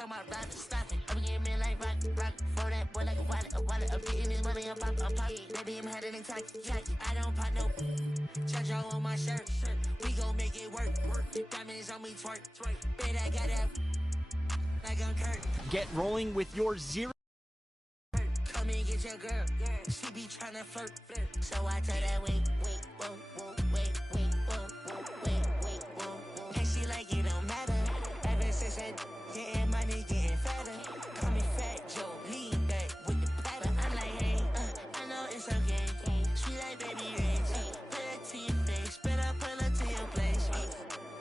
Talking about rock, stop it. I'm getting me like rock. For that boy like a wallet. I'm getting this money, I'm pop. That damn had it in tight. I don't pop no. Charge all on my shirt. We gon' make it work. Diamonds on me twerk. Bet I got that like I'm Kurt. Get rolling with your zero. Come and get your girl. She be tryna flirt. So I tell that wait, whoa. And she like it don't matter. Ever since that getting money, getting fatter. Call me Fat Joe, lean back with the platter. I'm like, hey, I know it's okay. She like baby rings. Put it to your face, better pull up to your place.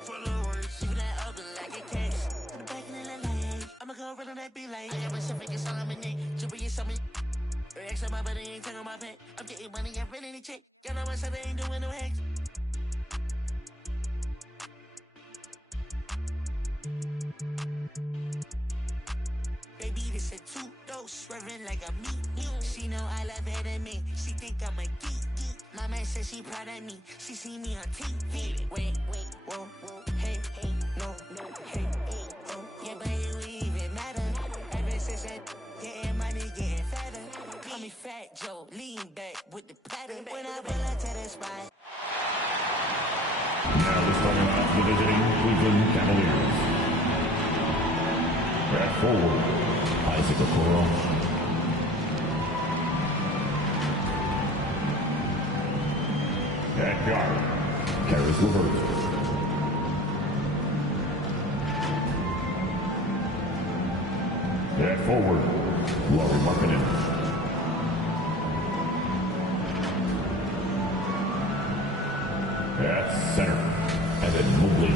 For the worst, keep that open like a case. To the back and then like, hey, I'ma go run on that be like, I got myself against all I'm in it. Jump in something. X on my body, ain't talking my pay. I'm getting money, I'm running the check. Y'all know myself, I ain't doing no hacks. Baby, this a two-dose, swerving like a meat. She know I love her than me. She think I'm a geek. My man says she proud of me. She see me on TV. Wait, whoa, hey, no, hey, oh. Yeah, but it even matter. Ever since that getting money, getting fatter. Call me Fat Joe, lean back with the platter. When I pull up to the spot. Now starting out the visiting Cleveland Cavaliers. At forward, Isaac Okoro. At guard, Caris LeVert. At forward, Lauri Markkanen. At center, Evan Mobley.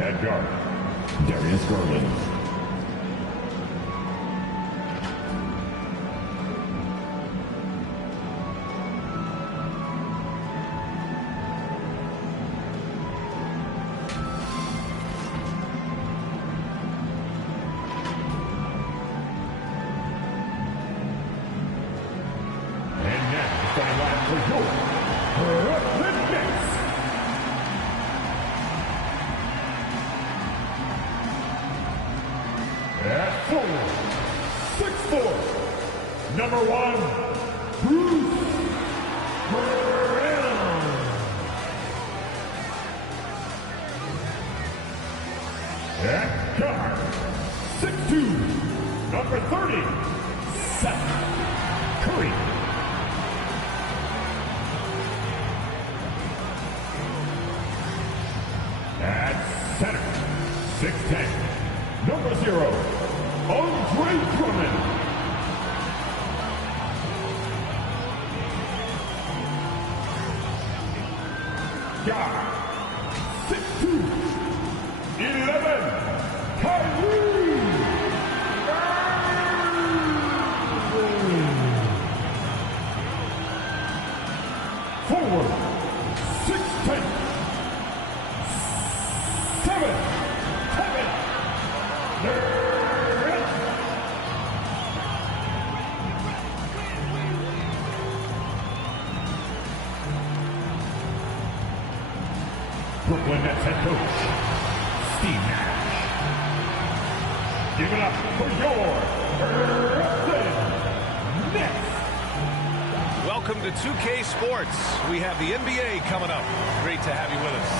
At guard, Darius Garland. Number one, Bruce Brown. At guard, 6'2", number 30, Seth Curry. At center, 6'10", number 0, Andre Drummond. Guard, 6'2", 11, Kyrie Irving. Forward, 6'10", 7, Kevin Durant. Brooklyn Nets head coach, Steve Nash. Give it up for your Brooklyn Nets. Welcome to 2K Sports. We have the NBA coming up. Great to have you with us.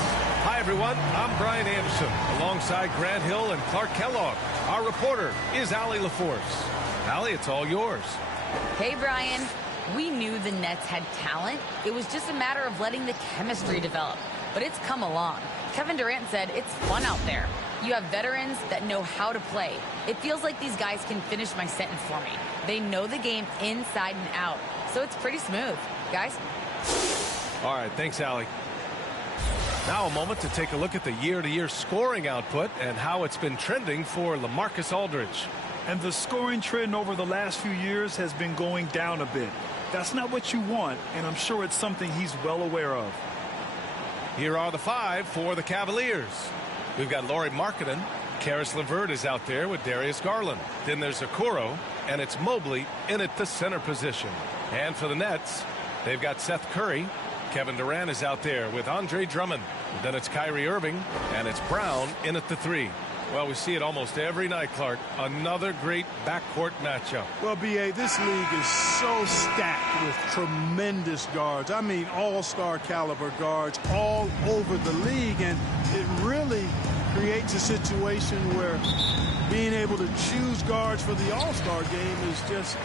Hi, everyone. I'm Brian Anderson, alongside Grant Hill and Clark Kellogg. Our reporter is Allie LaForce. Allie, it's all yours. Hey, Brian. We knew the Nets had talent. It was just a matter of letting the chemistry develop. But it's come along. Kevin Durant said it's fun out there. You have veterans that know how to play. It feels like these guys can finish my sentence for me. They know the game inside and out. So it's pretty smooth. Guys? All right, thanks, Allie. Now a moment to take a look at the year-to-year scoring output and how it's been trending for LaMarcus Aldridge. And the scoring trend over the last few years has been going down a bit. That's not what you want, and I'm sure it's something he's well aware of. Here are the five for the Cavaliers. We've got Lauri Markkanen. Caris LeVert is out there with Darius Garland. Then there's Okoro, and it's Mobley in at the center position. And for the Nets, they've got Seth Curry, Kevin Durant is out there with Andre Drummond. Then it's Kyrie Irving, and it's Brown in at the 3. Well, we see it almost every night, Clark. Another great backcourt matchup. Well, B.A., this league is so stacked with tremendous guards. I mean, all-star caliber guards all over the league, and it really creates a situation where being able to choose guards for the all-star game is just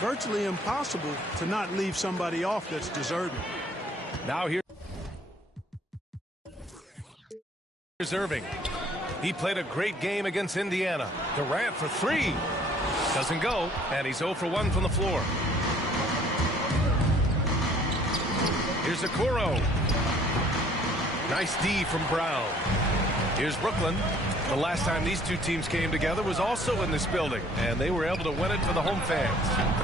virtually impossible to not leave somebody off that's deserving. Now here's Irving. He played a great game against Indiana. Durant for 3. Doesn't go, and he's 0 for 1 from the floor. Here's Okoro. Nice D from Brown. Here's Brooklyn. The last time these two teams came together was also in this building, and they were able to win it for the home fans.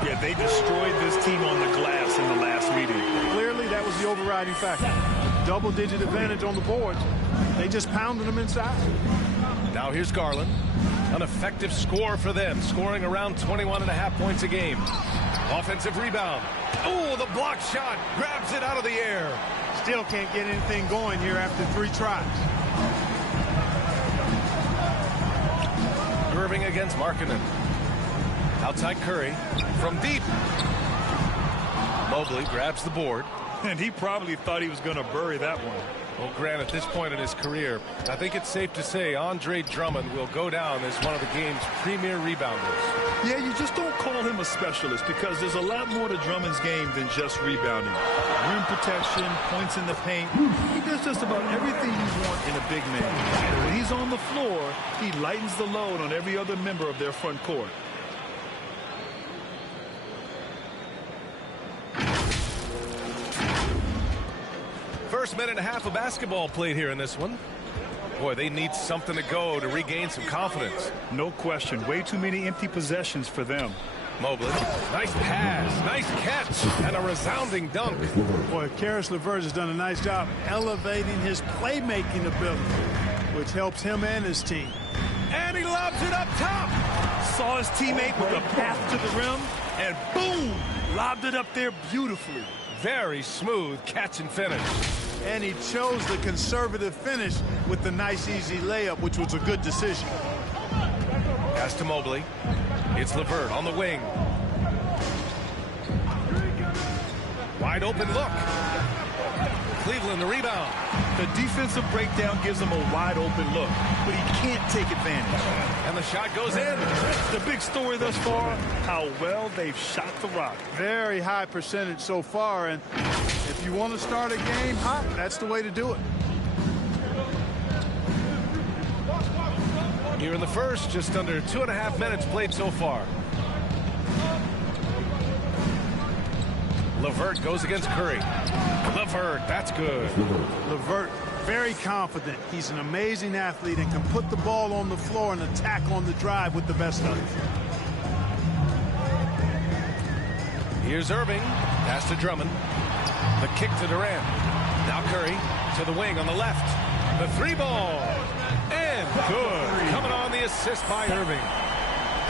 Yeah, they destroyed this team on the glass in the last meeting. Clearly, that was the overriding factor. Double-digit advantage on the boards. They just pounded them inside. Now here's Garland. An effective score for them, scoring around 21.5 points a game. Offensive rebound. Oh, the block shot. Grabs it out of the air. Still can't get anything going here after 3 tries. Irving against Markkanen. Outside Curry. From deep. Mobley grabs the board. And he probably thought he was going to bury that one. Well, Grant, at this point in his career, I think it's safe to say Andre Drummond will go down as one of the game's premier rebounders. Yeah, you just don't call him a specialist because there's a lot more to Drummond's game than just rebounding. Rim protection, points in the paint. He does just about everything you want in a big man. And when he's on the floor, he lightens the load on every other member of their front court. First minute and a half of basketball played here in this one. Boy, they need something to go to regain some confidence. No question. Way too many empty possessions for them. Mobley, nice pass, nice catch, and a resounding dunk. Boy, Caris LeVert has done a nice job elevating his playmaking ability, which helps him and his team. And he lobs it up top. Saw his teammate with a path to the rim, and boom, lobbed it up there beautifully. Very smooth catch and finish. And he chose the conservative finish with the nice, easy layup, which was a good decision. Pass to Mobley. It's LeVert on the wing. Wide open look. Cleveland the rebound. The defensive breakdown gives him a wide open look, but he can't take advantage. And the shot goes in. The big story thus far, how well they've shot the rock. Very high percentage so far, and if you want to start a game hot, that's the way to do it. Here in the first, just under 2.5 minutes played so far. LeVert goes against Curry. LeVert, that's good. LeVert, very confident. He's an amazing athlete and can put the ball on the floor and attack on the drive with the best of it. Here's Irving. Pass to Drummond. The kick to Durant. Now Curry to the wing on the left. The 3-ball. And good. Coming on the assist by Irving.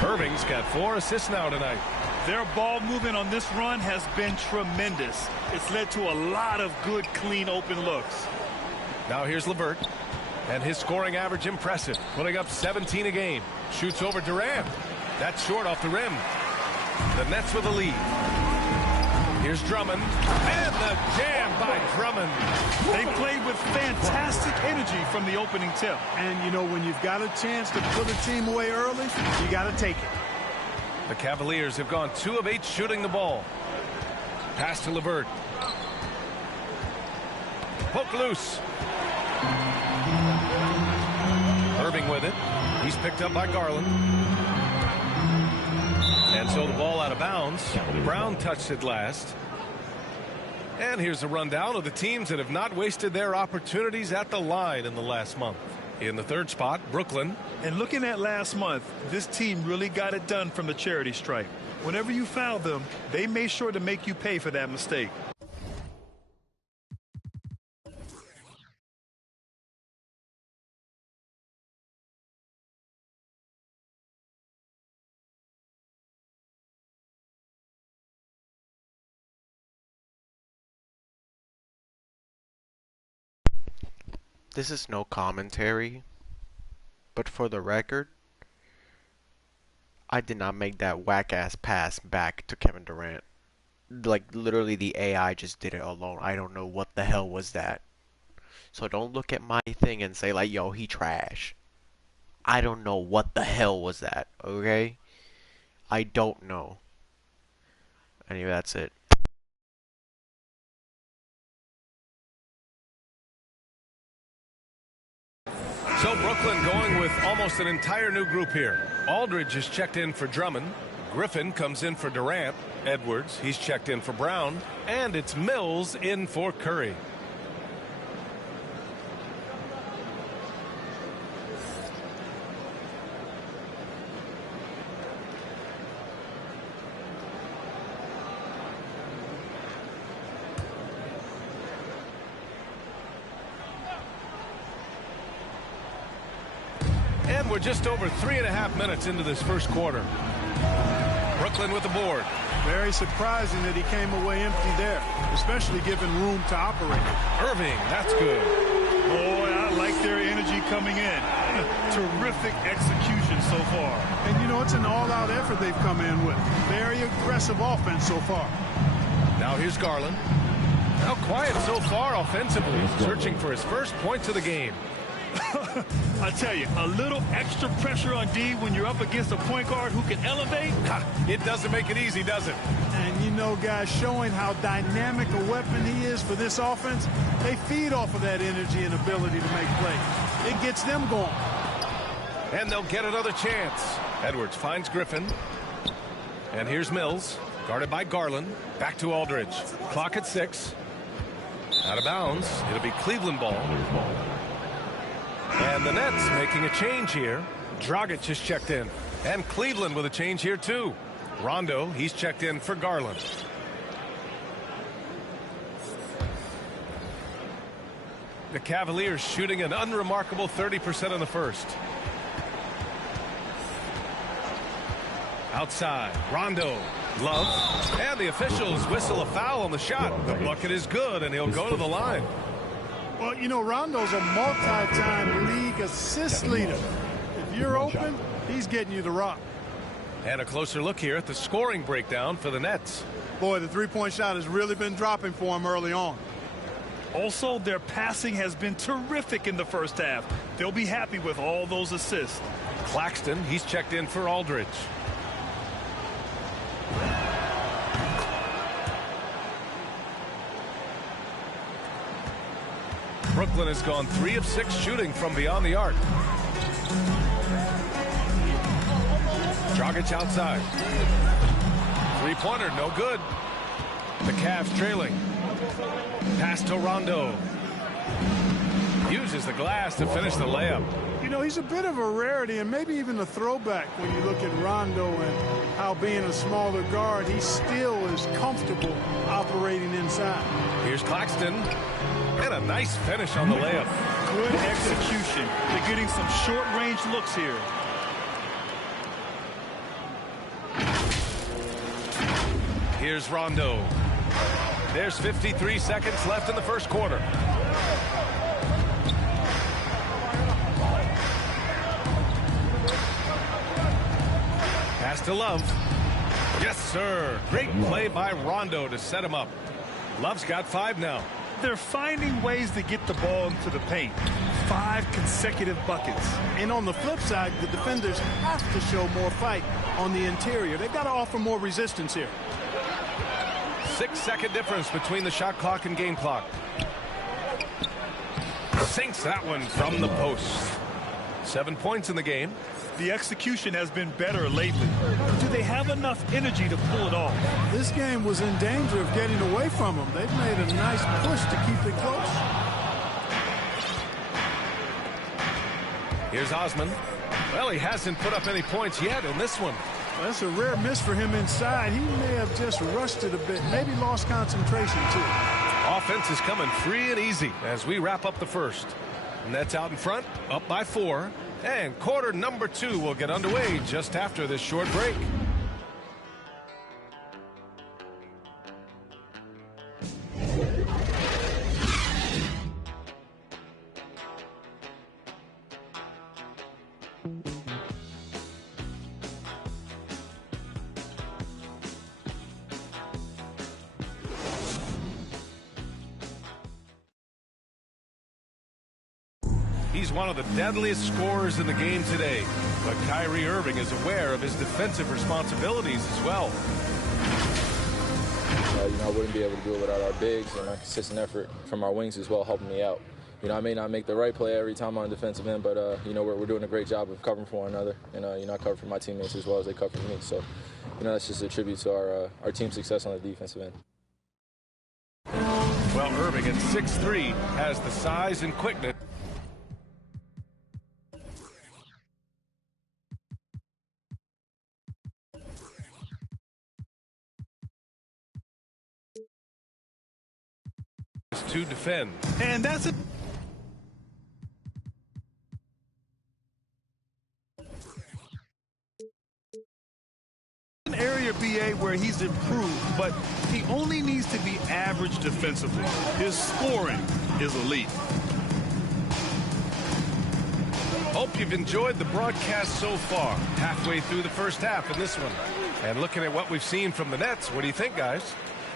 Irving's got 4 assists now tonight. Their ball movement on this run has been tremendous. It's led to a lot of good, clean, open looks. Now here's LeVert. And his scoring average impressive. Putting up 17 a game. Shoots over Durant. That's short off the rim. The Nets with a lead. Here's Drummond. And the jam by Drummond. They played with fantastic energy from the opening tip. And, you know, when you've got a chance to put a team away early, you got to take it. The Cavaliers have gone 2 of 8 shooting the ball. Pass to LeVert. Poke loose. Irving with it. He's picked up by Garland. And so the ball out of bounds. Brown touched it last. And here's a rundown of the teams that have not wasted their opportunities at the line in the last month. In the third spot, Brooklyn. And looking at last month, this team really got it done from the charity stripe. Whenever you foul them, they made sure to make you pay for that mistake. This is no commentary, but for the record, I did not make that whack-ass pass back to Kevin Durant. Like, literally the AI just did it alone. I don't know what the hell was that. So don't look at my thing and say like, yo, he trash. I don't know what the hell was that, okay? I don't know. Anyway, that's it. So Brooklyn going with almost an entire new group here. Aldridge is checked in for Drummond. Griffin comes in for Durant. Edwards, he's checked in for Brown. And it's Mills in for Curry. And we're just over 3.5 minutes into this first quarter. Brooklyn with the board. Very surprising that he came away empty there, especially given room to operate. Irving, that's good. Boy, I like their energy coming in. Terrific execution so far. And, you know, it's an all-out effort they've come in with. Very aggressive offense so far. Now here's Garland. How quiet so far offensively. Searching for his first points of the game. I tell you, a little extra pressure on D when you're up against a point guard who can elevate. It doesn't make it easy, does it? And, you know, guys, showing how dynamic a weapon he is for this offense, they feed off of that energy and ability to make plays. It gets them going. And they'll get another chance. Edwards finds Griffin. And here's Mills, guarded by Garland. Back to Aldridge. Clock at 6. Out of bounds. It'll be Cleveland ball. And the Nets making a change here. Dragic is checked in. And Cleveland with a change here, too. Rondo, he's checked in for Garland. The Cavaliers shooting an unremarkable 30% in the first. Outside, Rondo, Love, and the officials whistle a foul on the shot. The bucket is good, and he'll go to the line. Well, you know, Rondo's a multi-time league assist leader. If you're open, he's getting you the rock. And a closer look here at the scoring breakdown for the Nets. Boy, the three-point shot has really been dropping for him early on. Also, their passing has been terrific in the first half. They'll be happy with all those assists. Claxton, he's checked in for Aldridge. Brooklyn has gone 3 of 6 shooting from beyond the arc. Dragic outside. Three-pointer, no good. The Cavs trailing. Pass to Rondo. Uses the glass to finish the layup. You know, he's a bit of a rarity and maybe even a throwback when you look at Rondo and how being a smaller guard, he still is comfortable operating inside. Here's Claxton. And a nice finish on the layup. Good execution. They're getting some short-range looks here. Here's Rondo. There's 53 seconds left in the first quarter. Pass to Love. Yes, sir. Great play by Rondo to set him up. Love's got 5 now. They're finding ways to get the ball into the paint. 5 consecutive buckets. And on the flip side, the defenders have to show more fight on the interior. They've got to offer more resistance here. 6-second difference between the shot clock and game clock. Sinks that one from the post. 7 points in the game. The execution has been better lately. Do they have enough energy to pull it off? This game was in danger of getting away from them. They've made a nice push to keep it close. Here's Osman. Well, he hasn't put up any points yet in this one. That's a rare miss for him inside. He may have just rushed it a bit, maybe lost concentration too. Offense is coming free and easy as we wrap up the first. Nets out in front, up by 4. And quarter number 2 will get underway just after this short break. He's one of the deadliest scorers in the game today. But Kyrie Irving is aware of his defensive responsibilities as well. I wouldn't be able to do it without our bigs and our consistent effort from our wings as well, helping me out. I may not make the right play every time on the defensive end, but, we're doing a great job of covering for one another. And, I cover for my teammates as well as they cover for me. So, that's just a tribute to our team's success on the defensive end. Well, Irving at 6'3" has the size and quickness. To defend. And that's it. An area, BA, where he's improved, but he only needs to be average defensively. His scoring is elite. Hope you've enjoyed the broadcast so far. Halfway through the first half in this one. And looking at what we've seen from the Nets, what do you think, guys?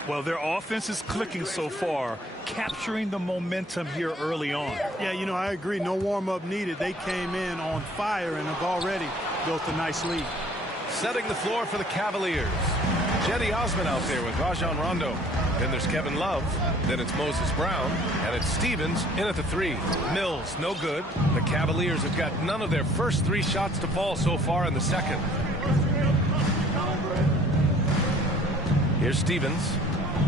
Well, their offense is clicking so far, capturing the momentum here early on. Yeah, I agree. No warm-up needed. They came in on fire and have already built a nice lead. Setting the floor for the Cavaliers. Cedi Osman out there with Rajon Rondo. Then there's Kevin Love. Then it's Moses Brown. And it's Stevens in at the 3. Mills, no good. The Cavaliers have got none of their first 3 shots to fall so far in the second. Here's Stevens.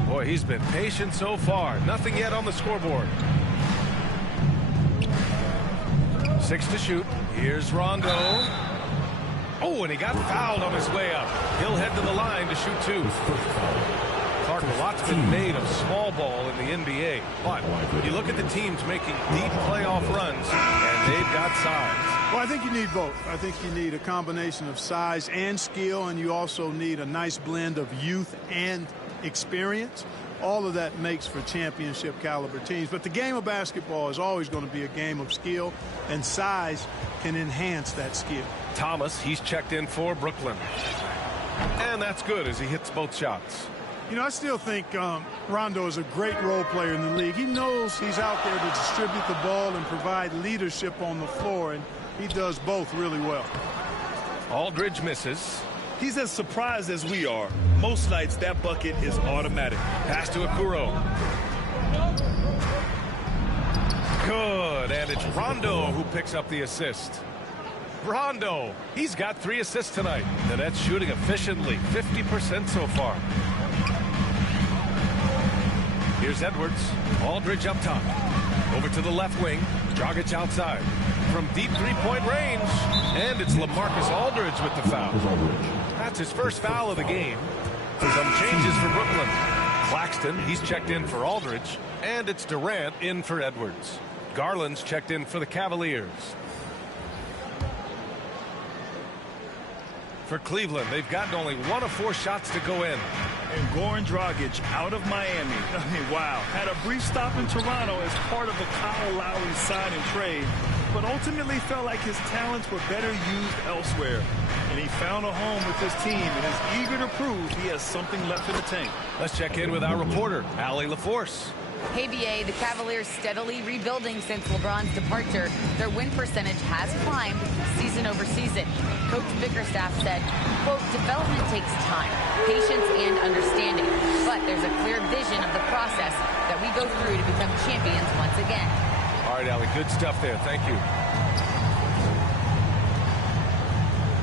Boy, he's been patient so far. Nothing yet on the scoreboard. 6 to shoot. Here's Rondo. Oh, and he got fouled on his way up. He'll head to the line to shoot 2. Clark, a lot's been made of small ball in the NBA. But you look at the teams making deep playoff runs, and they've got size. Well, I think you need both. I think you need a combination of size and skill, and you also need a nice blend of youth and experience. All of that makes for championship caliber teams. But the game of basketball is always going to be a game of skill, and size can enhance that skill. Thomas, he's checked in for Brooklyn. And that's good as he hits both shots. I still think Rondo is a great role player in the league. He knows he's out there to distribute the ball and provide leadership on the floor, and he does both really well. Aldridge misses. He's as surprised as we are. Most nights, that bucket is automatic. Pass to Okoro. Good, and it's Rondo who picks up the assist. Rondo, he's got 3 assists tonight. The Nets shooting efficiently, 50% so far. Here's Edwards. Aldridge up top. Over to the left wing. Dragic outside. From deep three-point range. And it's LaMarcus Aldridge with the foul. That's his first foul of the game. Some changes for Brooklyn. Claxton, he's checked in for Aldridge. And it's Durant in for Edwards. Garland's checked in for the Cavaliers. For Cleveland, they've gotten only 1 of 4 shots to go in. And Goran Dragic out of Miami. Wow. Had a brief stop in Toronto as part of a Kyle Lowry sign and trade, but ultimately felt like his talents were better used elsewhere. And he found a home with his team and is eager to prove he has something left in the tank. Let's check in with our reporter, Allie LaForce. Hey, BA, the Cavaliers steadily rebuilding since LeBron's departure. Their win percentage has climbed season over season. Coach Bickerstaff said, quote, development takes time, patience, and understanding. But there's a clear vision of the process that we go through to become champions once again. All right, Allie, good stuff there. Thank you.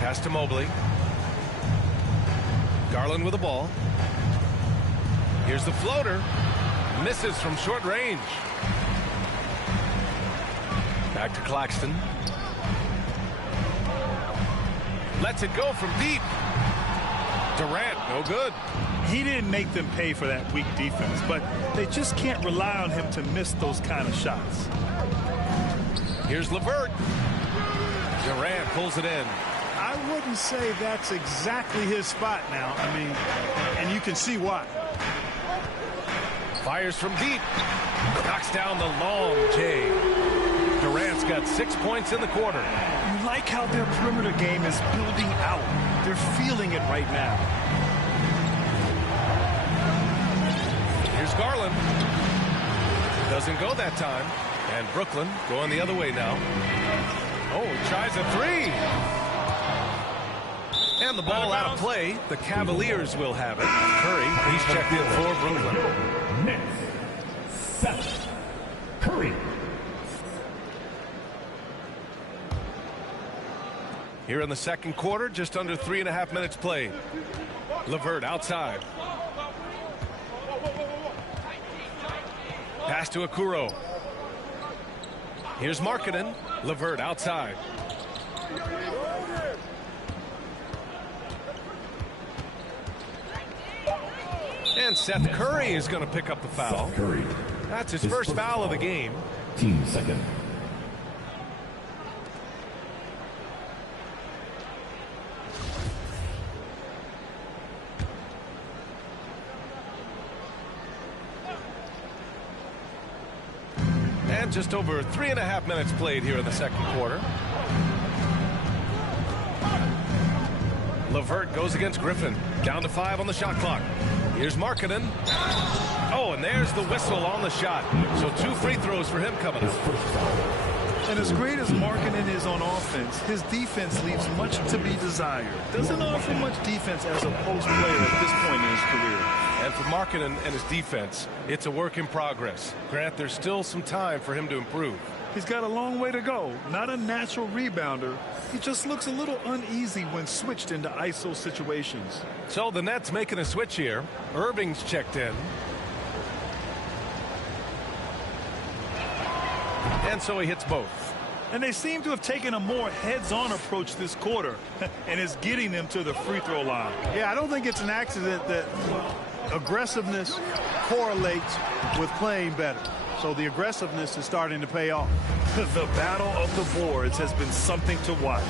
Pass to Mobley. Garland with the ball. Here's the floater. Misses from short range. Back to Claxton. Lets it go from deep. Durant, no good. He didn't make them pay for that weak defense, but they just can't rely on him to miss those kind of shots. Here's LeVert. Durant pulls it in. I wouldn't say that's exactly his spot now. I mean, and you can see why. Fires from deep. Knocks down the long J. Durant's got 6 points in the quarter. You like how their perimeter game is building out. They're feeling it right now. Here's Garland. Doesn't go that time. And Brooklyn going the other way now. Oh, tries a three. And the ball out of play. The Cavaliers will have it. Curry, he's checked in for Brooklyn. Next, Seth Curry. Here in the second quarter, just under 3.5 minutes played. LeVert outside. Pass to Okoro. Here's Markkanen. LeVert outside. And Seth Curry is going to pick up the foul. Seth Curry. That's his first foul of the game. Team second. And just over 3.5 minutes played here in the second quarter. LeVert goes against Griffin. Down to 5 on the shot clock. Here's Markkanen. Oh, and there's the whistle on the shot. So 2 free throws for him coming up. And as great as Markkanen is on offense, his defense leaves much to be desired. Doesn't offer much defense as a post player at this point in his career. And for Markkanen and his defense, it's a work in progress. Grant, there's still some time for him to improve. He's got a long way to go. Not a natural rebounder. He just looks a little uneasy when switched into ISO situations. So the Nets making a switch here. Irving's checked in. And so he hits both. And they seem to have taken a more heads-on approach this quarter, and it's getting them to the free throw line. Yeah, I don't think it's an accident that aggressiveness correlates with playing better. So the aggressiveness is starting to pay off. The battle of the boards has been something to watch.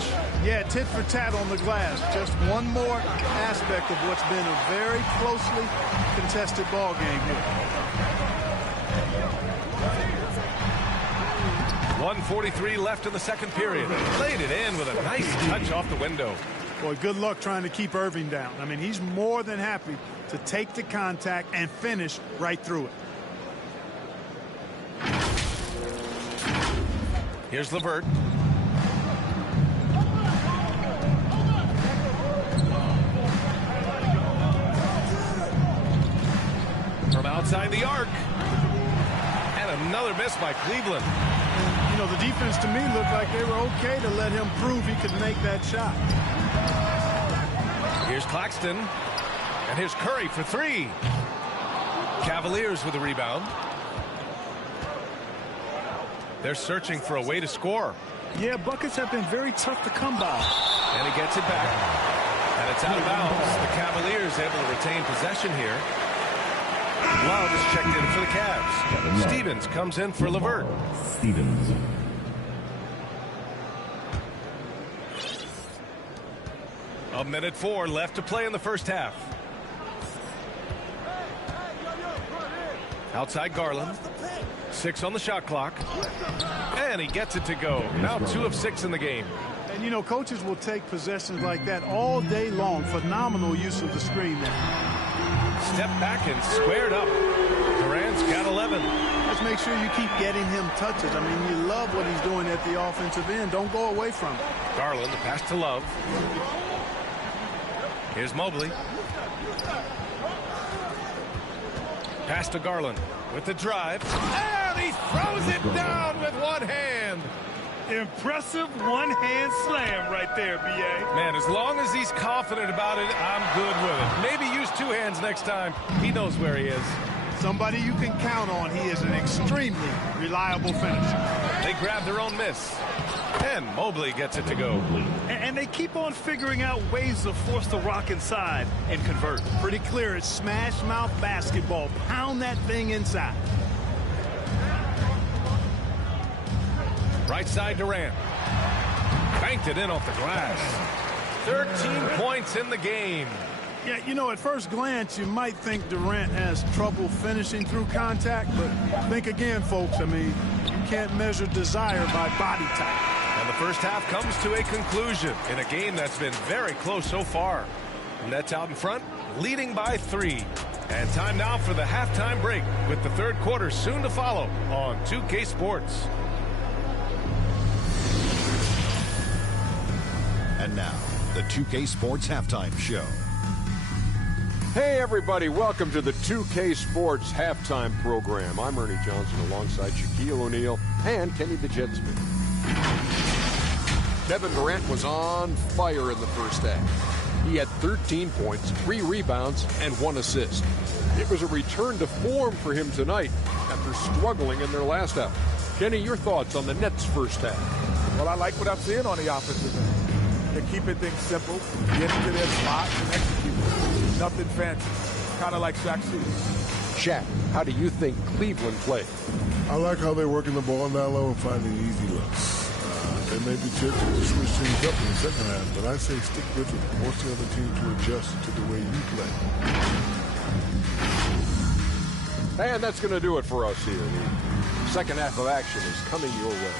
Yeah, tit for tat on the glass. Just one more aspect of what's been a very closely contested ball game here. 1:43 left in the second period. Played it in with a nice touch off the window. Boy, good luck trying to keep Irving down. I mean, he's more than happy to take the contact and finish right through it. Here's LeVert. From outside the arc. And another miss by Cleveland. You know, the defense to me looked like they were okay to let him prove he could make that shot. Here's Claxton. And here's Curry for 3. Cavaliers with a rebound. They're searching for a way to score. Yeah, buckets have been very tough to come by. And he gets it back. And it's out of bounds. The Cavaliers able to retain possession here. Love is checked in for the Cavs. Stevens comes in for LeVert. Stevens. A minute 4 left to play in the first half. Outside Garland. 6 on the shot clock. And he gets it to go. Now 2 of 6 in the game. And, you know, coaches will take possessions like that all day long. Phenomenal use of the screen there. Step back and squared up. Durant's got 11. Let's make sure you keep getting him touches. I mean, you love what he's doing at the offensive end. Don't go away from it. Garland, the pass to Love. Here's Mobley. Pass to Garland with the drive. And he throws it down with one hand. Impressive one-hand slam right there, B.A. Man, as long as he's confident about it, I'm good with it. Maybe use 2 hands next time. He knows where he is. Somebody you can count on. He is an extremely reliable finisher. They grab their own miss. And Mobley gets it to go. And they keep on figuring out ways to force the rock inside and convert. Pretty clear. It's smash mouth basketball. Pound that thing inside. Right side Durant. Banked it in off the glass. 13 points in the game. Yeah, you know, at first glance, you might think Durant has trouble finishing through contact, but think again, folks. I mean, you can't measure desire by body type. And the first half comes to a conclusion in a game that's been very close so far. Nets out in front, leading by 3. And time now for the halftime break with the third quarter soon to follow on 2K Sports. And now, the 2K Sports Halftime Show. Hey, everybody. Welcome to the 2K Sports Halftime Program. I'm Ernie Johnson alongside Shaquille O'Neal and Kenny the Jet Smith. Kevin Durant was on fire in the first half. He had 13 points, 3 rebounds, and 1 assist. It was a return to form for him tonight after struggling in their last half. Kenny, your thoughts on the Nets' first half? Well, I like what I'm seeing on the offensive end. They're keeping things simple, get into their spots and execute. Nothing fancy, kind of like Shaq's season. Shaq, how do you think Cleveland played? I like how they're working the ball down low and finding easy looks. They may be tempted to switch things up in the second half, but I say stick with it. Force the other team to adjust to the way you play. And that's going to do it for us here. The second half of action is coming your way.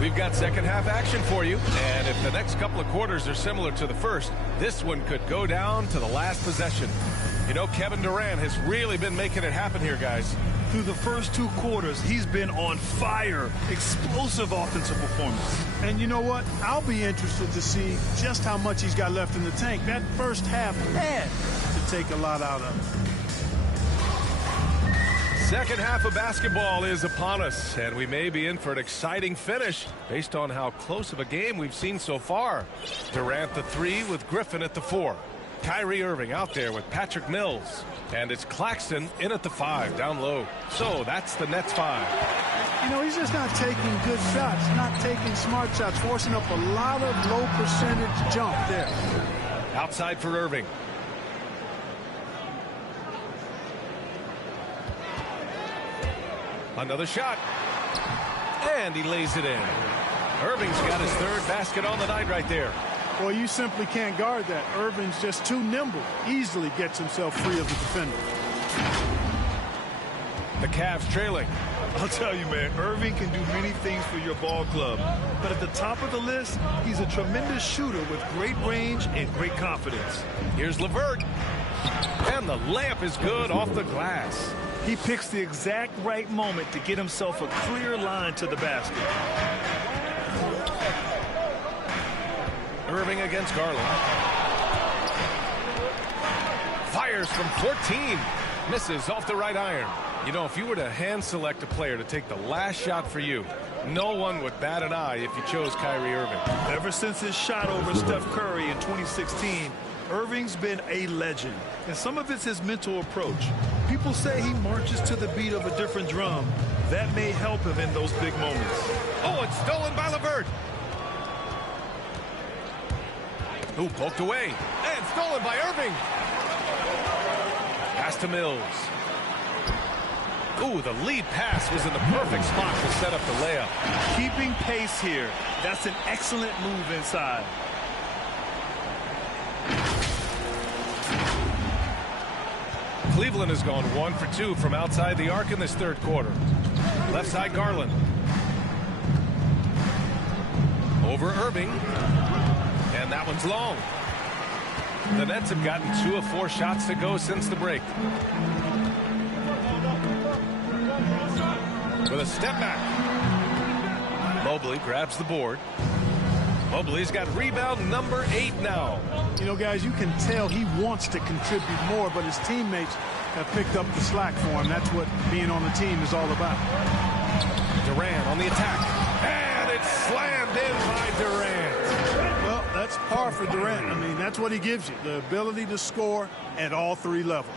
We've got second half action for you, and if the next couple of quarters are similar to the first, this one could go down to the last possession. You know, Kevin Durant has really been making it happen here, guys. Through the first 2 quarters, he's been on fire. Explosive offensive performance. And you know what? I'll be interested to see just how much he's got left in the tank. That first half had to take a lot out of him. Second half of basketball is upon us, and we may be in for an exciting finish based on how close of a game we've seen so far. Durant the 3 with Griffin at the 4. Kyrie Irving out there with Patrick Mills. And it's Claxton in at the 5, down low. So that's the Nets 5. You know, he's just not taking good shots, not taking smart shots, forcing up a lot of low percentage jump there. Outside for Irving. Another shot. And he lays it in. Irving's got his 3rd basket on the night right there. Well, you simply can't guard that. Irving's just too nimble. Easily gets himself free of the defender. The Cavs trailing. I'll tell you, man, Irving can do many things for your ball club. But at the top of the list, he's a tremendous shooter with great range and great confidence. Here's LeVert. And the layup is good off the glass. He picks the exact right moment to get himself a clear line to the basket. Irving against Garland. Fires from 14. Misses off the right iron. You know, if you were to hand select a player to take the last shot for you, no one would bat an eye if you chose Kyrie Irving. Ever since his shot over Steph Curry in 2016, Irving's been a legend, and some of it's his mental approach. People say he marches to the beat of a different drum. That may help him in those big moments. Oh, it's stolen by LeVert. Ooh, poked away. And stolen by Irving. Pass to Mills. Ooh, the lead pass was in the perfect spot to set up the layup. Keeping pace here. That's an excellent move inside. Cleveland has gone 1 for 2 from outside the arc in this third quarter. Left side Garland. Over Irving. And that one's long. The Nets have gotten 2 of 4 shots to go since the break. With a step back. Mobley grabs the board. Mobley's got rebound number 8 now. You know, guys, you can tell he wants to contribute more, but his teammates have picked up the slack for him. That's what being on the team is all about. Durant on the attack. And it's slammed in by Durant. Well, that's par for Durant. I mean, that's what he gives you, the ability to score at all 3 levels.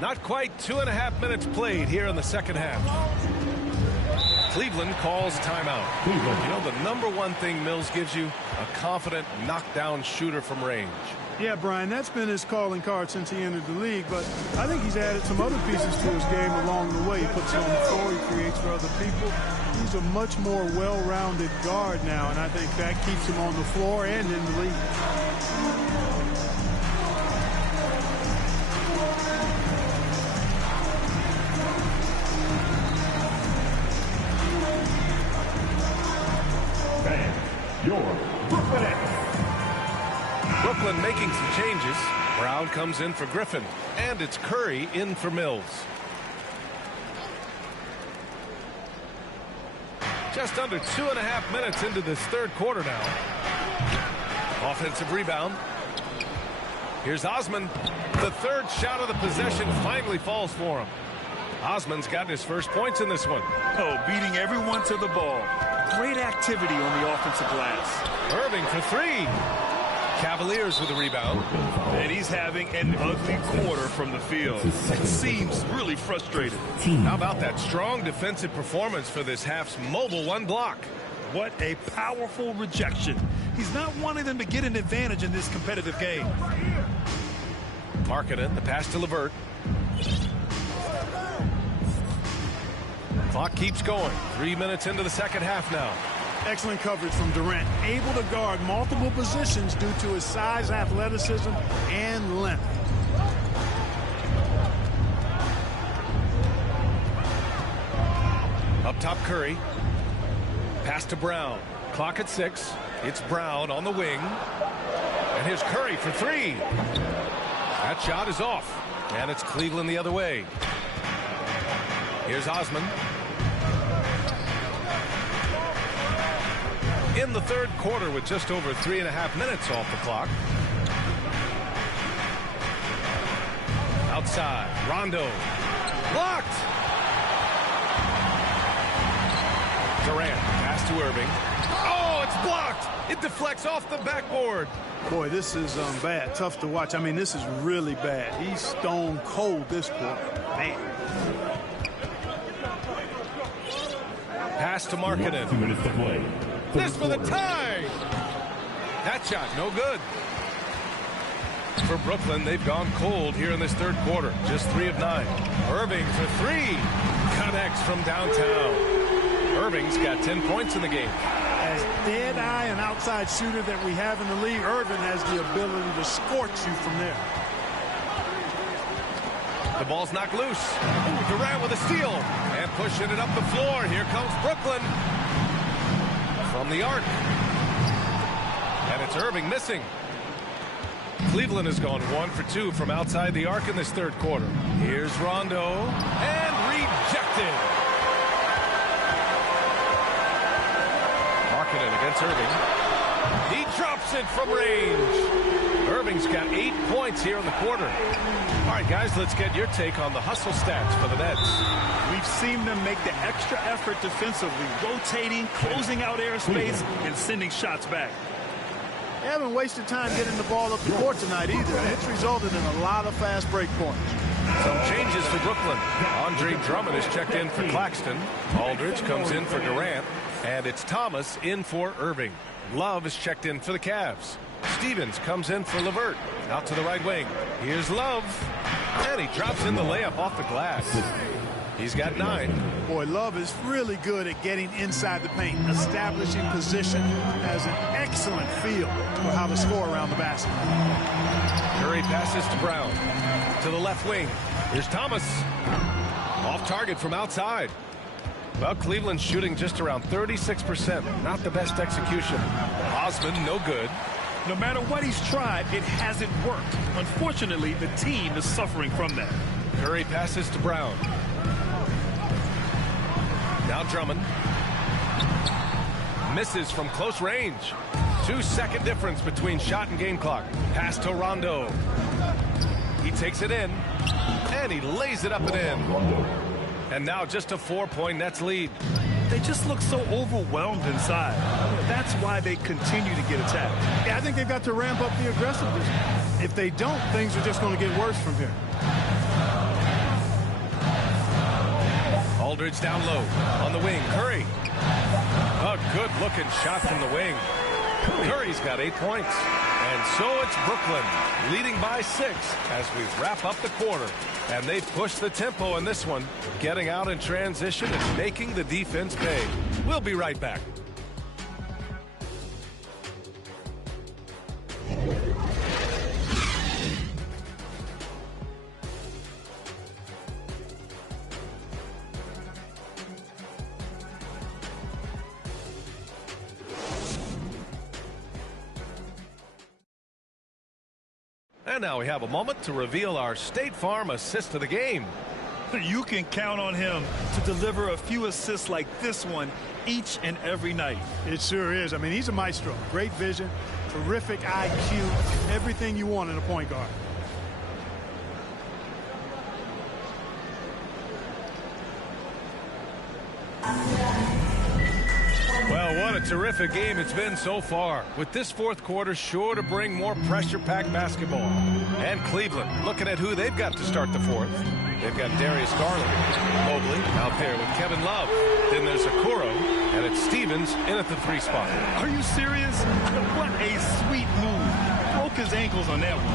Not quite 2.5 minutes played here in the second half. Cleveland calls timeout. You know, the number one thing Mills gives you, a confident knockdown shooter from range. Yeah, Brian, that's been his calling card since he entered the league, but I think he's added some other pieces to his game along the way. He puts it on the floor, he creates for other people. He's a much more well-rounded guard now, and I think that keeps him on the floor and in the league. your Brooklyn Nets. Brooklyn making some changes. Brown comes in for Griffin, and it's Curry in for Mills. Just under 2.5 minutes into this third quarter now. Offensive rebound. Here's Osman. The third shot of the possession finally falls for him. Osman's gotten his first points in this one. Oh, beating everyone to the ball. Great activity on the offensive glass. Irving for three. Cavaliers with a rebound. And he's having an ugly quarter from the field. Seems really frustrated. How about that strong defensive performance for this half's mobile one block? What a powerful rejection. He's not wanting them to get an advantage in this competitive game. Markkanen, the pass to LeVert. Clock keeps going. 3 minutes into the second half now. Excellent coverage from Durant, able to guard multiple positions due to his size, athleticism, and length. Up top, Curry. Pass to Brown. Clock at 6. It's Brown on the wing. And here's Curry for three. That shot is off. And it's Cleveland the other way. Here's Osman. In the third quarter with just over 3.5 minutes off the clock. Outside, Rondo. Blocked! Durant, pass to Irving. Oh, it's blocked! It deflects off the backboard. Boy, this is bad. Tough to watch. I mean, this is really bad. He's stone cold this quarter. Man. Pass to Markkanen. 2 minutes to play. This for the tie! That shot, no good. For Brooklyn, they've gone cold here in this third quarter. Just 3 of 9. Irving for three. Connects from downtown. Irving's got 10 points in the game. As dead-eye and outside shooter that we have in the league, Irving has the ability to scorch you from there. The ball's knocked loose. Ooh, Durant with a steal. And pushing it up the floor. Here comes Brooklyn. From the arc. And it's Irving missing. Cleveland has gone 1 for 2 from outside the arc in this third quarter. Here's Rondo. And rejected. Markkanen against Irving. He drops it from range. Irving's got 8 points here in the quarter. All right, guys, let's get your take on the hustle stats for the Nets. We've seen them make the extra effort defensively, rotating, closing out airspace, and sending shots back. They haven't wasted time getting the ball up the court tonight either. It's resulted in a lot of fast break points. Some changes for Brooklyn. Andre Drummond is checked in for Claxton. Aldridge comes in for Durant. And it's Thomas in for Irving. Love is checked in for the Cavs. Stevens comes in for LeVert. Out to the right wing. Here's Love. And he drops in the layup off the glass. He's got 9. Boy, Love is really good at getting inside the paint, establishing position, has an excellent feel for how to score around the basket. Curry passes to Brown. To the left wing. Here's Thomas. Off target from outside. Well, Cleveland's shooting just around 36%. Not the best execution. Osman, no good. No matter what he's tried, it hasn't worked. Unfortunately, the team is suffering from that. Curry passes to Brown. Now Drummond. Misses from close range. 2-second difference between shot and game clock. Pass to Rondo. He takes it in. And he lays it up and in. And now just a 4-point Nets lead. They just look so overwhelmed inside. That's why they continue to get attacked. Yeah, I think they've got to ramp up the aggressiveness. If they don't, things are just going to get worse from here. Aldridge down low on the wing. Curry. A good-looking shot from the wing. Curry's got 8 points. And so it's Brooklyn leading by 6 as we wrap up the quarter. And they've pushed the tempo in this one, getting out in transition and making the defense pay. We'll be right back. And now we have a moment to reveal our State Farm assist of the game. You can count on him to deliver a few assists like this one each and every night. It sure is. I mean, he's a maestro. Great vision, terrific IQ, everything you want in a point guard. Well, what a terrific game it's been so far, with this fourth quarter sure to bring more pressure-packed basketball. And Cleveland looking at who they've got to start the fourth. They've got Darius Garland, Mobley out there with Kevin Love. Then there's Okoro, and it's Stevens in at the 3 spot. Are you serious? What a sweet move. Broke his ankles on that one.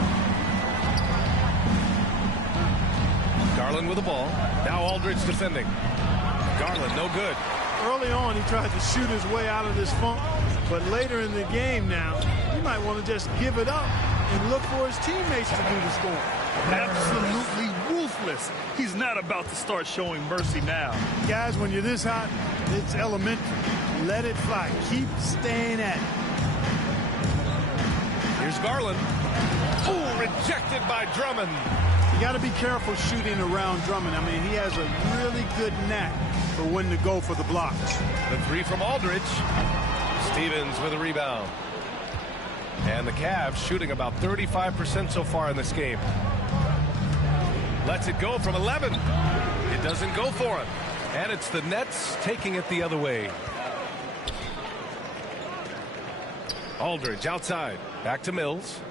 Garland with the ball. Now Aldridge defending. Garland no good. Early on, he tried to shoot his way out of this funk, but later in the game now, you might want to just give it up and look for his teammates to do the scoring. Absolutely ruthless. He's not about to start showing mercy now. Guys, when you're this hot, it's elementary. Let it fly. Keep staying at it. Here's Garland. Oh, rejected by Drummond. You got to be careful shooting around Drummond. I mean, he has a really good knack for when to go for the blocks. The 3 from Aldridge. Stevens with a rebound. And the Cavs shooting about 35% so far in this game. Lets it go from 11. It doesn't go for him. And it's the Nets taking it the other way. Aldridge outside. Back to Mills.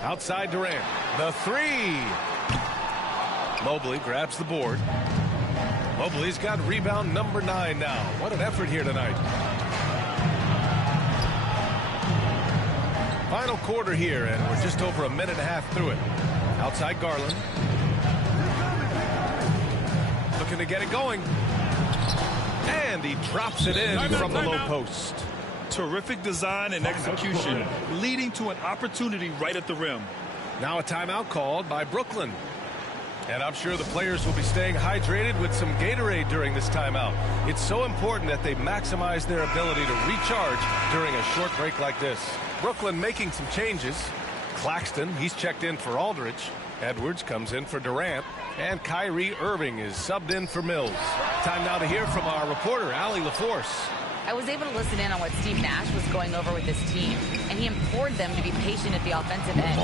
Outside Durant. The 3. Mobley grabs the board. Mobley's got rebound number 9 now. What an effort here tonight. Final quarter here, and we're just over a minute and a half through it. Outside Garland. Looking to get it going. And he drops it in from the low post. Terrific design and execution, leading to an opportunity right at the rim. Now a timeout called by Brooklyn. And I'm sure the players will be staying hydrated with some Gatorade during this timeout. It's so important that they maximize their ability to recharge during a short break like this. Brooklyn making some changes. Claxton, he's checked in for Aldridge. Edwards comes in for Durant. And Kyrie Irving is subbed in for Mills. Time now to hear from our reporter, Allie LaForce. I was able to listen in on what Steve Nash was going over with his team, and he implored them to be patient at the offensive end.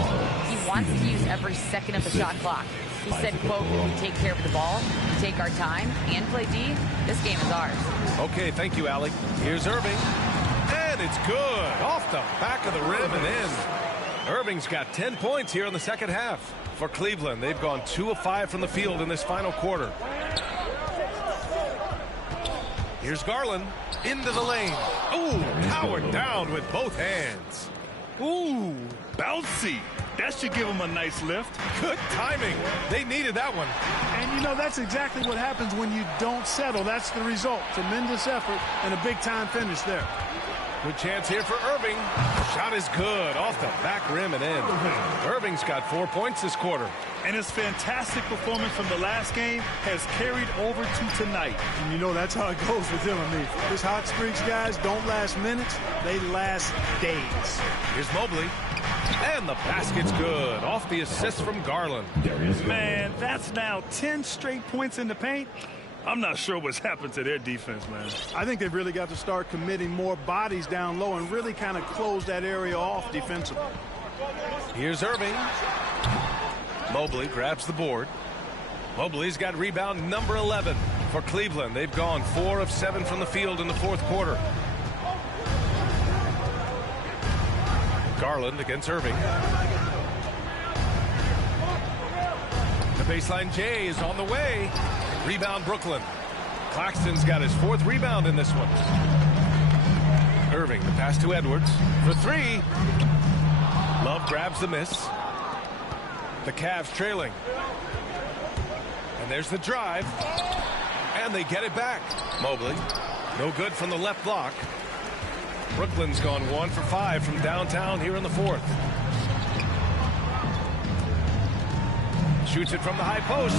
He wants to use every second of the shot clock. He said, quote, if we take care of the ball, take our time, and play D, this game is ours. Okay, thank you, Allie. Here's Irving. And it's good. Off the back of the rim and in. Irving's got 10 points here in the second half. For Cleveland, they've gone 2 of 5 from the field in this final quarter. Here's Garland into the lane. Ooh, powered down with both hands. Ooh, bouncy. That should give him a nice lift. Good timing. They needed that one. And, you know, that's exactly what happens when you don't settle. That's the result. Tremendous effort and a big-time finish there. Good chance here for Irving. Shot is good. Off the back rim and in. Irving's got 4 points this quarter. And his fantastic performance from the last game has carried over to tonight. And you know that's how it goes with him. I mean, his hot streaks, guys, don't last minutes. They last days. Here's Mobley. And the basket's good. Off the assist from Garland. Man, that's now 10 straight points in the paint. I'm not sure what's happened to their defense, man. I think they've really got to start committing more bodies down low and really kind of close that area off defensively. Here's Irving. Mobley grabs the board. Mobley's got rebound number 11 for Cleveland. They've gone 4 of 7 from the field in the fourth quarter. Garland against Irving. The baseline J is on the way. Rebound Brooklyn. Claxton's got his 4th rebound in this one. Irving, the pass to Edwards for 3. Love grabs the miss. The Cavs trailing. And there's the drive. And they get it back. Mobley, no good from the left block. Brooklyn's gone 1 for 5 from downtown here in the fourth. Shoots it from the high post.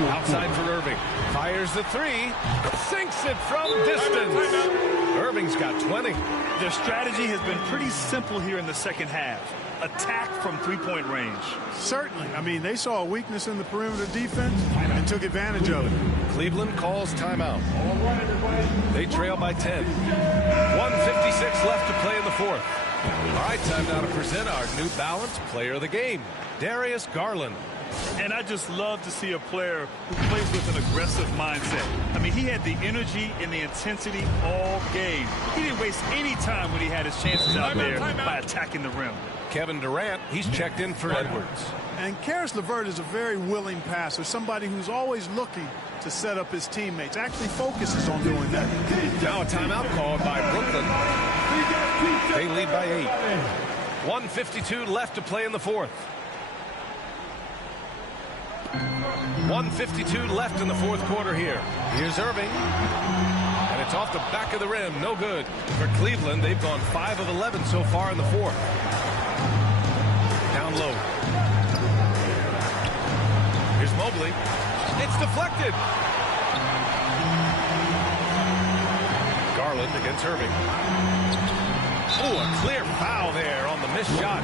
Outside for Irving. Fires the three. Sinks it from distance. Irving's got 20. Their strategy has been pretty simple here in the second half. Attack from three-point range. Certainly. I mean, they saw a weakness in the perimeter defense and took advantage of it. Cleveland calls timeout. They trail by 10. 1:56 left to play in the fourth. All right, time now to present our New Balance Player of the Game, Darius Garland. And I just love to see a player who plays with an aggressive mindset. I mean, he had the energy and the intensity all game. He didn't waste any time when he had his chances out there by attacking the rim. Kevin Durant, he's checked in for Edwards. And Karis LeVert is a very willing passer, somebody who's always looking to set up his teammates, actually focuses on doing that. Now a timeout called by Brooklyn. They lead by 8. 1:52 left to play in the fourth. 1:52 left in the fourth quarter here. Here's Irving. And it's off the back of the rim. No good. For Cleveland, they've gone 5 of 11 so far in the fourth. Down low. Here's Mobley. It's deflected. Garland against Irving. Oh, a clear foul there on the missed shot.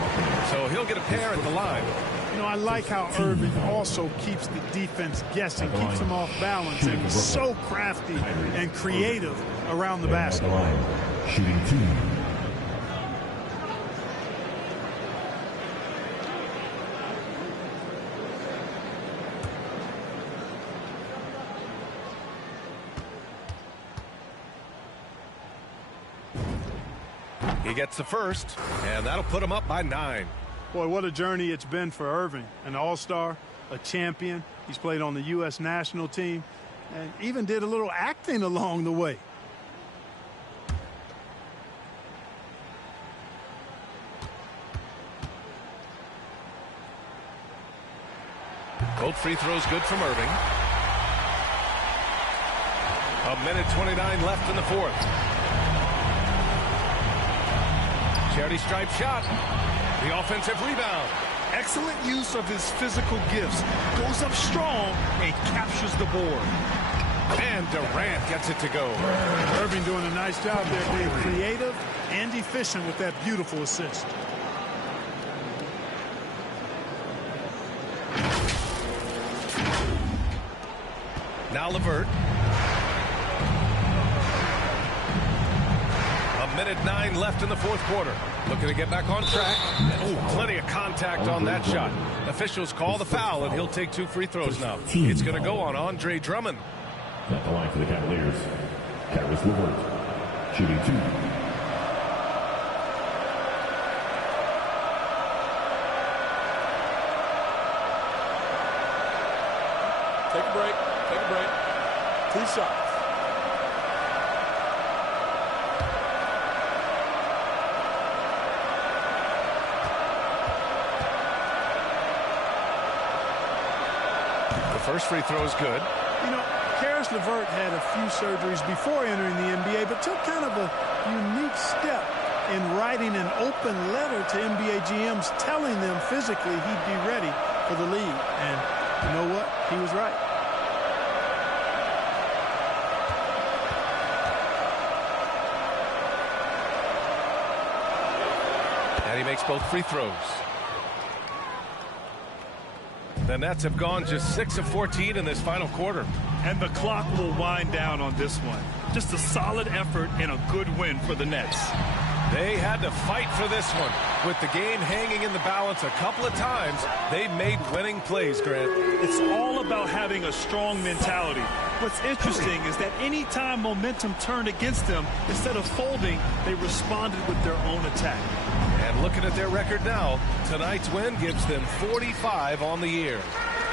So he'll get a pair at the line. You know, I like how Irving also keeps the defense guessing, keeps them off balance, and is so crafty and creative around the basket. Shooting 2. He gets the first, and that'll put him up by 9. Boy, what a journey it's been for Irving. An all-star, a champion. He's played on the U.S. national team and even did a little acting along the way. Both free throws good from Irving. 1:29 left in the fourth. Charity stripe shot. The offensive rebound. Excellent use of his physical gifts. Goes up strong and captures the board. And Durant gets it to go. Irving doing a nice job there, being creative and efficient with that beautiful assist. Now LeVert. 1:09 left in the fourth quarter. Looking to get back on track. Oh, plenty of contact on that shot. Officials call the foul, and he'll take 2 free throws now. It's going to go on Andre Drummond. At the line for the Cavaliers, Caris LeVert, shooting 2. Take a break. Take a break. 2 shots. The first free throw is good. You know, Caris LeVert had a few surgeries before entering the NBA, but took kind of a unique step in writing an open letter to NBA GMs telling them physically he'd be ready for the league. And you know what? He was right. And he makes both free throws. The Nets have gone just 6 of 14 in this final quarter. And the clock will wind down on this one. Just a solid effort and a good win for the Nets. They had to fight for this one. With the game hanging in the balance a couple of times, they made winning plays, Grant. It's all about having a strong mentality. What's interesting is that any time momentum turned against them, instead of folding, they responded with their own attack. And looking at their record now, tonight's win gives them 45 on the year.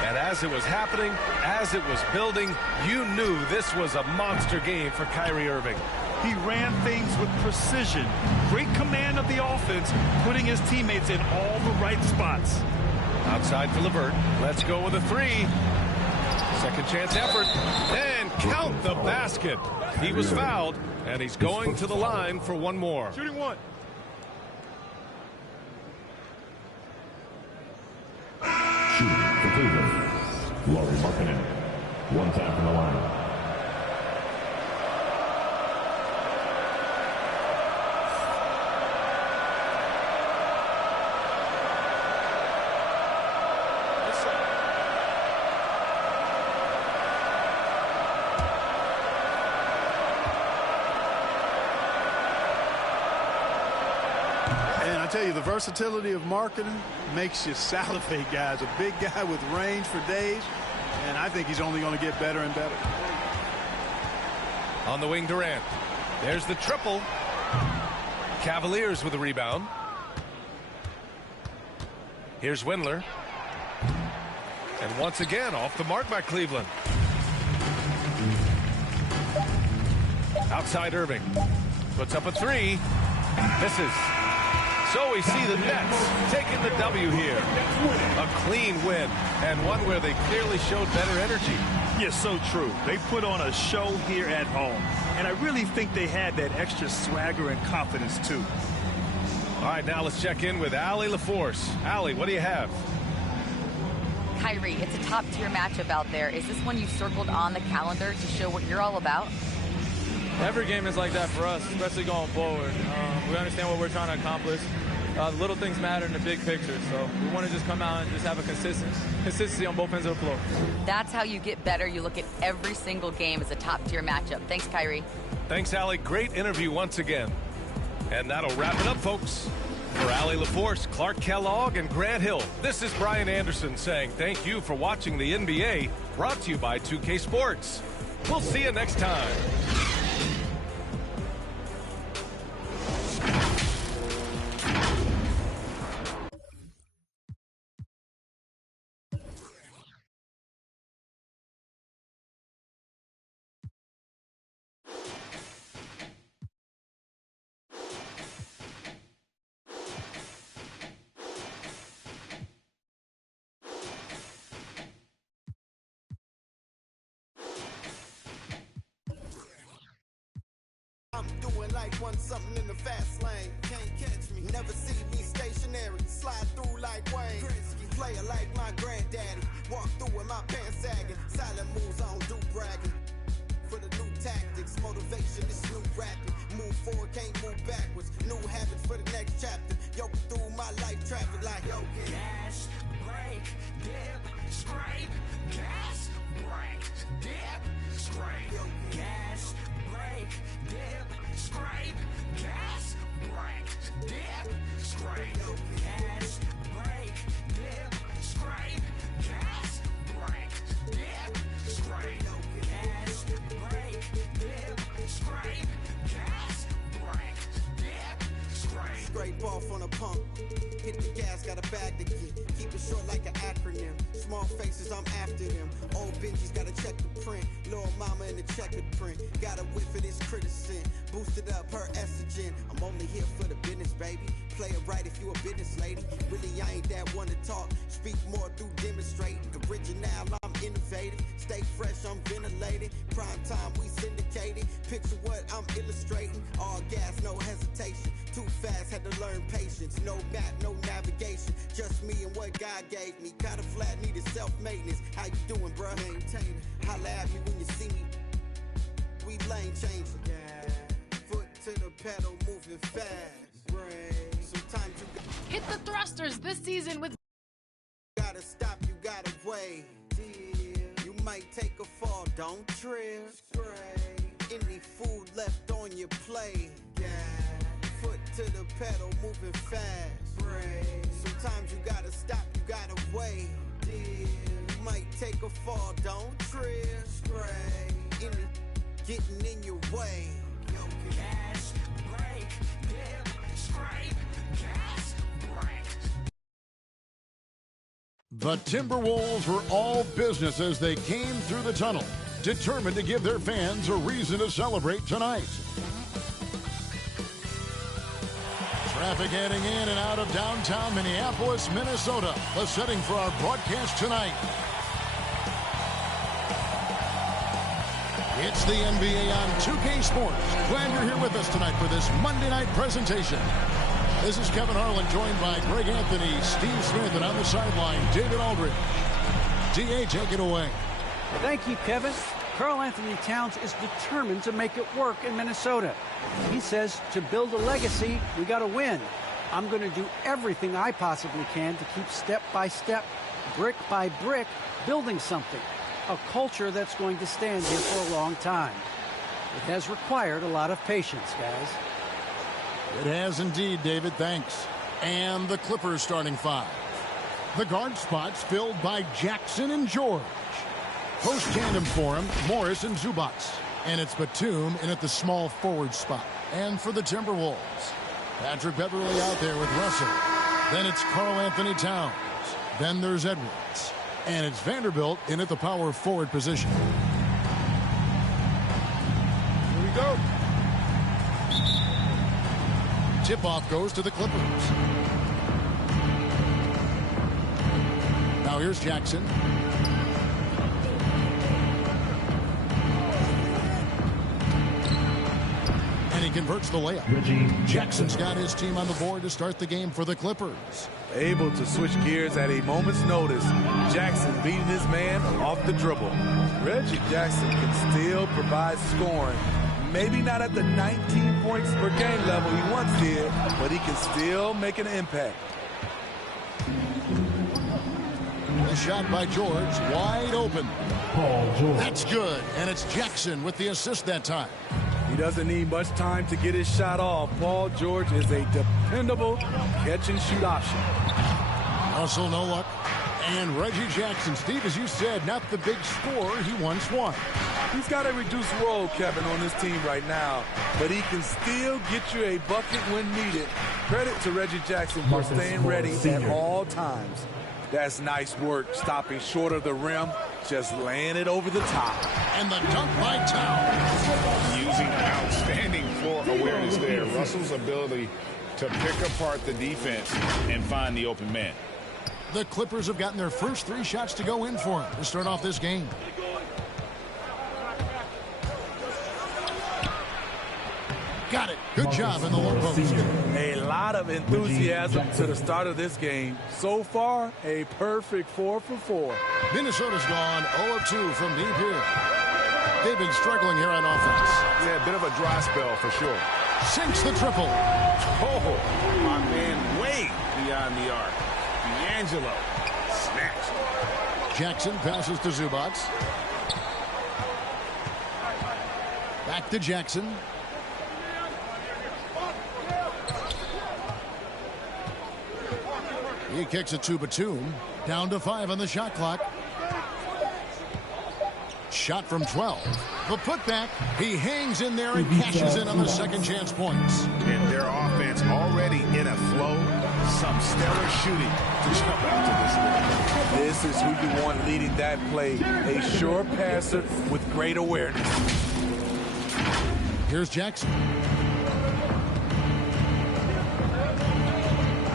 And as it was happening, as it was building, you knew this was a monster game for Kyrie Irving. He ran things with precision, great command of the offense, putting his teammates in all the right spots. Outside for LeVert. Let's go with a 3. Second chance effort. And count the basket. He was fouled, and he's going to the line for one more. Shooting 1. Shooting for Cleveland, Lauri Markkanen. One time from the line. And I tell you, the versatility of marketing makes you salivate, guys. A big guy with range for days, and I think he's only going to get better and better. On the wing, Durant. There's the triple. Cavaliers with a rebound. Here's Windler. And once again, off the mark by Cleveland. Outside Irving. Puts up a three. Misses. So we see the Nets taking the W here. A clean win, and one where they clearly showed better energy. Yes, so true. They put on a show here at home, and I really think they had that extra swagger and confidence, too. All right, now let's check in with Allie LaForce. Allie, what do you have? Kyrie, it's a top-tier matchup out there. Is this one you circled on the calendar to show what you're all about? Every game is like that for us, especially going forward. We understand what we're trying to accomplish. The little things matter in the big picture, so we want to just come out and just have a consistency on both ends of the floor. That's how you get better. You look at every single game as a top-tier matchup. Thanks, Kyrie. Thanks, Allie. Great interview once again. And that'll wrap it up, folks. For Allie LaForce, Clark Kellogg, and Grant Hill, this is Brian Anderson saying thank you for watching the NBA, brought to you by 2K Sports. We'll see you next time. I'm doing like one something in the fast lane. Can't catch me, never see me stationary. Slide through like Wayne Gretzky, player like my granddaddy. Walk through with my pants sagging. Silent moves, I don't do bragging. For the new tactics, motivation is new rapping. Move forward, can't move backwards. New habits for the next chapter. Yo, through my life traffic like yo, gas, brake, dip, scrape, gas, brake, dip, scrape, yo, gas, brake, dip, scrape, gas, brake, dip, scrape, yo, gas, brake, dip, scrape, gas, brake, dip, scrape, yo, gas, brake, dip, scrape, gas, brake, dip, scrape. Scrape off on a pump. Hit the gas, got a bag to get. Keep it short like an acronym. Small faces, I'm after them. Old Benji's gotta check the print. Little mama in the checkered print. Got a whiff of this criticism. Boosted up her estrogen. I'm only here for the business, baby. Play it right if you a business lady. Really, I ain't that one to talk. Speak more through demonstrating. Original, I'm innovative. Stay fresh, I'm ventilated. Prime time, we syndicated. Picture what I'm illustrating. All gas, no hesitation. Too fast, had to learn patience. No map, no navigation. Just me and what God gave me. Got a flat, needed self-maintenance. How you doing, bruh? Maintain it. Holla at me when you see me. We lane changing. Yeah. Foot to the pedal, moving fast. Brain. Sometimes you hit the thrusters this season with. Gotta stop, you gotta wait. You might take a fall, don't trip. Any food left on your plate. Yeah. Foot to the pedal, moving fast. Sometimes you gotta stop, you gotta wait. You might take a fall, don't trip. Any getting in your way. Yo, gas, brake, dip, scrape, gas, brake. The Timberwolves were all business as they came through the tunnel, determined to give their fans a reason to celebrate tonight. Traffic heading in and out of downtown Minneapolis, Minnesota. The setting for our broadcast tonight. It's the NBA on 2K Sports. Glad you're here with us tonight for this Monday night presentation. This is Kevin Harlan, joined by Greg Anthony, Steve Smith, and on the sideline, David Aldridge. DA, take it away. Thank you, Kevin. Karl Anthony Towns is determined to make it work in Minnesota. He says to build a legacy, we got to win. I'm going to do everything I possibly can to keep step by step, brick by brick, building something. A culture that's going to stand here for a long time. It has required a lot of patience, guys. It has indeed, David. Thanks. And the Clippers starting five. The guard spots filled by Jackson and George. Post tandem for him, Morris and Zubac. And it's Batum in at the small forward spot. And for the Timberwolves, Patrick Beverly out there with Russell. Then it's Karl Anthony Towns. Then there's Edwards. And it's Vanderbilt in at the power forward position. Here we go. Tip-off goes to the Clippers. Now here's Jackson. And he converts the layup. Jackson's got his team on the board to start the game for the Clippers. Able to switch gears at a moment's notice. Jackson beating his man off the dribble. Reggie Jackson can still provide scoring. Maybe not at the 19 points per game level he once did, but he can still make an impact. The shot by George, wide open. Paul George. That's good, and it's Jackson with the assist that time. He doesn't need much time to get his shot off. Paul George is a dependable catch-and-shoot option. Russell, no luck. And Reggie Jackson, Steve, as you said, not the big scorer he once was. He's got a reduced role, Kevin, on this team right now, but he can still get you a bucket when needed. Credit to Reggie Jackson for staying ready at all times. That's nice work, stopping short of the rim, just laying it over the top. And the dunk by Towns. Using outstanding floor awareness there. Russell's ability to pick apart the defense and find the open man. The Clippers have gotten their first three shots to go in for him to start off this game. Got it. Good job in the low post. A lot of enthusiasm to the start of this game. So far, a perfect 4 for 4. Minnesota's gone 0 of 2 from deep here. They've been struggling here on offense. Yeah, a bit of a dry spell for sure. Sinks the triple. Oh, my man way beyond the arc. D'Angelo snatched. Jackson passes to Zubac. Back to Jackson. He kicks it to Batum. Down to 5 on the shot clock. Shot from 12. The putback. He hangs in there and cashes in on the second chance points. And their offense already in a flow. Some stellar shooting to jump out to this. This is who you want leading that play. A sure passer with great awareness. Here's Jackson.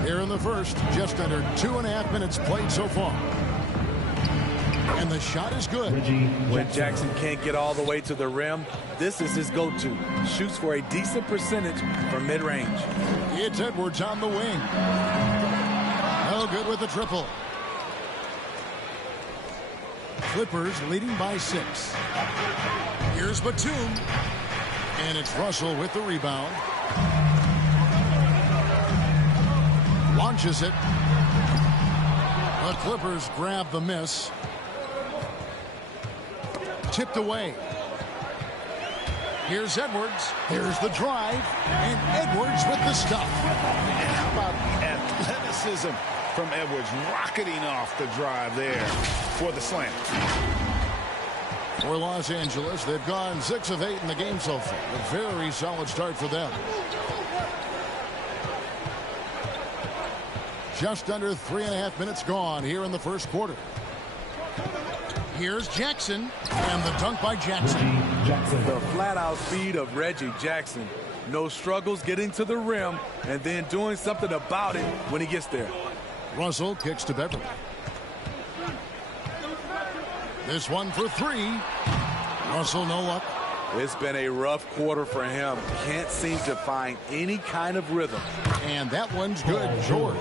Here in the first, just under 2.5 minutes played so far. And the shot is good. When Jackson can't get all the way to the rim, this is his go-to. Shoots for a decent percentage from mid-range. It's Edwards on the wing. No good with the triple. Clippers leading by 6. Here's Batum. And it's Russell with the rebound. Launches it. The Clippers grab the miss. Tipped away. Here's Edwards. Here's the drive. And Edwards with the stuff. And how about the athleticism from Edwards rocketing off the drive there for the slam. For Los Angeles, they've gone 6 of 8 in the game so far. A very solid start for them. Just under 3.5 minutes gone here in the first quarter. Here's Jackson, and the dunk by Jackson. The flat-out speed of Reggie Jackson. No struggles getting to the rim and then doing something about it when he gets there. Russell kicks to Beverly. This one for 3. Russell, no luck. It's been a rough quarter for him. Can't seem to find any kind of rhythm. And that one's good. George.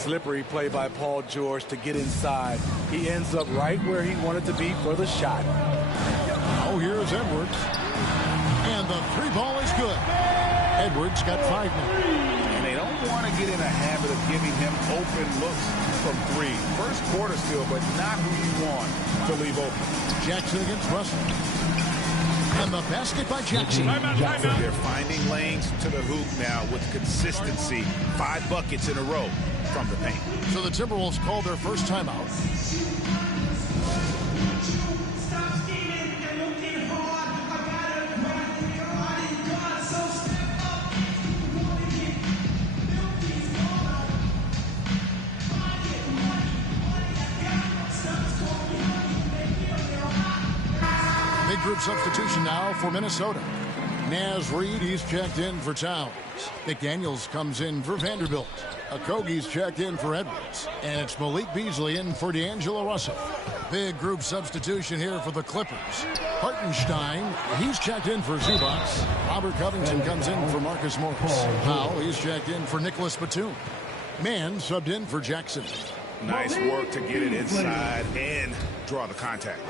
Slippery play by Paul George to get inside. He ends up right where he wanted to be for the shot. Oh, here's Edwards. And the three ball is good. Edwards got 5 now. And they don't want to get in a habit of giving him open looks from 3. First quarter still, but not who you want to leave open. Jackson against Russell. And the basket by Jackson. They're finding lanes to the hoop now with consistency. 5 buckets in a row from the paint. So the Timberwolves call their first timeout. Big group substitution now for Minnesota. Naz Reid, he's checked in for Towns. McDaniels comes in for Vanderbilt. Okogie's checked in for Edwards. And it's Malik Beasley in for D'Angelo Russell. Big group substitution here for the Clippers. Hartenstein, he's checked in for Zubac. Robert Covington comes in for Marcus Morris. Powell, he's checked in for Nicholas Batum. Mann subbed in for Jackson. Nice work to get it inside and draw the contact.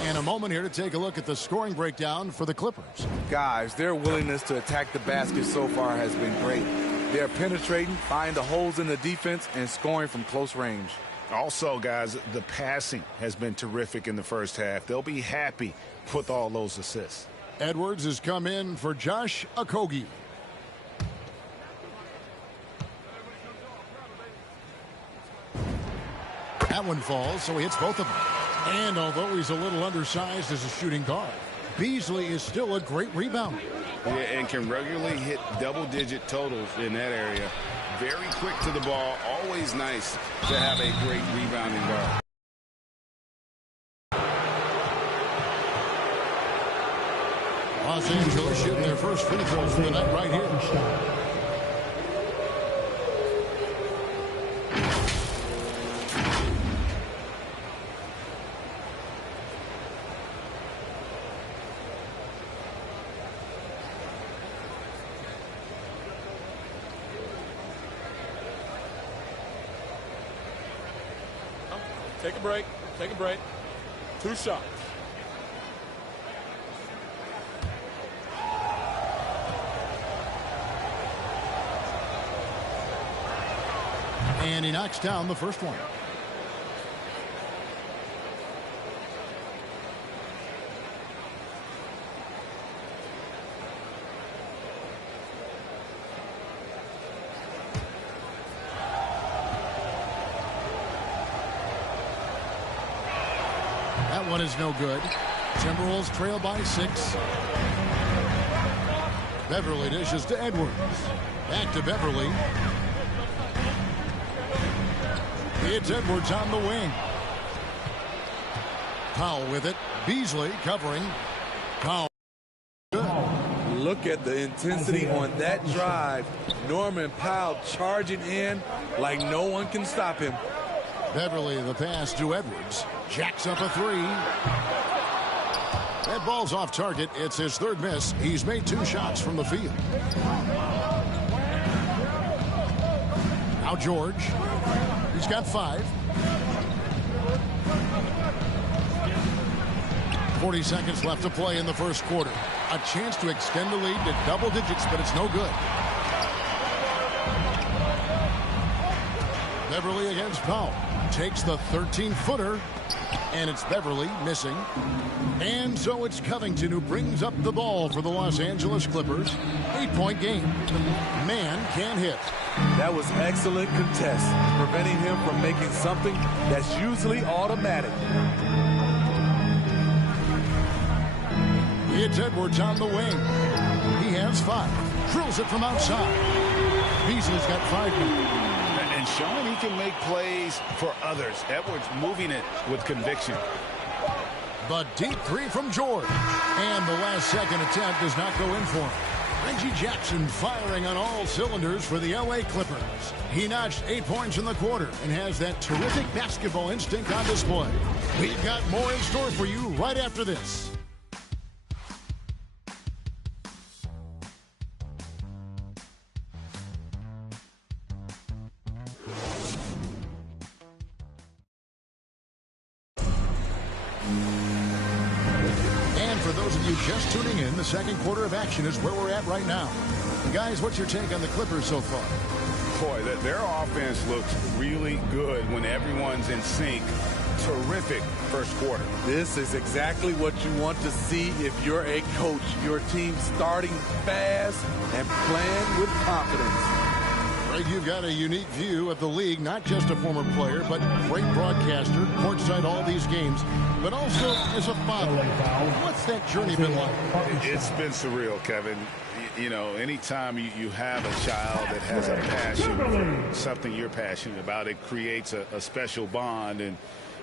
And a moment here to take a look at the scoring breakdown for the Clippers. Guys, their willingness to attack the basket so far has been great. They're penetrating, finding the holes in the defense, and scoring from close range. Also, guys, the passing has been terrific in the first half. They'll be happy with all those assists. Edwards has come in for Josh Okogie. That one falls, so he hits both of them. And although he's a little undersized as a shooting guard, Beasley is still a great rebounder. Yeah, and can regularly hit double-digit totals in that area. Very quick to the ball. Always nice to have a great rebounding guard. Los Angeles shooting their first free throws of the night right here. Take a break. Take a break. 2 shots. And he knocks down the first one. That one is no good. Timberwolves trail by 6. Beverly dishes to Edwards. Back to Beverly. It's Edwards on the wing. Powell with it. Beasley covering. Powell. Good. Look at the intensity on that drive. Norman Powell charging in like no one can stop him. Beverly the pass to Edwards. Jacks up a 3. That ball's off target. It's his 3rd miss. He's made 2 shots from the field. Now George. He's got 5. 40 seconds left to play in the first quarter. A chance to extend the lead to double digits, but it's no good. Beverly against Powell. Takes the 13-footer, and it's Beverly missing. And so it's Covington who brings up the ball for the Los Angeles Clippers. 8-point game. Man can hit. That was excellent contest, preventing him from making something that's usually automatic. It's Edwards on the wing. He has 5. Drills it from outside. Beasley's got 5 now. And showing he can make plays for others. Edwards moving it with conviction. The deep 3 from George. And the last second attempt does not go in for him. Reggie Jackson firing on all cylinders for the LA Clippers. He notched 8 points in the quarter and has that terrific basketball instinct on display. We've got more in store for you right after this. If you're just tuning in, the second quarter of action is where we're at right now. Guys, what's your take on the Clippers so far? Boy, their offense looks really good when everyone's in sync. Terrific first quarter. This is exactly what you want to see if you're a coach. Your team starting fast and playing with confidence. Greg, you've got a unique view of the league, not just a former player, but great broadcaster, courtside all these games, but also as a father. What's that journey been like? It's been surreal, Kevin. You know, anytime you have a child that has a passion for something you're passionate about, it creates a special bond. And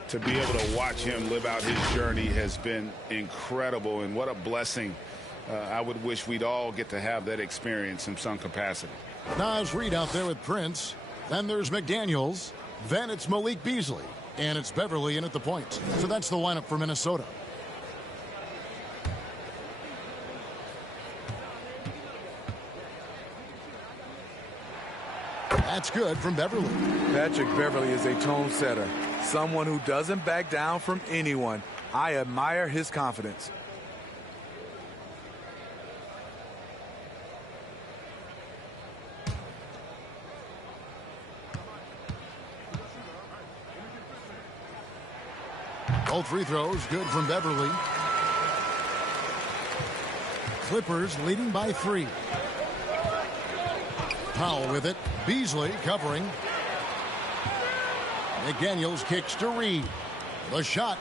to be able to watch him live out his journey has been incredible. And what a blessing. I would wish we'd all get to have that experience in some capacity. Naz Reid out there with Prince. Then there's McDaniels. Then it's Malik Beasley. And it's Beverly in at the point. So that's the lineup for Minnesota. That's good from Beverly. Patrick Beverly is a tone setter. Someone who doesn't back down from anyone. I admire his confidence. Both free throws good from Beverly. Clippers leading by 3. Powell with it. Beasley covering. McDaniels kicks to Reid. The shot.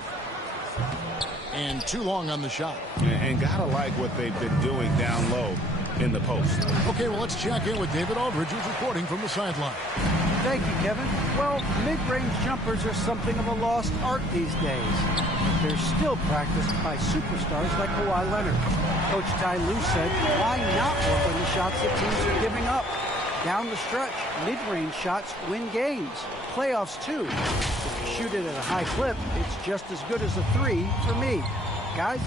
And too long on the shot. And gotta like what they've been doing down low in the post. Okay, well, let's check in with David Aldridge, who's reporting from the sideline. Thank you, Kevin. Well, mid-range jumpers are something of a lost art these days. They're still practiced by superstars like Kawhi Leonard. Coach Ty Lue said, why not work on the shots that teams are giving up? Down the stretch, mid-range shots win games. Playoffs, too. If you shoot it at a high clip, it's just as good as a 3 for me. Guys?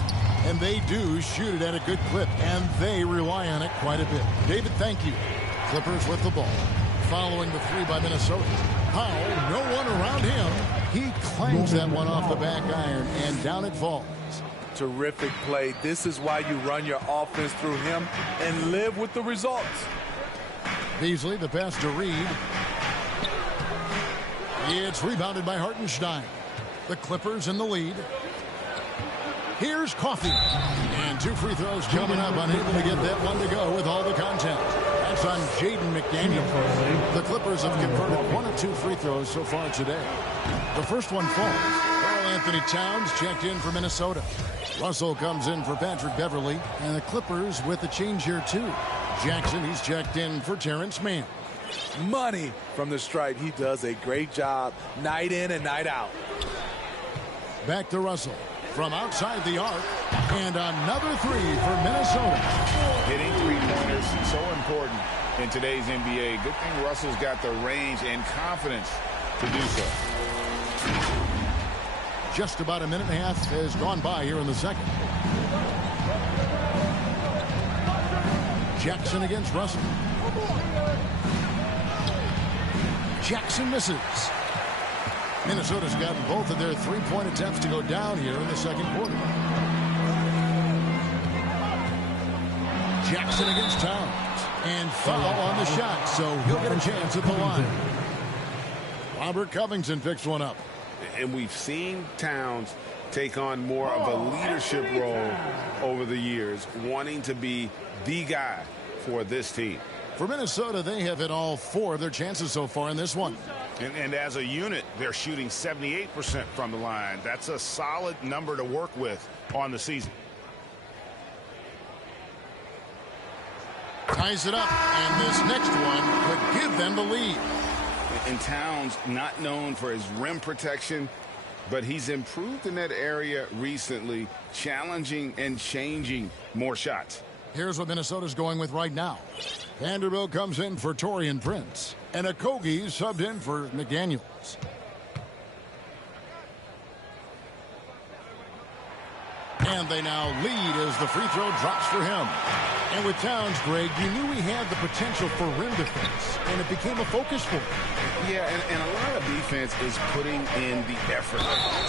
And they do shoot it at a good clip, and they rely on it quite a bit. David, thank you. Clippers with the ball. Following the 3 by Minnesota. Powell, no one around him. He clangs that one off the back iron, and down it falls. Terrific play. This is why you run your offense through him and live with the results. Beasley, the pass to Reid. It's rebounded by Hartenstein. The Clippers in the lead. Here's Coffey. And 2 free throws coming up, unable to get that one to go with all the contact. That's on Jaden McDaniel. The Clippers have converted 1 of 2 free throws so far today. The first one falls. Karl-Anthony Towns checked in for Minnesota. Russell comes in for Patrick Beverly. And the Clippers with a change here, too. Jackson, he's checked in for Terrence Mann. Money from the stripe. He does a great job night in and night out. Back to Russell. From outside the arc, and another 3 for Minnesota. Hitting 3-pointers is so important in today's NBA. Good thing Russell's got the range and confidence to do so. Just about a minute and a half has gone by here in the second. Jackson against Russell. Jackson misses. Minnesota's gotten both of their 3-point attempts to go down here in the second quarter. Jackson against Towns. And foul on the shot, so he'll get a chance at the line. Robert Covington picks one up. And we've seen Towns take on more of a leadership role over the years, wanting to be the guy for this team. For Minnesota, they have hit all 4 of their chances so far in this one. And as a unit, they're shooting 78% from the line. That's a solid number to work with on the season. Ties it up, and this next one could give them the lead. And Towns, not known for his rim protection, but he's improved in that area recently, challenging and changing more shots. Here's what Minnesota's going with right now. Vanderbilt comes in for Taurean Prince. And Okogie subbed in for McDaniels. And they now lead as the free throw drops for him. And with Towns, Greg, you knew he had the potential for rim defense, and it became a focus for him. Yeah, and a lot of defense is putting in the effort.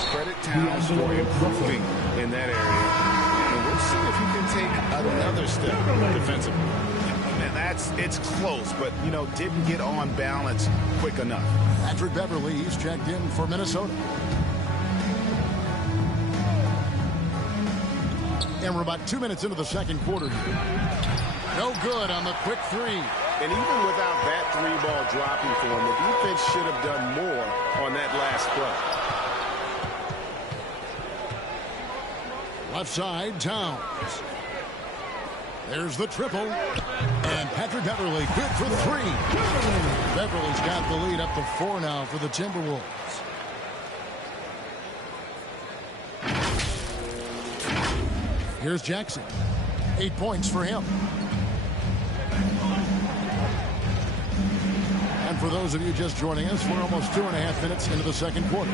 Credit Towns for improving in that area. And we're let's see if he can take another step defensively. And it's close, but, didn't get on balance quick enough. Patrick Beverly, he's checked in for Minnesota. And we're about 2 minutes into the second quarter. No good on the quick three. And even without that three ball dropping for him, the defense should have done more on that last play. Left side, Towns. There's the triple. And Patrick Beverly good for three. Beverly's got the lead up to 4 now for the Timberwolves. Here's Jackson. 8 points for him. And for those of you just joining us, we're almost 2.5 minutes into the second quarter.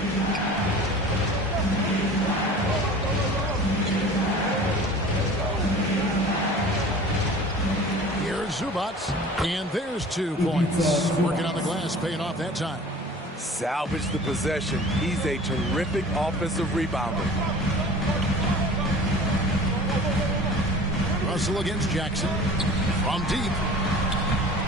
Here's Zubac, and there's 2 points. Working on the glass, paying off that time. Salvage the possession. He's a terrific offensive rebounder. Russell against Jackson. From deep.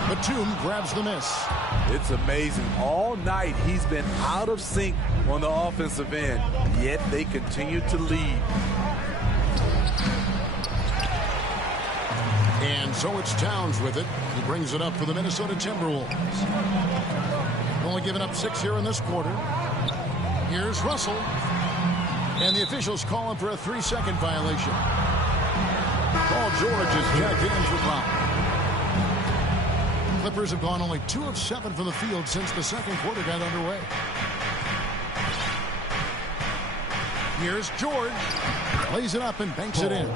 Batum grabs the miss. It's amazing. All night he's been out of sync on the offensive end, yet they continue to lead. And so it's Towns with it. He brings it up for the Minnesota Timberwolves. Only giving up 6 here in this quarter. Here's Russell. And the officials call him for a 3-second violation. Paul George is checked in for foul. Clippers have gone only 2 of 7 from the field since the second quarter got underway. Here's George. Lays it up and banks it in.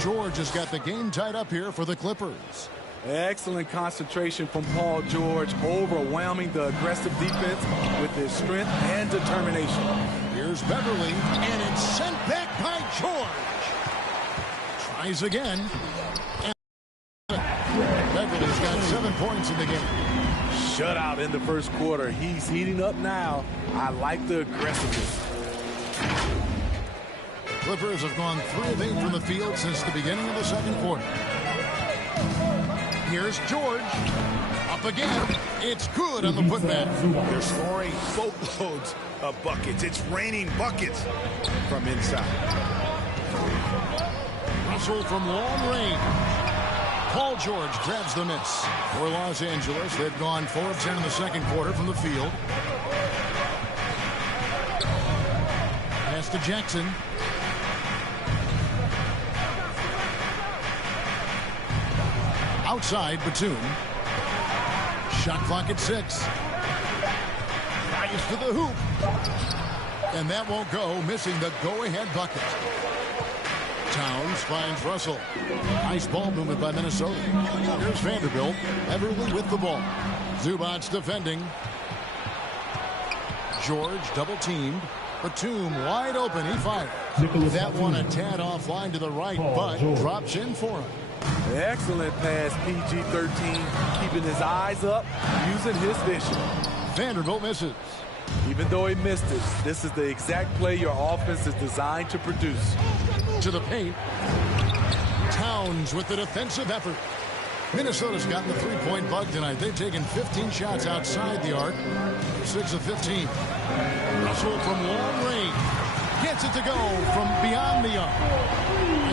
George has got the game tied up here for the Clippers. Excellent concentration from Paul George, overwhelming the aggressive defense with his strength and determination. Here's Beverly, and it's sent back by George. Tries again. And Beverly's got 7 points in the game. Shutout in the first quarter. He's heating up now. I like the aggressiveness. Clippers have gone 3 of 8 from the field since the beginning of the second quarter. Here's George. Up again. It's good on the putback. They're scoring boatloads of buckets. It's raining buckets from inside. Russell from long range. Paul George grabs the miss. For Los Angeles, they've gone 4 of 10 in the second quarter from the field. Pass to Jackson. Outside, Batum. Shot clock at 6. Drives to the hoop. And that won't go, missing the go-ahead bucket. Towns finds Russell. Nice ball movement by Minnesota. Here's Vanderbilt. Everly with the ball. Zubac defending. George double-teamed. Batum wide open. He fires. That one a tad offline to the right, but drops in for him. Excellent pass, PG-13, keeping his eyes up, using his vision. Vanderbilt misses. Even though he missed it, this is the exact play your offense is designed to produce. To the paint. Towns with the defensive effort. Minnesota's gotten the 3-point bug tonight. They've taken 15 shots outside the arc. 6 of 15. Russell from long range. Gets it to go from beyond the arc.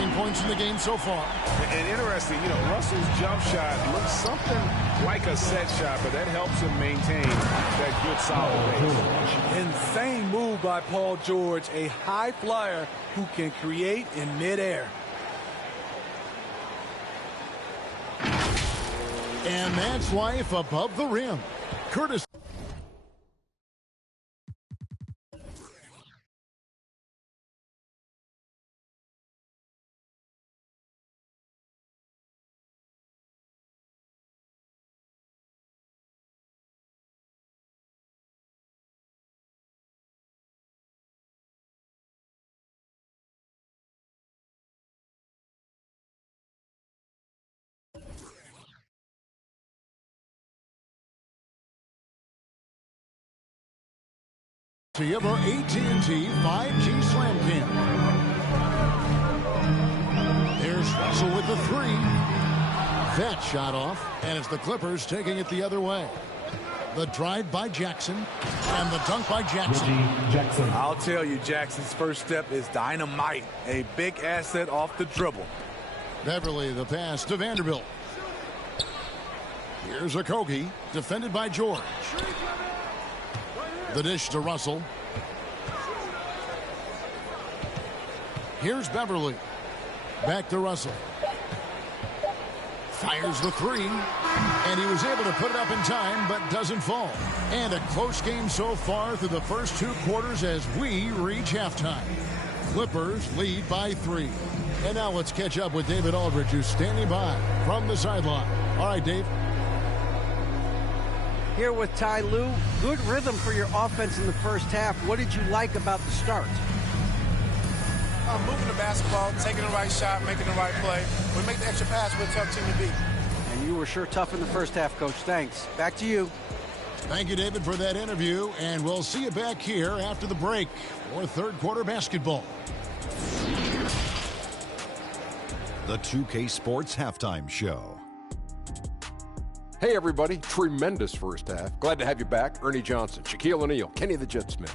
9 points in the game so far. And interesting, Russell's jump shot looks something like a set shot, but that helps him maintain that good solid base. Insane move by Paul George, a high flyer who can create in midair. And that's life above the rim. Curtis. Of our AT&T 5G Slam Cam. Here's Russell with the three. That shot off, and it's the Clippers taking it the other way. The drive by Jackson, and the dunk by Jackson. I'll tell you, Jackson's first step is dynamite. A big asset off the dribble. Beverly, the pass to Vanderbilt. Here's Okogie, defended by George. The dish to Russell. Here's Beverly. Back to Russell. Fires the three, and he was able to put it up in time, but doesn't fall. And a close game so far through the first 2 quarters as we reach halftime. Clippers lead by 3. And now let's catch up with David Aldridge, who's standing by from the sideline. All right, Dave. Here with Ty Lue. Good rhythm for your offense in the first half. What did you like about the start? Moving the basketball, taking the right shot, making the right play. We make the extra pass, we're a tough team to beat. And you were sure tough in the first half, Coach. Thanks. Back to you. Thank you, David, for that interview. And we'll see you back here after the break for third quarter basketball. The 2K Sports Halftime Show. Hey, everybody. Tremendous first half. Glad to have you back. Ernie Johnson, Shaquille O'Neal, Kenny the Jet Smith.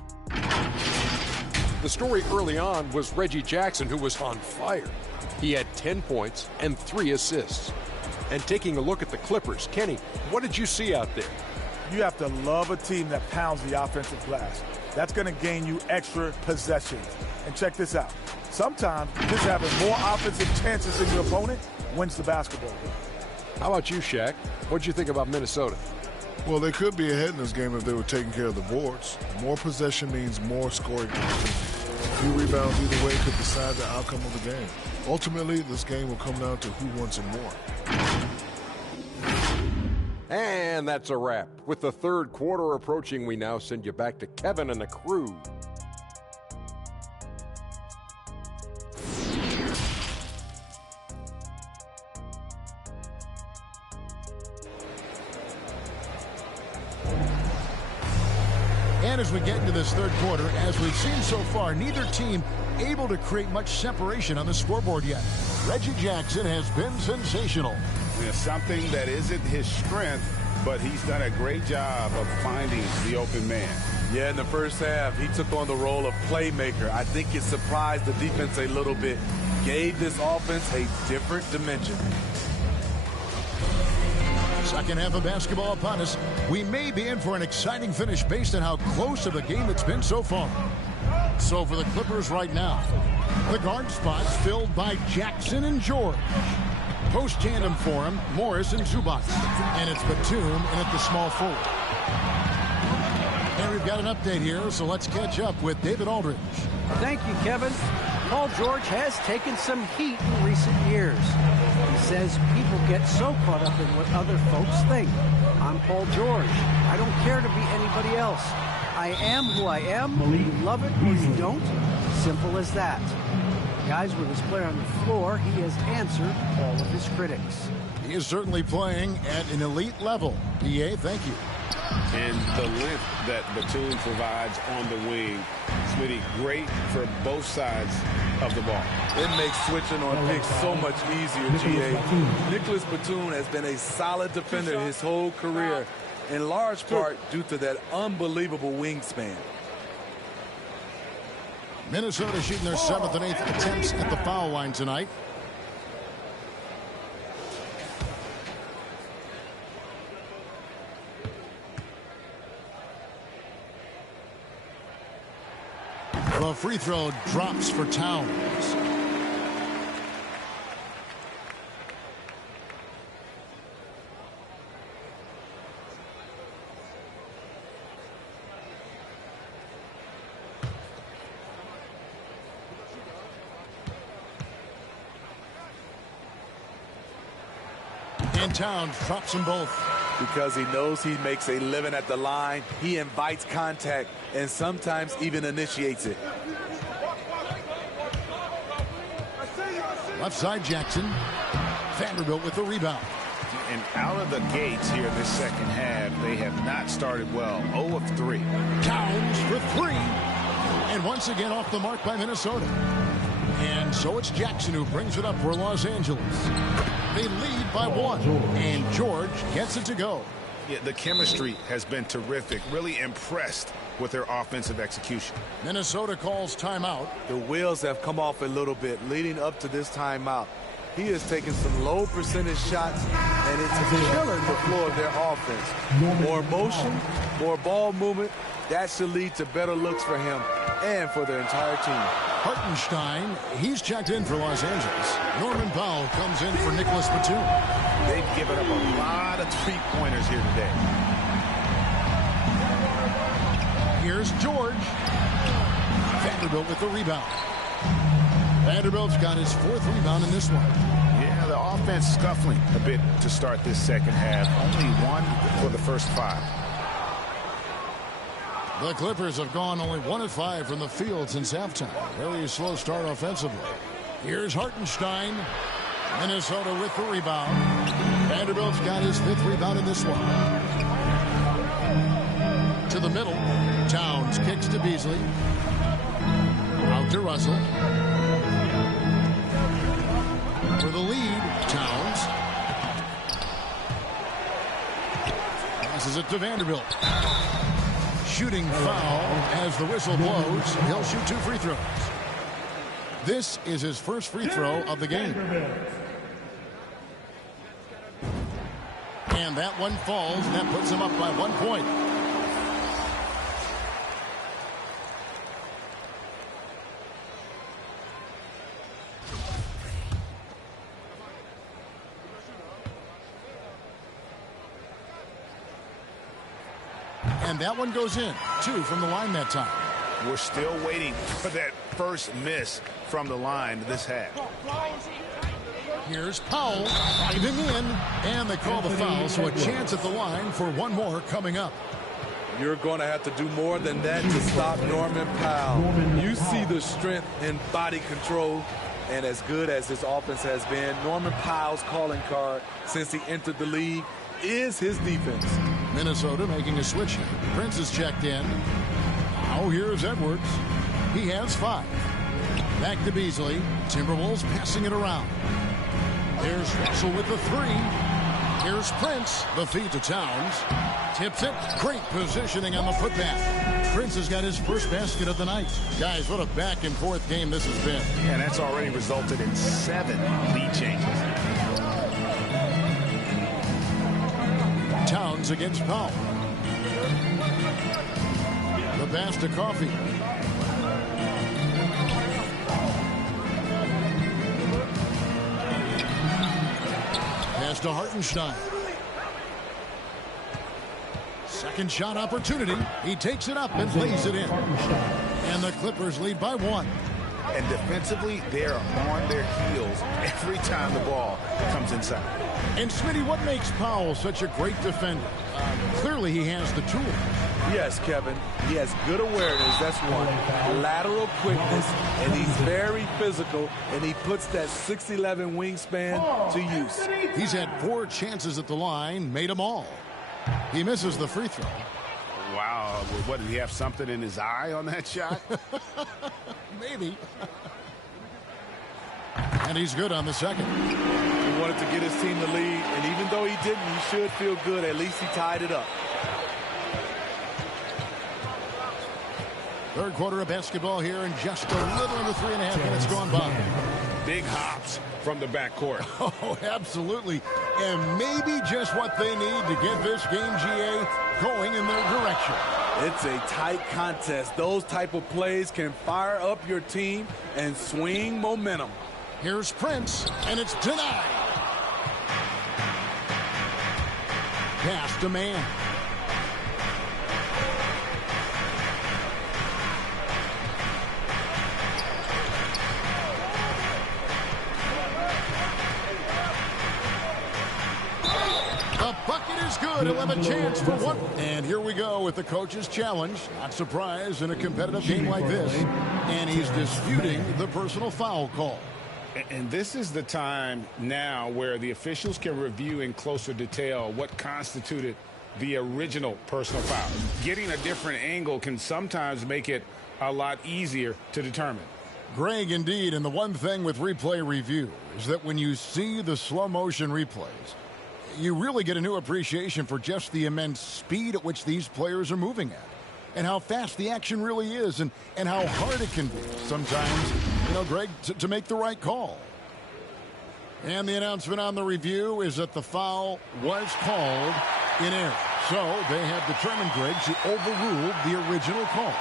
The story early on was Reggie Jackson, who was on fire. He had 10 points and 3 assists. And taking a look at the Clippers, Kenny, what did you see out there? You have to love a team that pounds the offensive glass. That's going to gain you extra possessions. And check this out. Sometimes just having more offensive chances than your opponent wins the basketball game. How about you, Shaq? What'd you think about Minnesota? Well, they could be ahead in this game if they were taking care of the boards. More possession means more scoring opportunities. A few rebounds either way could decide the outcome of the game. Ultimately, this game will come down to who wants it more. And that's a wrap. With the third quarter approaching, we now send you back to Kevin and the crew. And as we get into this third quarter, as we've seen so far, neither team able to create much separation on the scoreboard yet. Reggie Jackson has been sensational. There's something that isn't his strength, but he's done a great job of finding the open man. Yeah, in the first half, he took on the role of playmaker. I think it surprised the defense a little bit, gave this offense a different dimension. Second half of basketball upon us. We may be in for an exciting finish based on how close of a game it's been so far. So for the Clippers right now, the guard spots filled by Jackson and George. Post tandem for him, Morris and Zubac. And it's Batum in at the small forward. And we've got an update here, so let's catch up with David Aldridge. Thank you, Kevin. Paul George has taken some heat in recent years. He says people get so caught up in what other folks think. I'm Paul George. I don't care to be anybody else. I am who I am. You love it or you don't. Simple as that. Guys, with his play on the floor, he has answered all of his critics. He is certainly playing at an elite level. PA, thank you. And the length that Batum provides on the wing, Smitty, great for both sides of the ball. It makes switching on picks so much easier, GA. Nicholas Batum has been a solid defender his whole career, in large part due to that unbelievable wingspan. Minnesota shooting their 7th and 8th attempts at the foul line tonight. The free throw drops for Towns. And Towns drops them both. Because he knows he makes a living at the line, he invites contact and sometimes even initiates it. Left side Jackson. Vanderbilt with the rebound. And out of the gates here in this second half, they have not started well. 0 of 3. Towns for 3. And once again off the mark by Minnesota. And so it's Jackson who brings it up for Los Angeles. They lead by 1, and George gets it to go. Yeah, the chemistry has been terrific. Really impressed with their offensive execution. Minnesota calls timeout. The wheels have come off a little bit leading up to this timeout. He has taken some low percentage shots, and it's killing the flow of their offense. More motion, more ball movement. That should lead to better looks for him and for their entire team. Hartenstein, he's checked in for Los Angeles. Norman Powell comes in for Nicholas Batum. They've given up a lot of three-pointers here today. Here's George. Vanderbilt with the rebound. Vanderbilt's got his 4th rebound in this one. Yeah, the offense scuffling a bit to start this second half. Only 1 for the first 5. The Clippers have gone only 1 of 5 from the field since halftime. Very slow start offensively. Here's Hartenstein. Minnesota with the rebound. Vanderbilt's got his 5th rebound in this one. To the middle. Towns kicks to Beasley. Out to Russell. For the lead, Towns. Passes it to Vanderbilt. Shooting foul as the whistle blows. He'll shoot 2 free throws. This is his first free throw of the game. And that one falls, and that puts him up by 1 point. And that one goes in. 2 from the line that time. We're still waiting for that first miss from the line this half. Here's Powell driving in, and they call the foul, so a chance at the line for 1 more coming up. You're going to have to do more than that to stop Norman Powell. You see the strength and body control, and as good as his offense has been, Norman Powell's calling card since he entered the league is his defense. Minnesota making a switch here. Prince is checked in. Now here's Edwards. He has 5. Back to Beasley. Timberwolves passing it around. There's Russell with the 3. Here's Prince. The feed to Towns. Tips it. Great positioning on the putback. Prince has got his first basket of the night. Guys, what a back and forth game this has been. And that's already resulted in 7 lead changes. Towns against Powell. The pass to Coffey. Pass to Hartenstein. Second shot opportunity. He takes it up and lays it in. And the Clippers lead by 1. And defensively, they're on their heels every time the ball comes inside. And Smitty, what makes Powell such a great defender? Clearly he has the tools. Yes, Kevin. He has good awareness, that's one. Lateral quickness, and he's very physical, and he puts that 6'11" wingspan to use. He's had 4 chances at the line, made them all. He misses the free throw. Wow, what, did he have something in his eye on that shot? Maybe. And he's good on the second. He wanted to get his team the lead, and even though he didn't, he should feel good. At least he tied it up. Third quarter of basketball here, and just a little under 3.5 minutes gone by. Big hops from the backcourt. Oh, absolutely. And maybe just what they need to get this game, GA, going in their direction. It's a tight contest. Those type of plays can fire up your team and swing momentum. Here's Prince, and it's denied. Pass to man. The bucket is good. He'll have a chance for 1. And here we go with the coach's challenge. Not surprised in a competitive game like this. And he's disputing the personal foul call. And this is the time now where the officials can review in closer detail what constituted the original personal foul. Getting a different angle can sometimes make it a lot easier to determine. Greg, indeed, and the one thing with replay review is that when you see the slow motion replays, you really get a new appreciation for just the immense speed at which these players are moving at, and how fast the action really is, and how hard it can be sometimes, Greg, to make the right call. And the announcement on the review is that the foul was called in error. So they have determined, Greg, to overrule the original call.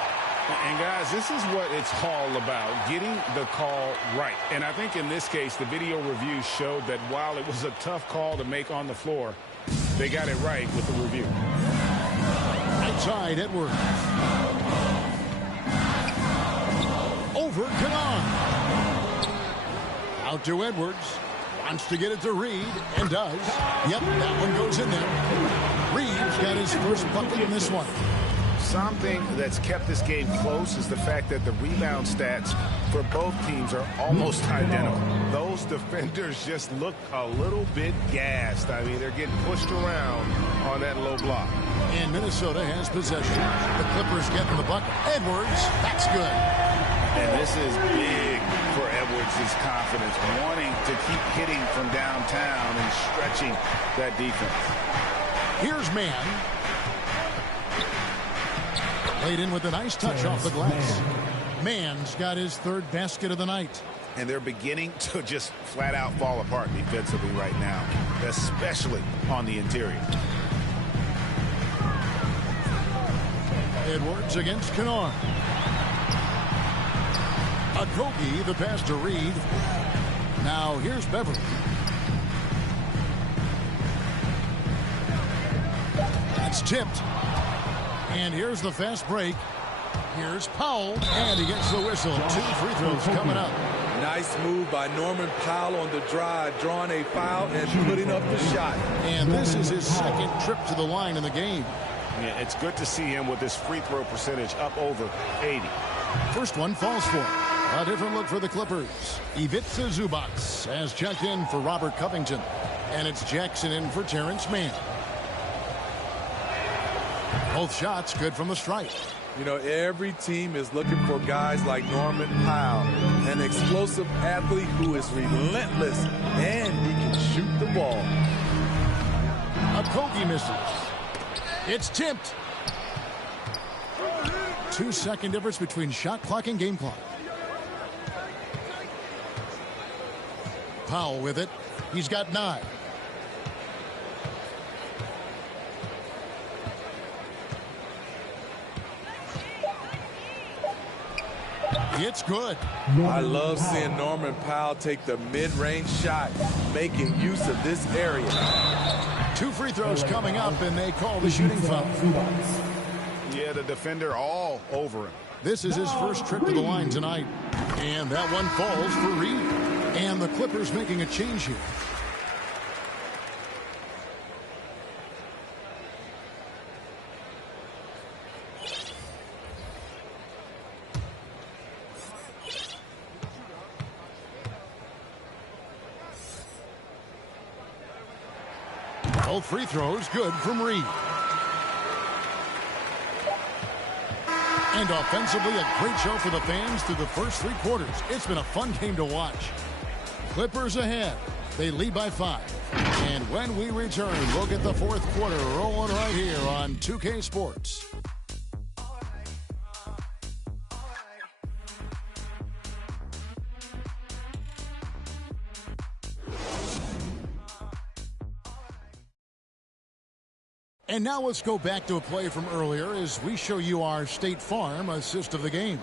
And guys, this is what it's all about, getting the call right. And I think in this case, the video review showed that while it was a tough call to make on the floor, they got it right with the review. Outside Edwards. Over Kanan. Out to Edwards. Wants to get it to Reed, and does. Yep, that one goes in there. Reed's got his first bucket in this one. Something that's kept this game close is the fact that the rebound stats for both teams are almost identical. Those defenders just look a little bit gassed. I mean, they're getting pushed around on that low block. And Minnesota has possession. The Clippers getting the bucket. Edwards, that's good. And this is big for Edwards' confidence, wanting to keep hitting from downtown and stretching that defense. Here's Mann. Played in with a nice touch off the glass. Mann's got his third basket of the night. And they're beginning to just flat out fall apart defensively right now, especially on the interior. Edwards against Kennard. Okogie, the pass to Reed. Now here's Beverly. That's tipped. And here's the fast break. Here's Powell, and he gets the whistle. 2 free throws coming up. Nice move by Norman Powell on the drive, drawing a foul and putting up the shot. And this is his second trip to the line in the game. Yeah, it's good to see him with his free throw percentage up over 80. First one falls for him. A different look for the Clippers. Ivica Zubac has checked in for Robert Covington. And it's Jackson in for Terrence Mann. Both shots good from the stripe. Every team is looking for guys like Norman Powell, an explosive athlete who is relentless, and he can shoot the ball. Okogie misses. It's tipped. 2-second difference between shot clock and game clock. Powell with it. He's got 9. It's good. I love seeing Norman Powell take the mid-range shot, making use of this area. 2 free throws coming up, and they call the shooting foul. Yeah, the defender all over him. This is his first trip to the line tonight. And that one falls for Reed. And the Clippers making a change here. Both free throws good from Reed. And offensively, a great show for the fans through the first 3 quarters. It's been a fun game to watch. Clippers ahead. They lead by 5. And when we return, we'll get the 4th quarter rolling right here on 2K Sports. And now let's go back to a play from earlier as we show you our State Farm assist of the game.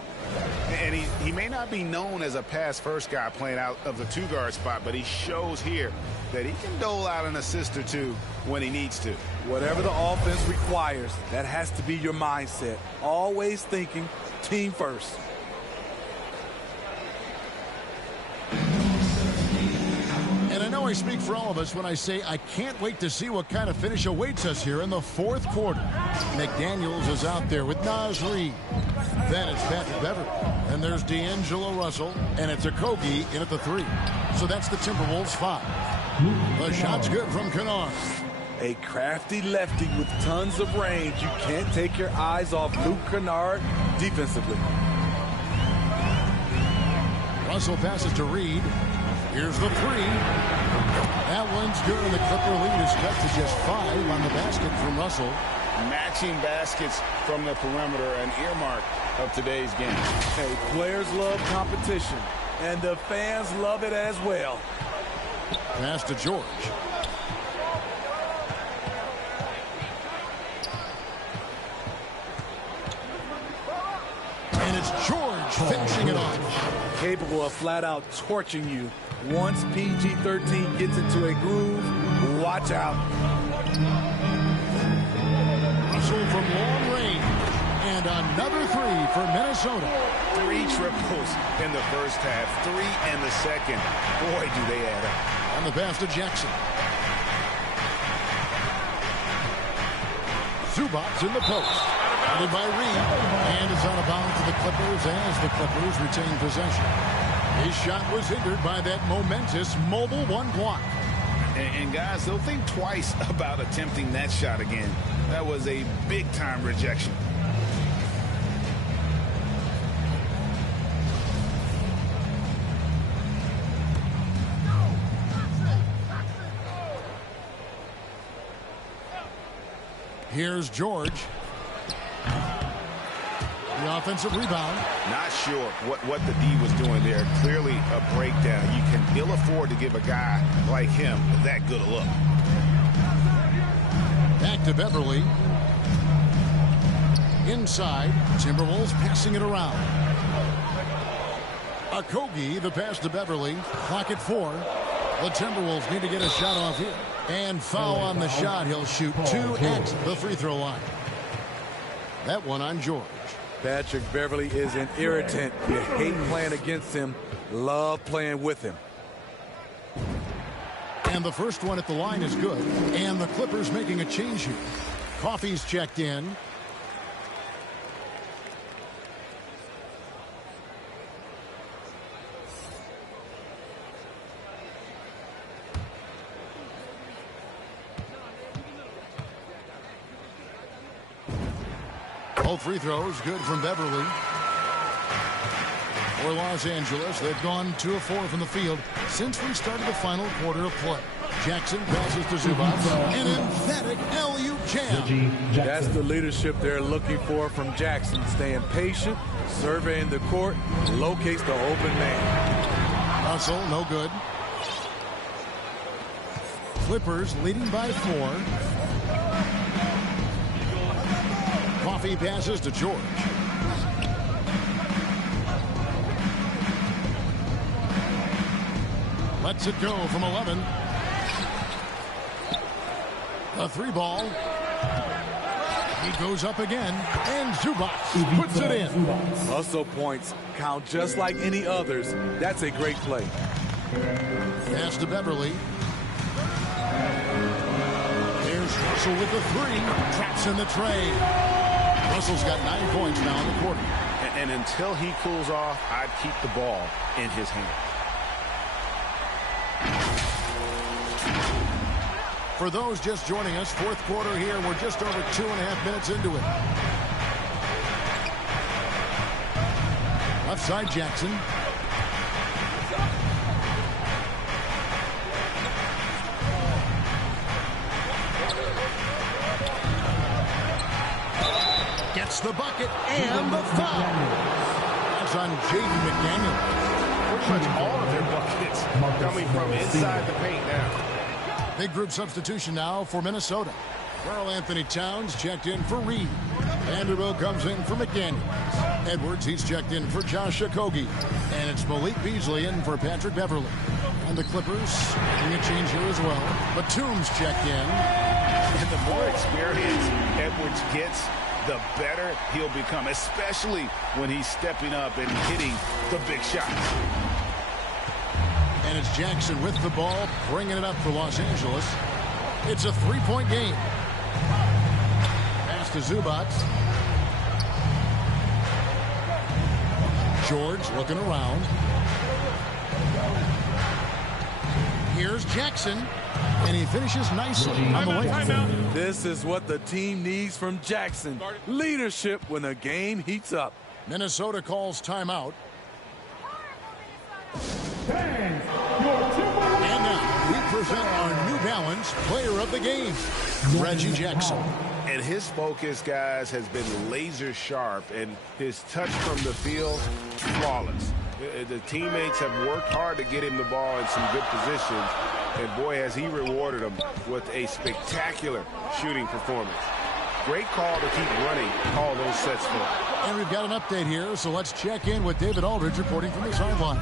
And he may not be known as a pass-first guy playing out of the 2-guard spot, but he shows here that he can dole out an assist or 2 when he needs to. Whatever the offense requires, that has to be your mindset. Always thinking team first. And I know I speak for all of us when I say I can't wait to see what kind of finish awaits us here in the 4th quarter. McDaniels is out there with Naz Reid. Then it's Patrick Beverly. And there's D'Angelo Russell. And it's Okogie in at the 3. So that's the Timberwolves 5. The shot's good from Kennard. A crafty lefty with tons of range. You can't take your eyes off Luke Kennard defensively. Russell passes to Reed. Here's the three. That one's good, and the Clipper lead is cut to just 5 on the basket from Russell. Matching baskets from the perimeter, an earmark of today's game. Hey, players love competition, and the fans love it as well. Pass to George. And it's George finishing it off. Capable of flat out torching you. Once PG-13 gets into a groove, watch out. Russell from long range. And another three for Minnesota. 3 triples in the first half, 3 in the second. Boy, do they add up. On the pass to Jackson. Zubac in the post. Handed by Reed. And it's out of bounds to the Clippers as the Clippers retain possession. His shot was hindered by that momentous mobile 1 block. And guys, they'll think twice about attempting that shot again. That was a big-time rejection. Here's George. The offensive rebound. Not sure what the D was doing there. Clearly a breakdown. You can ill afford to give a guy like him that good a look. Back to Beverly. Inside. Timberwolves passing it around. Okogie, the pass to Beverly. Clock at 4. The Timberwolves need to get a shot off here. And foul on the shot. He'll shoot 2 at the free throw line. That one on George. Patrick Beverly is an irritant. You hate playing against him, love playing with him. And the first one at the line is good. And the Clippers making a change here. Coffey's checked in. Both free throws good from Beverly. For Los Angeles, they've gone 2 of 4 from the field since we started the final quarter of play. Jackson passes to Zubac. An emphatic LU jam. That's the leadership they're looking for from Jackson. Staying patient, surveying the court, locates the open man. Russell, no good. Clippers leading by 4. Coffey passes to George. Lets it go from 11. A 3-ball. He goes up again, and Zubac puts it in. Hustle points count just like any others. That's a great play. Pass to Beverly. There's Russell with the 3. Traps in the trade. Russell's got 9 points now in the quarter. And until he cools off, I'd keep the ball in his hand. For those just joining us, 4th quarter here. We're just over 2.5 minutes into it. Left side, Jackson. Gets the bucket and the foul. That's on Jaden McDaniel. Pretty much all of their buckets coming from inside the paint now. Big group substitution now for Minnesota. Karl Anthony Towns checked in for Reed. Vanderbilt comes in for McDaniel. Edwards, he's checked in for Josh Okogie. And it's Malik Beasley in for Patrick Beverly. And the Clippers making a change here as well. Batum's checked in. And the more experience Edwards gets, the better he'll become, especially when he's stepping up and hitting the big shots. And it's Jackson with the ball, bringing it up for Los Angeles. It's a 3-point game. Pass to Zubac. George looking around. Here's Jackson. And he finishes nicely on the way. This is what the team needs from Jackson. Leadership when the game heats up. Minnesota calls timeout. Giants player of the game, Reggie Jackson. And his focus, guys, has been laser sharp, and his touch from the field, flawless. The teammates have worked hard to get him the ball in some good positions, and boy, has he rewarded them with a spectacular shooting performance. Great call to keep running all those sets for him. And we've got an update here, so let's check in with David Aldridge reporting from the sideline.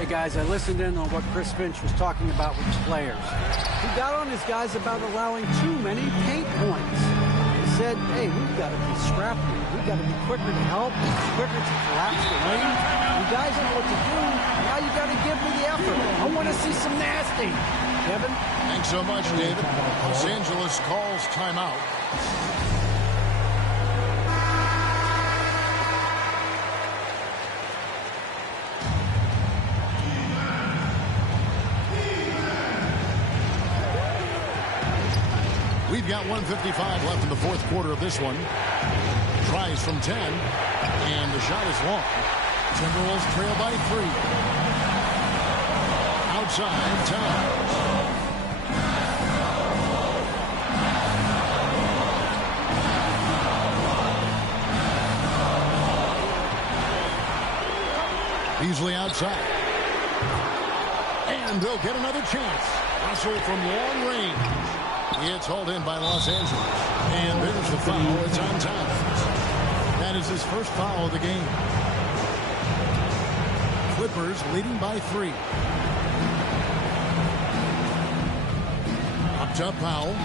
Hey, guys, I listened in on what Chris Finch was talking about with his players. He got on his guys about allowing too many paint points. He said, hey, we've got to be scrappier. We've got to be quicker to help, quicker to collapse the lane. You guys know what to do. Now you got to give me the effort. I want to see some nasty. Kevin? Thanks so much, David. Los Angeles calls timeout. We've got 1:55 left in the fourth quarter of this one. Tries from 10, and the shot is long. Timberwolves trail by 3. Outside, Towns. Beasley outside. And they'll get another chance. Russell from long range. It's hauled in by Los Angeles. And there's the foul. It's on Towns. That is his first foul of the game. Clippers leading by 3. Up top, Powell.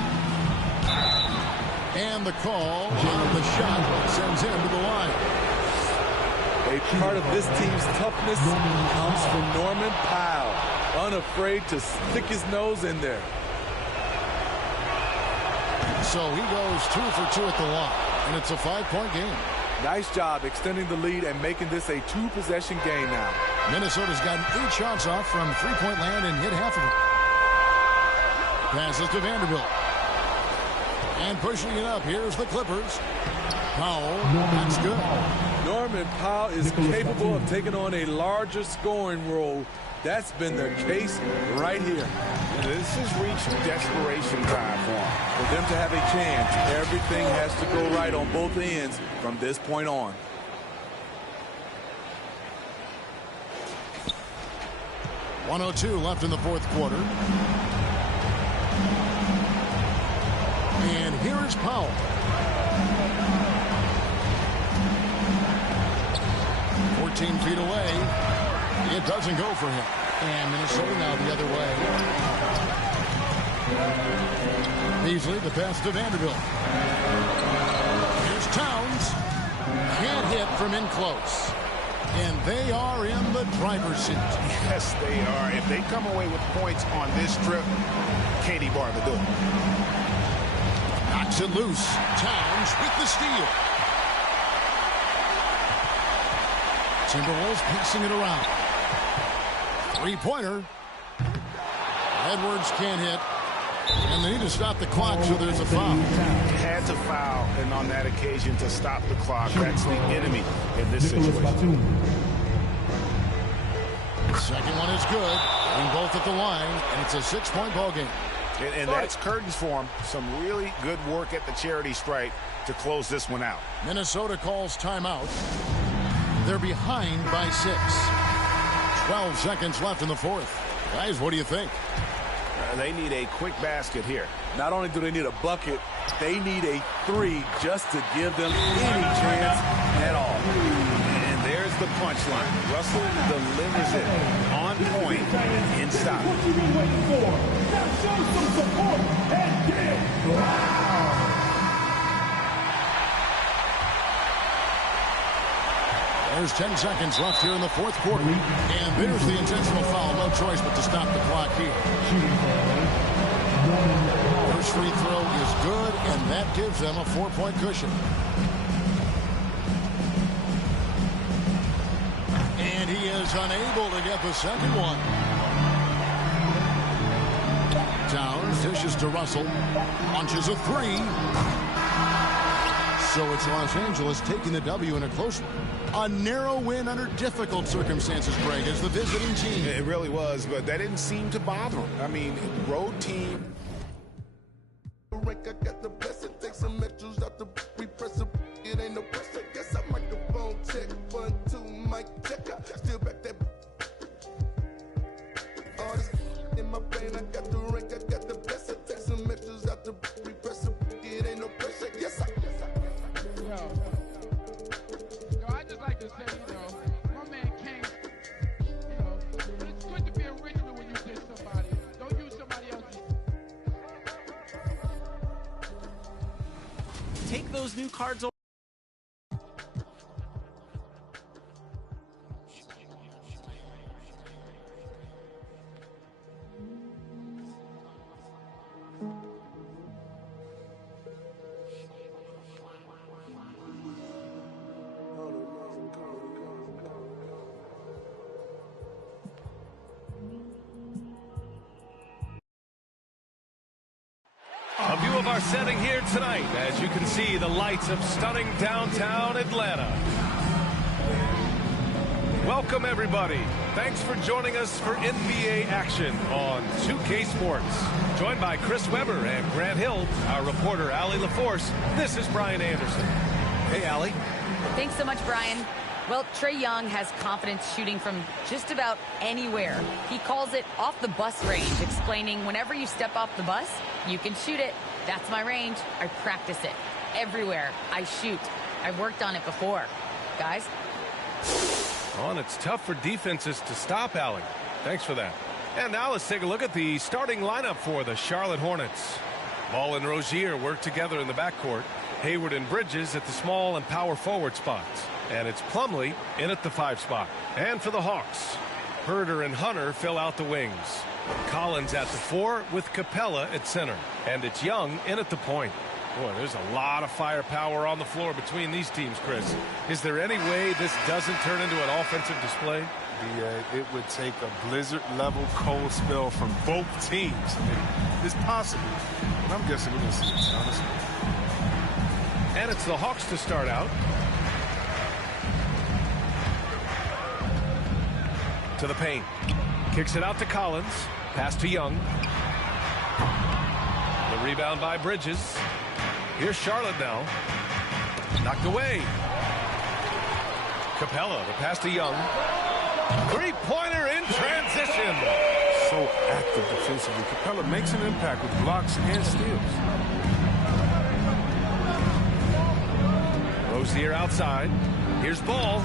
And the call on the shot sends him to the line. A part of this team's toughness comes from Norman Powell. Unafraid to stick his nose in there. So he goes 2 for 2 at the line, and it's a 5-point game. Nice job extending the lead and making this a 2-possession game now. Minnesota's gotten 8 shots off from three-point land and hit half of them. Passes to Vanderbilt. And pushing it up, here's the Clippers. Powell, that's good. Norman Powell is capable of taking on a larger scoring role. That's been the case right here. This has reached desperation time for him. For them to have a chance, everything has to go right on both ends from this point on. .102 left in the fourth quarter. And here is Powell. 14 feet away. It doesn't go for him. And Minnesota now the other way. Beasley, the pass to Vanderbilt. Here's Towns. Can't hit from in close. And they are in the driver's seat. Yes, they are. If they come away with points on this trip, Katie Barr will do it. Knocks it loose. Towns with the steal. Timberwolves passing it around. Three-pointer. Edwards can't hit. And they need to stop the clock, so there's a foul. Had to foul, and on that occasion to stop the clock. That's the enemy in this situation. Second one is good. And both at the line, and it's a 6-point ball game. And that's curtains for him. Some really good work at the charity stripe to close this one out. Minnesota calls timeout. They're behind by 6. 12 seconds left in the fourth. Guys, what do you think? They need a quick basket here. Not only do they need a bucket, they need a 3 just to give them any chance at all. And there's the punchline. Russell delivers it on point in style. What you been waiting for? Now show some support and get loud. There's 10 seconds left here in the fourth quarter. And there's the intentional foul. No choice but to stop the clock here. First free throw is good, and that gives them a 4-point cushion. And he is unable to get the second one. Towns dishes to Russell. Launches a 3. So it's Los Angeles taking the W in a close one. A narrow win under difficult circumstances, Greg, as the visiting team. It really was, but that didn't seem to bother them. I mean, road team like I got the blessing. Take some extras out the repress it. It ain't no pressure. Guess I microphone check. 1, 2, mic check. Still back that. All this in my brain. I got the rank. I got the blessing. Take some extras out the repress it. It ain't no pressure. Yes, I. Yo, I just like to say, you know, my man King, you know, it's good to be original when you diss somebody. Don't use somebody else's. Take those new cards over. A view of our setting here tonight. As you can see, the lights of stunning downtown Atlanta. Welcome, everybody. Thanks for joining us for NBA action on 2K Sports. Joined by Chris Webber and Grant Hill, our reporter, Allie LaForce. This is Brian Anderson. Hey, Allie. Thanks so much, Brian. Well, Trae Young has confidence shooting from just about anywhere. He calls it off the bus range, explaining whenever you step off the bus, you can shoot it. That's my range. I practice it. Everywhere I shoot. I've worked on it before. Guys? Oh, and it's tough for defenses to stop, Allie. Thanks for that. And now let's take a look at the starting lineup for the Charlotte Hornets. Ball and Rozier work together in the backcourt. Hayward and Bridges at the small and power forward spots. And it's Plumlee in at the 5 spot. And for the Hawks, Herder and Hunter fill out the wings. Collins at the 4 with Capella at center. And it's Young in at the point. Boy, there's a lot of firepower on the floor between these teams, Chris. Is there any way this doesn't turn into an offensive display? It would take a blizzard-level cold spell from both teams. I mean, it's possible. And I'm guessing we're going to see it, honestly. And it's the Hawks to start out. To the paint. Kicks it out to Collins. Pass to Young. The rebound by Bridges. Here's Charlotte now. Knocked away. Capella, the pass to Young. Three-pointer in transition. So active defensively. Capella makes an impact with blocks and steals. Rozier outside. Here's Ball.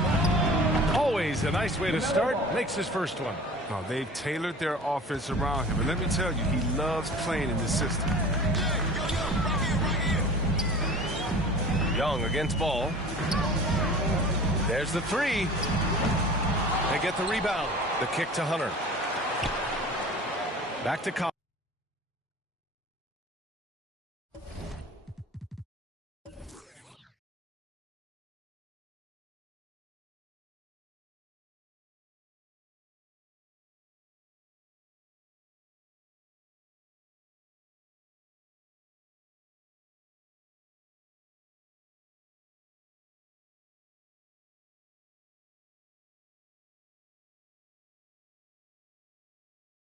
Always a nice way to start. Makes his first one. Oh, they've tailored their offense around him. And let me tell you, he loves playing in this system. Young against Ball. There's the 3. They get the rebound. The kick to Hunter. Back to Collins.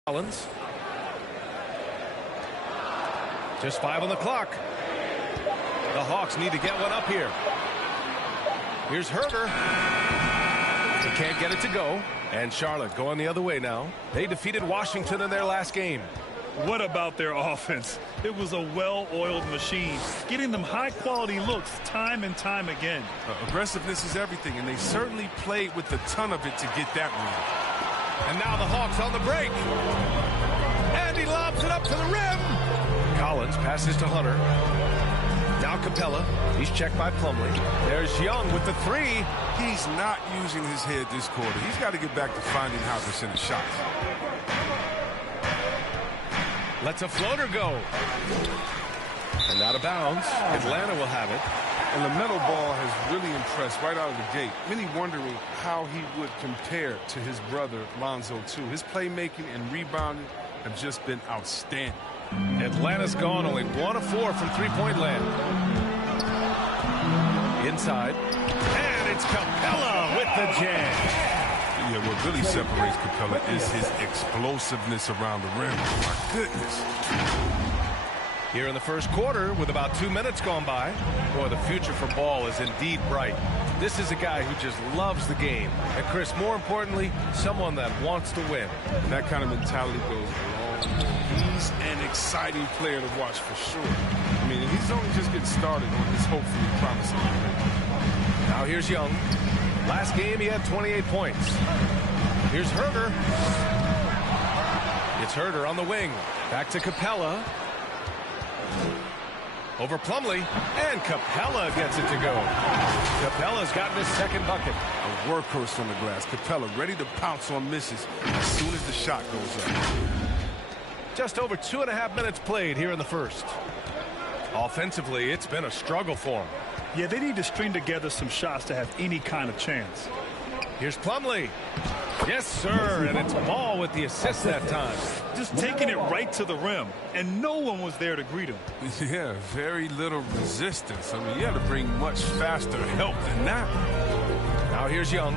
Collins. Just 5 on the clock. The Hawks need to get one up here. Here's Herder. He can't get it to go. And Charlotte going the other way now. They defeated Washington in their last game. What about their offense? It was a well-oiled machine, getting them high-quality looks time and time again. Aggressiveness is everything, and they certainly played with a ton of it to get that win. And now the Hawks on the break. And he lobs it up to the rim. Collins passes to Hunter. Now Capella. He's checked by Plumlee. There's Young with the 3. He's not using his head this quarter. He's got to get back to finding how to send a shot. Lets a floater go. And out of bounds. Atlanta will have it. And LaMelo Ball has really impressed right out of the gate. Many wondering how he would compare to his brother, Lonzo, too. His playmaking and rebounding have just been outstanding. Atlanta's gone only 1 of 4 from three-point land. Inside. And it's Capella with the jam. Yeah, what really separates Capella is his explosiveness around the rim. Oh, my goodness. Here in the first quarter, with about 2 minutes gone by, boy, the future for Ball is indeed bright. This is a guy who just loves the game. And, Chris, more importantly, someone that wants to win. And that kind of mentality goes a long way. He's an exciting player to watch for sure. I mean, he's only just getting started on this hopefully promising career. Now here's Young. Last game, he had 28 points. Here's Herder. It's Herder on the wing. Back to Capella. Over Plumlee, and Capella gets it to go. Capella's gotten his second bucket. A workhorse on the glass. Capella ready to pounce on misses as soon as the shot goes up. Just over 2.5 minutes played here in the first. Offensively, it's been a struggle for him. Yeah, they need to string together some shots to have any kind of chance. Here's Plumlee. Yes, sir, and it's Ball with the assist that time. Just taking it right to the rim, and no one was there to greet him. Yeah, very little resistance. I mean, you had to bring much faster help than that. Now here's Young,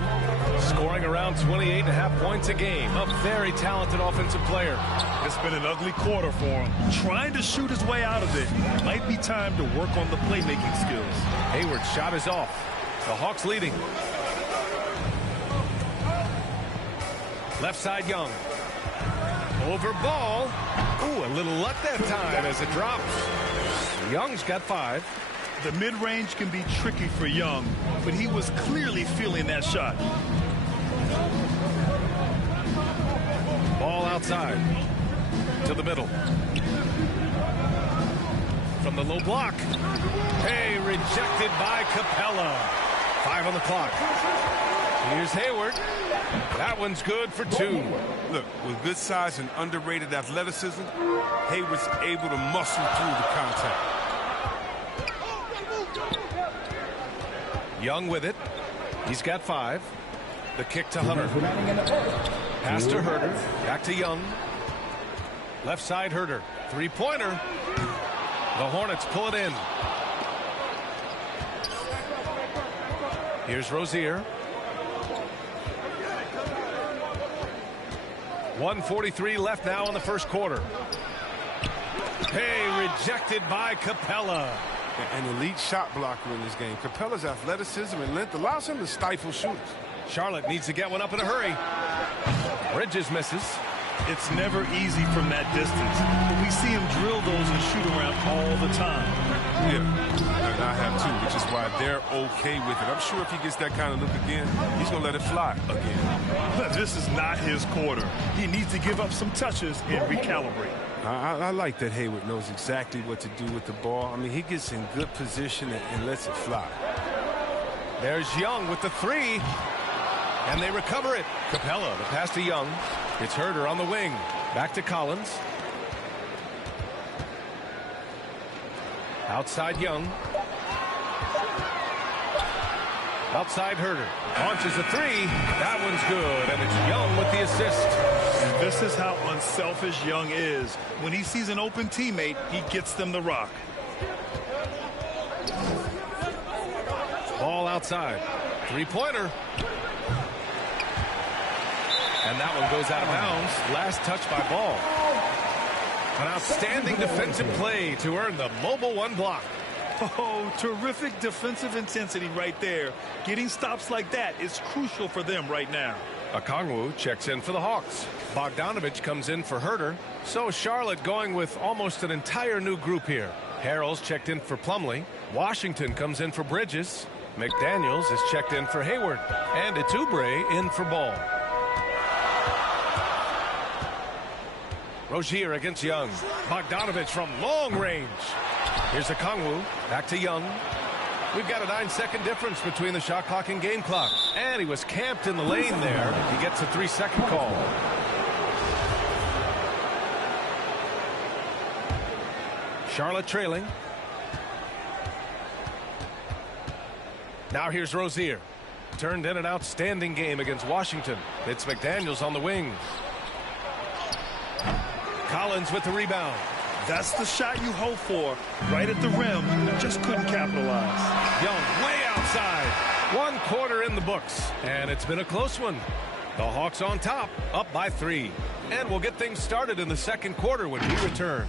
scoring around 28.5 points a game. A very talented offensive player. It's been an ugly quarter for him. Trying to shoot his way out of it. Might be time to work on the playmaking skills. Hayward's shot is off. The Hawks leading. Left side, Young. Over Ball. Ooh, a little luck that time as it drops. Young's got 5. The mid-range can be tricky for Young, but he was clearly feeling that shot. Ball outside. To the middle. From the low block. Hey, rejected by Capella. 5 on the clock. Here's Hayward. That one's good for 2. Look, with good size and underrated athleticism, Hayward's able to muscle through the contact. Young with it. He's got 5. The kick to Hunter. Pass to Herder. Back to Young. Left side, Herder. 3-pointer. The Hornets pull it in. Here's Rozier. 1:43 left now in the first quarter. Hey, rejected by Capella. An elite shot blocker in this game. Capella's athleticism and length allows him to stifle shooters. Charlotte needs to get one up in a hurry. Bridges misses. It's never easy from that distance, but we see him drill those and shoot around all the time. Yeah, and I have too, which is why they're okay with it. I'm sure if he gets that kind of look again, he's going to let it fly again. But this is not his quarter. He needs to give up some touches and recalibrate. I like that Hayward knows exactly what to do with the ball. I mean, he gets in good position and lets it fly. There's Young with the 3. And they recover it. Capella, the pass to Young. It's Herder on the wing. Back to Collins. Outside Young. Outside Herder. Launches a 3. That one's good. And it's Young with the assist. And this is how unselfish Young is. When he sees an open teammate, he gets them the rock. Ball outside. 3-pointer. And that one goes out of bounds. Last touch by Ball. An outstanding defensive play to earn the Mobile 1 block. Oh, terrific defensive intensity right there. Getting stops like that is crucial for them right now. Okongwu checks in for the Hawks. Bogdanovich comes in for Herder. So Charlotte going with almost an entire new group here. Harrell's checked in for Plumlee. Washington comes in for Bridges. McDaniels is checked in for Hayward. And it's Oubre in for Ball. Rozier against Young. Bogdanovich from long range. Here's Okongwu. Back to Young. We've got a 9-second difference between the shot clock and game clock. And he was camped in the lane there. He gets a 3-second call. Charlotte trailing. Now here's Rozier. Turned in an outstanding game against Washington. It's McDaniels on the wing. Collins with the rebound. That's the shot you hope for. Right at the rim. Just couldn't capitalize. Young way outside. 1 quarter in the books. And it's been a close one. The Hawks on top, up by 3. And we'll get things started in the second quarter when we return.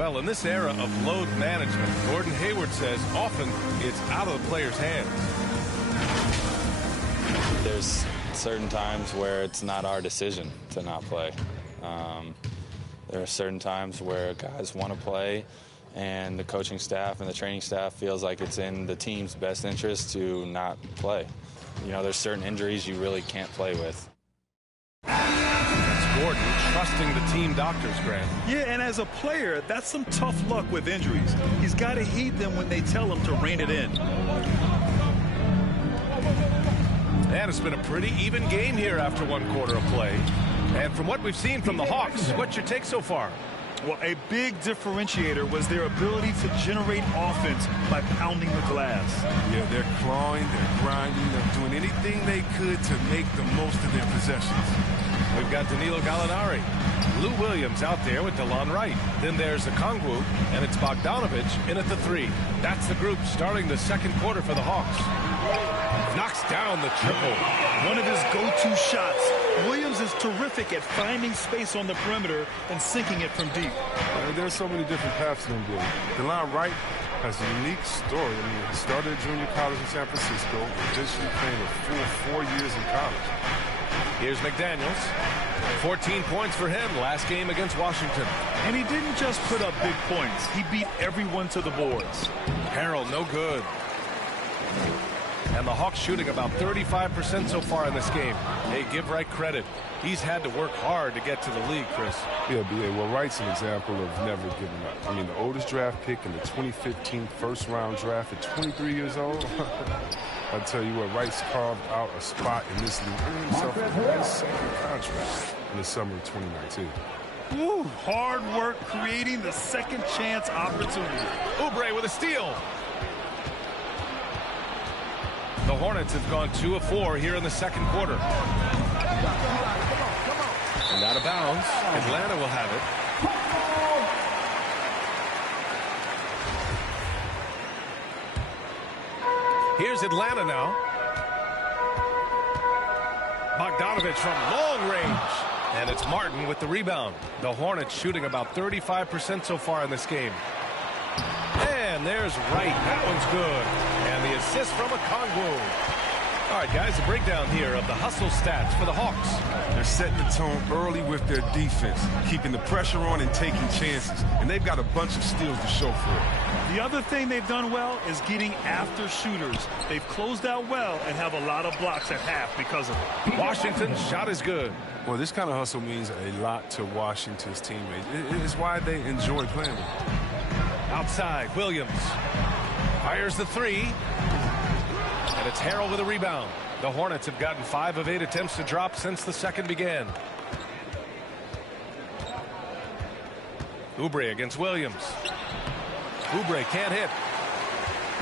Well, in this era of load management, Gordon Hayward says often it's out of the player's hands. There's certain times where it's not our decision to not play. There are certain times where guys want to play, and the coaching staff and the training staff feels like it's in the team's best interest to not play. You know, there's certain injuries you really can't play with. That's Gordon trusting the team doctors, Grant. Yeah, and as a player, that's some tough luck with injuries. He's got to heed them when they tell him to rein it in. And it's been a pretty even game here after one quarter of play. And from what we've seen from the Hawks, what's your take so far? Well, a big differentiator was their ability to generate offense by pounding the glass. Yeah, they're clawing, they're grinding, they're doing anything they could to make the most of their possessions. We've got Danilo Gallinari. Lou Williams out there with DeLon Wright. Then there's Okongwu, and it's Bogdanovic in at the 3. That's the group starting the second quarter for the Hawks. Knocks down the triple. One of his go-to shots. Williams is terrific at finding space on the perimeter and sinking it from deep. There's so many different paths to NBA. DeLon Wright has a unique story. I mean, he started junior college in San Francisco, eventually playing a full 4 years in college. Here's McDaniels. 14 points for him last game against Washington. And he didn't just put up big points. He beat everyone to the boards. Harrell, no good. And the Hawks shooting about 35% so far in this game. Hey, give Wright credit. He's had to work hard to get to the league, Chris. Yeah, well, Wright's an example of never giving up. I mean, the oldest draft pick in the 2015 first-round draft at 23 years old. I'll tell you what, Wright's carved out a spot in this league. Earned himself a nice second contract in the summer of 2019. Ooh, hard work creating the second chance opportunity. Oubre with a steal. The Hornets have gone 2 of 4 here in the second quarter. And out of bounds. Atlanta will have it. Here's Atlanta now. Bogdanovic from long range. And it's Martin with the rebound. The Hornets shooting about 35% so far in this game. And there's Wright. That one's good. And the assist from Okongwu. All right, guys, the breakdown here of the hustle stats for the Hawks. They're setting the tone early with their defense, keeping the pressure on and taking chances. And they've got a bunch of steals to show for it. The other thing they've done well is getting after shooters. They've closed out well and have a lot of blocks at half because of it. Washington's shot is good. Well, this kind of hustle means a lot to Washington's teammates. It's why they enjoy playing with them. Outside, Williams fires the 3. And it's Harrell with a rebound. The Hornets have gotten 5 of 8 attempts to drop since the second began. Oubre against Williams. Oubre can't hit.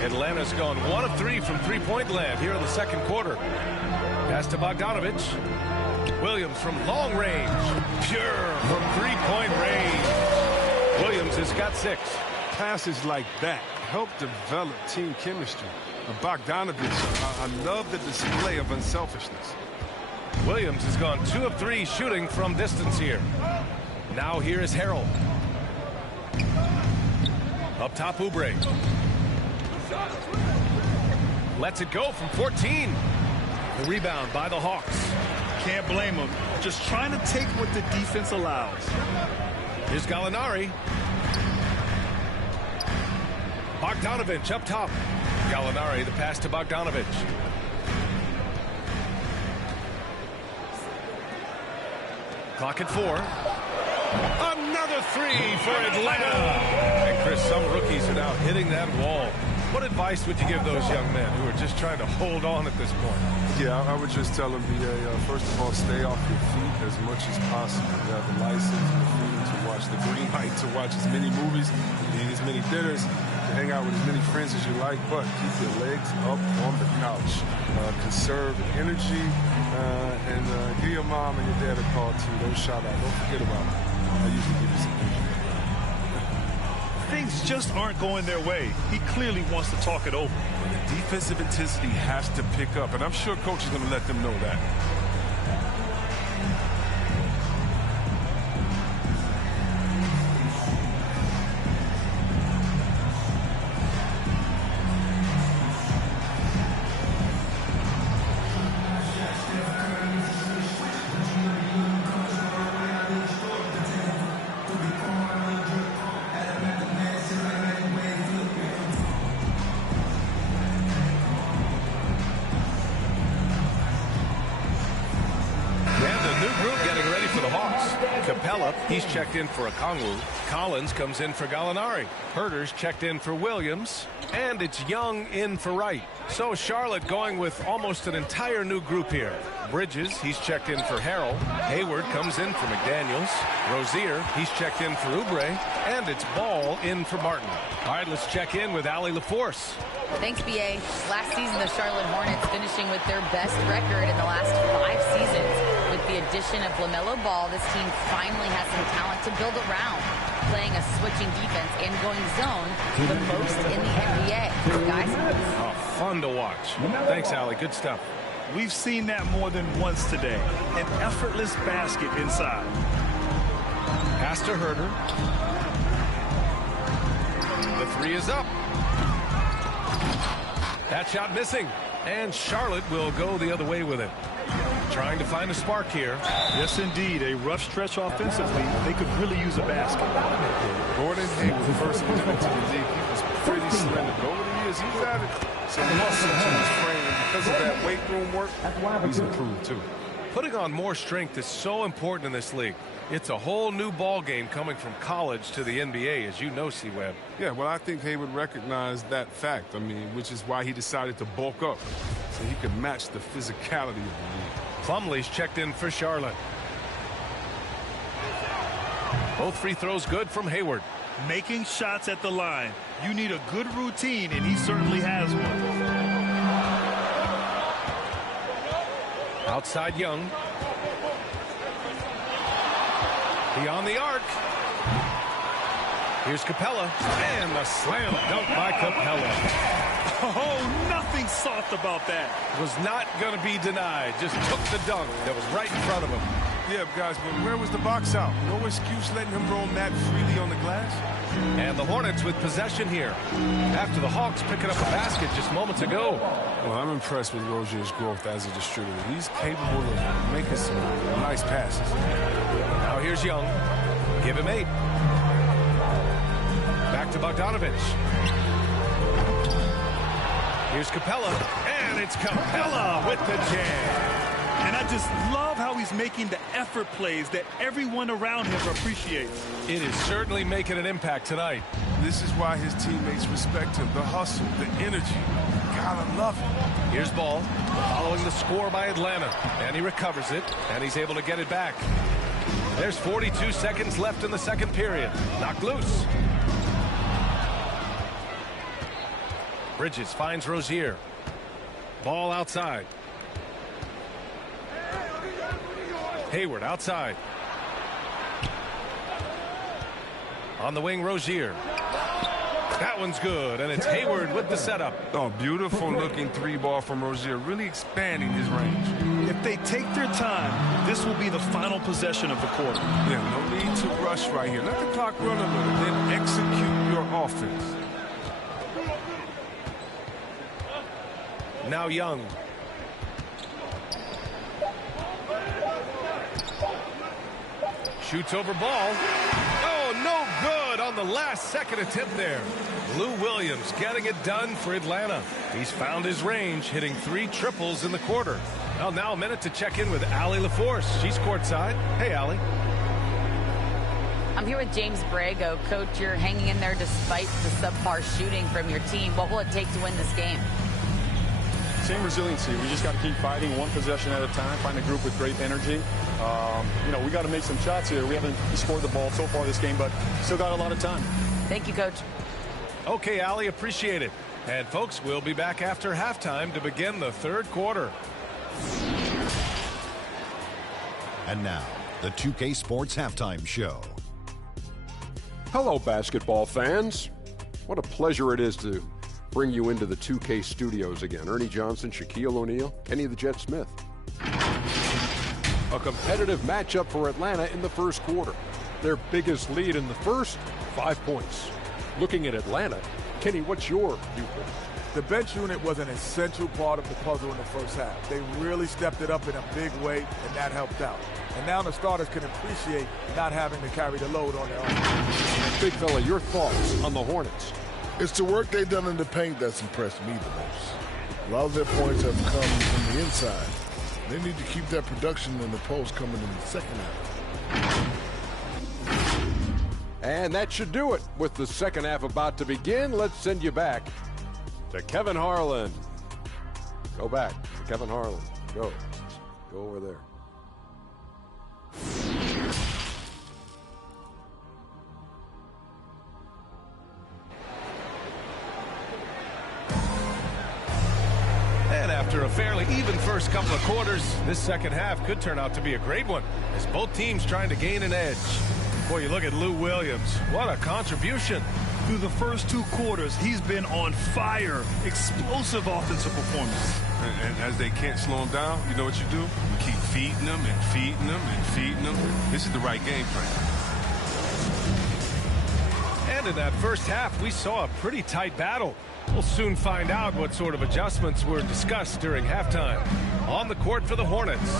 Atlanta's gone 1 of 3 from three-point land here in the second quarter. Pass to Bogdanovic. Williams from long range. Pure from three-point range. Williams has got 6. Passes like that help develop team chemistry. Bogdanovic, I love the display of unselfishness. Williams has gone 2 of 3 shooting from distance here. Now here is Harrell. Up top, Oubre. Lets it go from 14. The rebound by the Hawks. Can't blame him. Just trying to take what the defense allows. Here's Gallinari. Bogdanovic up top. Gallinari, the pass to Bogdanovic. Clock at 4. Another 3 for Atlanta. And Chris, some rookies are now hitting that wall. What advice would you give those young men who are just trying to hold on at this point? Yeah, I would just tell them, first of all, stay off your feet as much as possible. You have the license and the freedom to watch the green light, to watch as many movies, eat as many dinners, to hang out with as many friends as you like, but keep your legs up on the couch. Conserve energy, and give your mom and your dad a call, too. Don't shout out. Don't forget about them. I usually give you some energy. Things just aren't going their way. He clearly wants to talk it over. And the defensive intensity has to pick up, and I'm sure coach is going to let them know that. group getting ready for the Hawks. Capella, he's checked in for Okongwu. Collins comes in for Gallinari. Herter's checked in for Williams. And it's Young in for Wright. So Charlotte going with almost an entire new group here. Bridges, he's checked in for Harrell. Hayward comes in for McDaniels. Rozier, he's checked in for Oubre. And it's Ball in for Martin. All right, let's check in with Allie LaForce. Thanks, B.A. Last season, the Charlotte Hornets finishing with their best record in the last 5 seasons. With the addition of LaMelo Ball, this team finally has some talent to build around, playing a switching defense and going zone the most in the NBA. Guys? Oh, fun to watch. Thanks, Allie. Good stuff. We've seen that more than once today. An effortless basket inside. Pass to Herter. The three is up. That shot missing. And Charlotte will go the other way with it. Trying to find a spark here. Yes, indeed. A rough stretch offensively. They could really use a basket. Gordon Hayward first went into the league. He was pretty slender. But over the years, he's added some muscle to his frame. And because of that weight room work, he's improved too. Putting on more strength is so important in this league. It's a whole new ball game coming from college to the NBA, as you know, C-Web. Yeah, well, I think Hayward recognized that fact. I mean, which is why he decided to bulk up so he could match the physicality of the league. Plumlee's checked in for Charlotte. Both free throws good from Hayward. Making shots at the line. You need a good routine, and he certainly has one. Outside Young. Beyond the arc. Here's Capella. And the slam dunk by Capella. Oh, nothing soft about that. Was not going to be denied. Just took the dunk that was right in front of him. Yeah, guys, but where was the box out? No excuse letting him roam that freely on the glass. And the Hornets with possession here. After the Hawks picking up a basket just moments ago. Well, I'm impressed with Rozier's growth as a distributor. He's capable of making some nice passes. Now here's Young. Give him 8. Back to Bogdanovich. Here's Capella. And it's Capella with the jam. And I just love how he's making the effort plays that everyone around him appreciates. It is certainly making an impact tonight. This is why his teammates respect him. The hustle, the energy. Gotta love it. Here's Ball following the score by Atlanta. And he recovers it. And he's able to get it back. There's 42 seconds left in the second period. Knocked loose. Bridges finds Rozier. Ball outside. Hayward outside. On the wing, Rozier. That one's good, and it's Hayward with the setup. Oh, beautiful looking 3-ball from Rozier, really expanding his range. If they take their time, this will be the final possession of the quarter. Yeah, no need to rush right here. Let the clock run a little, then execute your offense. Now Young. Shoots over Ball. Oh, no good on the last second attempt there. Lou Williams getting it done for Atlanta. He's found his range, hitting 3 triples in the quarter. Well, now a minute to check in with Allie LaForce. She's courtside. Hey, Allie. I'm here with James Borrego. Coach, you're hanging in there despite the subpar shooting from your team. What will it take to win this game? Same resiliency. We just got to keep fighting one possession at a time, find a group with great energy. We got to make some shots here. We haven't scored the ball so far this game, but still got a lot of time. Thank you, Coach. Okay, Allie, appreciate it. And, folks, we'll be back after halftime to begin the third quarter. And now, the 2K Sports Halftime Show. Hello, basketball fans. What a pleasure it is to bring you into the 2K studios again. Ernie Johnson, Shaquille O'Neal, Kenny the Jet Smith. A competitive matchup for Atlanta in the first quarter. Their biggest lead in the first, 5 points. Looking at Atlanta, Kenny, what's your viewpoint? The bench unit was an essential part of the puzzle in the first half. They really stepped it up in a big way, and that helped out. And now the starters can appreciate not having to carry the load on their own. Big fella, your thoughts on the Hornets? It's the work they've done in the paint that's impressed me the most. A lot of their points have come from the inside. They need to keep that production in the post coming in the second half. And that should do it. With the second half about to begin, let's send you back to Kevin Harlan. Go back to Kevin Harlan. Go over there. And after a fairly even first couple of quarters, this second half could turn out to be a great one, as both teams trying to gain an edge. Boy, you look at Lou Williams. What a contribution. Through the first 2 quarters, he's been on fire. Explosive offensive performance. And as they can't slow him down, you know what you do? You keep feeding them and feeding them and feeding them. This is the right game plan. And in that first half, we saw a pretty tight battle. We'll soon find out what sort of adjustments were discussed during halftime. On the court for the Hornets,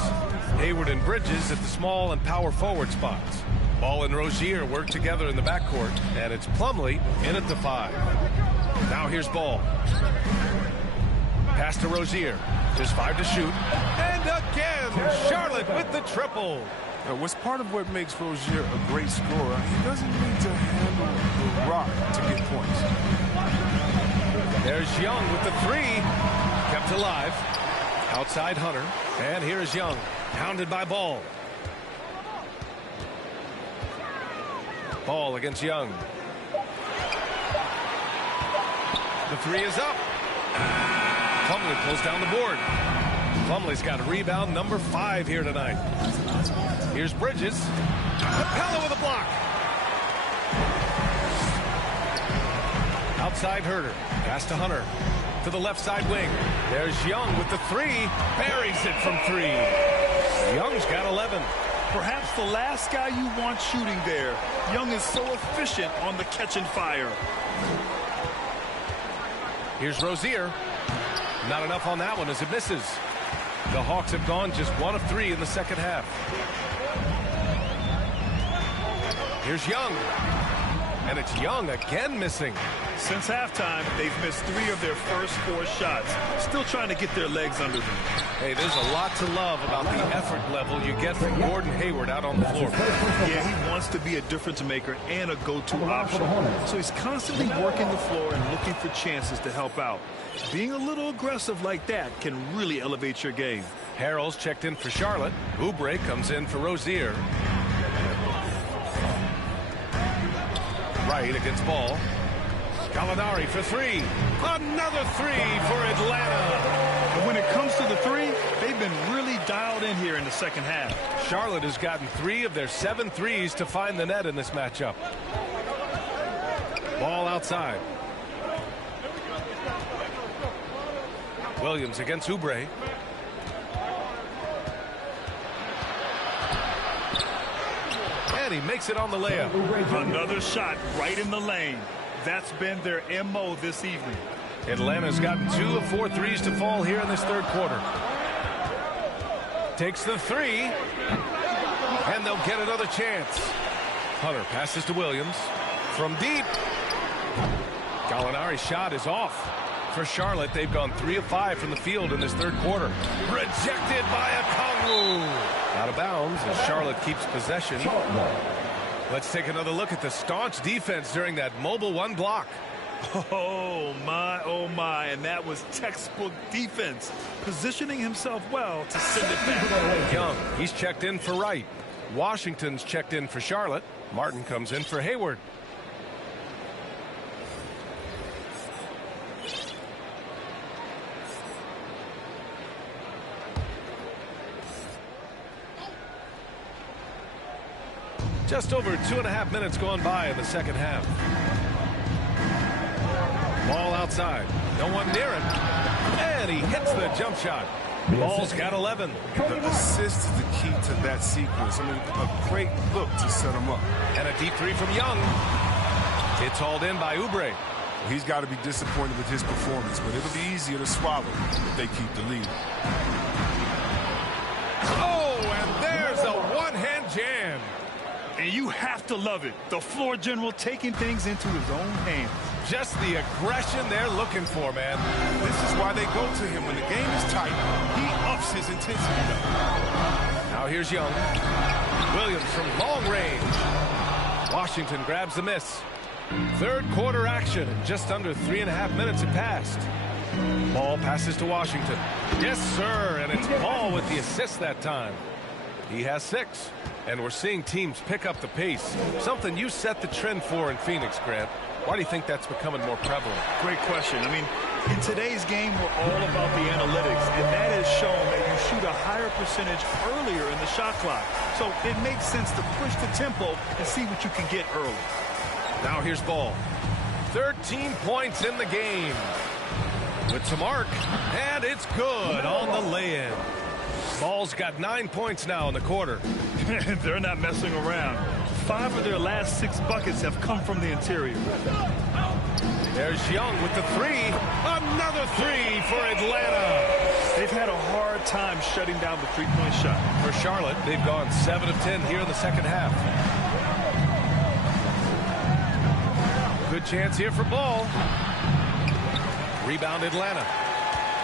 Hayward and Bridges at the small and power forward spots. Ball and Rozier work together in the backcourt, and it's Plumlee in at the 5. Now here's Ball. Pass to Rozier. There's 5 to shoot. And again, Charlotte with the triple. What's part of what makes Rozier a great scorer, he doesn't need to handle the rock to get points. There's Young with the 3. Kept alive. Outside Hunter. And here's Young. Pounded by Ball. Ball against Young. The 3 is up. Plumlee pulls down the board. Plumlee's got a rebound number 5 here tonight. Here's Bridges. Capella with a block. Outside Herter. Pass to Hunter. To the left side wing. There's Young with the 3. Buries it from 3. Young's got 11. Perhaps the last guy you want shooting there. Young is so efficient on the catch and fire. Here's Rozier. Not enough on that one as it misses. The Hawks have gone just 1 of 3 in the second half. Here's Young. And it's Young again missing. Since halftime, they've missed 3 of their first 4 shots. Still trying to get their legs under them. Hey, there's a lot to love about the effort level you get from Gordon Hayward out on the floor. Yeah, he wants to be a difference maker and a go-to option. So he's constantly working the floor and looking for chances to help out. Being a little aggressive like that can really elevate your game. Harrell's checked in for Charlotte. Oubre comes in for Rozier. Right against Ball. Gallinari for 3. Another 3 for Atlanta. And when it comes to the 3, they've been really dialed in here in the second half. Charlotte has gotten 3 of their 7 threes to find the net in this matchup. Ball outside. Williams against Oubre. And he makes it on the layup. Another shot right in the lane. That's been their MO this evening. Atlanta's gotten 2 of 4 threes to fall here in this third quarter. Takes the 3. And they'll get another chance. Hunter passes to Williams. From deep. Gallinari's shot is off. For Charlotte, they've gone 3 of 5 from the field in this third quarter. Rejected by Okongwu. Out of bounds as Charlotte keeps possession. Let's take another look at the staunch defense during that mobile 1 block. Oh my, and that was textbook defense. Positioning himself well to send it back. Young, he's checked in for Wright. Washington's checked in for Charlotte. Martin comes in for Hayward. Just over 2.5 minutes gone by in the second half. Ball outside. No one near him. And he hits the jump shot. Ball's got 11. The assist is the key to that sequence. I mean, a great look to set him up. And a deep 3 from Young. It's hauled in by Oubre. Well, he's got to be disappointed with his performance, but it'll be easier to swallow if they keep the lead. Oh, and there's a one-hand jam. And you have to love it. The floor general taking things into his own hands. Just the aggression they're looking for, man. This is why they go to him. When the game is tight, he ups his intensity. Now here's Young. Williams from long range. Washington grabs the miss. Third quarter action. Just under 3.5 minutes have passed. Ball passes to Washington. Yes, sir. And it's Ball with the assist that time. He has 6. And we're seeing teams pick up the pace. Something you set the trend for in Phoenix, Grant. Why do you think that's becoming more prevalent? Great question. I mean, in today's game, we're all about the analytics, and that has shown that you shoot a higher percentage earlier in the shot clock. So it makes sense to push the tempo and see what you can get early. Now here's Ball. 13 points in the game. With some arc, and it's good on the lay-in. Ball's got 9 points now in the quarter. They're not messing around. 5 of their last 6 buckets have come from the interior. There's Young with the 3. Another 3 for Atlanta. They've had a hard time shutting down the three-point shot. For Charlotte, they've gone 7 of 10 here in the second half. Good chance here for Ball. Rebound Atlanta.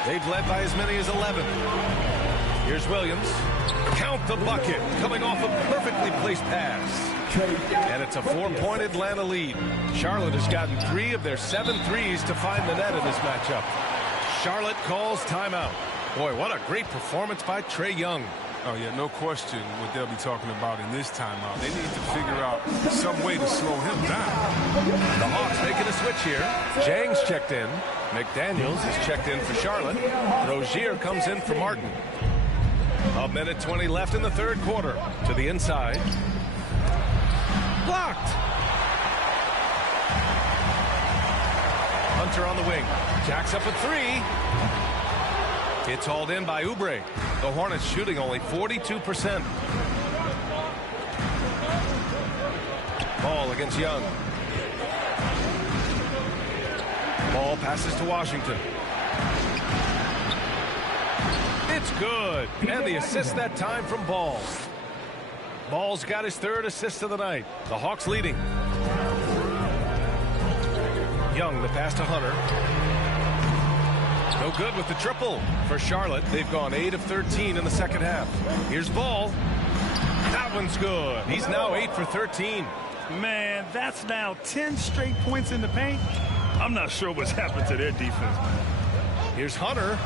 They've led by as many as 11. Here's Williams. Count the bucket. Coming off a perfectly placed pass. And it's a 4-point Atlanta lead. Charlotte has gotten 3 of their 7 threes to find the net in this matchup. Charlotte calls timeout. Boy, what a great performance by Trae Young. Oh, yeah, no question what they'll be talking about in this timeout. They need to figure out some way to slow him down. The Hawks making a switch here. Jang's checked in. McDaniels is checked in for Charlotte. Rozier comes in for Martin. 1:20 left in the third quarter. To the inside. Blocked. Hunter on the wing. Jacks up a 3. It's hauled in by Oubre. The Hornets shooting only 42%. Ball against Young. Ball passes to Washington. It's good. And the assist that time from Ball. Ball's got his 3rd assist of the night. The Hawks leading. Young, the pass to Hunter. No good with the triple. For Charlotte, they've gone 8 of 13 in the second half. Here's Ball. That one's good. He's now 8 for 13. Man, that's now 10 straight points in the paint. I'm not sure what's happened to their defense, man. Here's Hunter.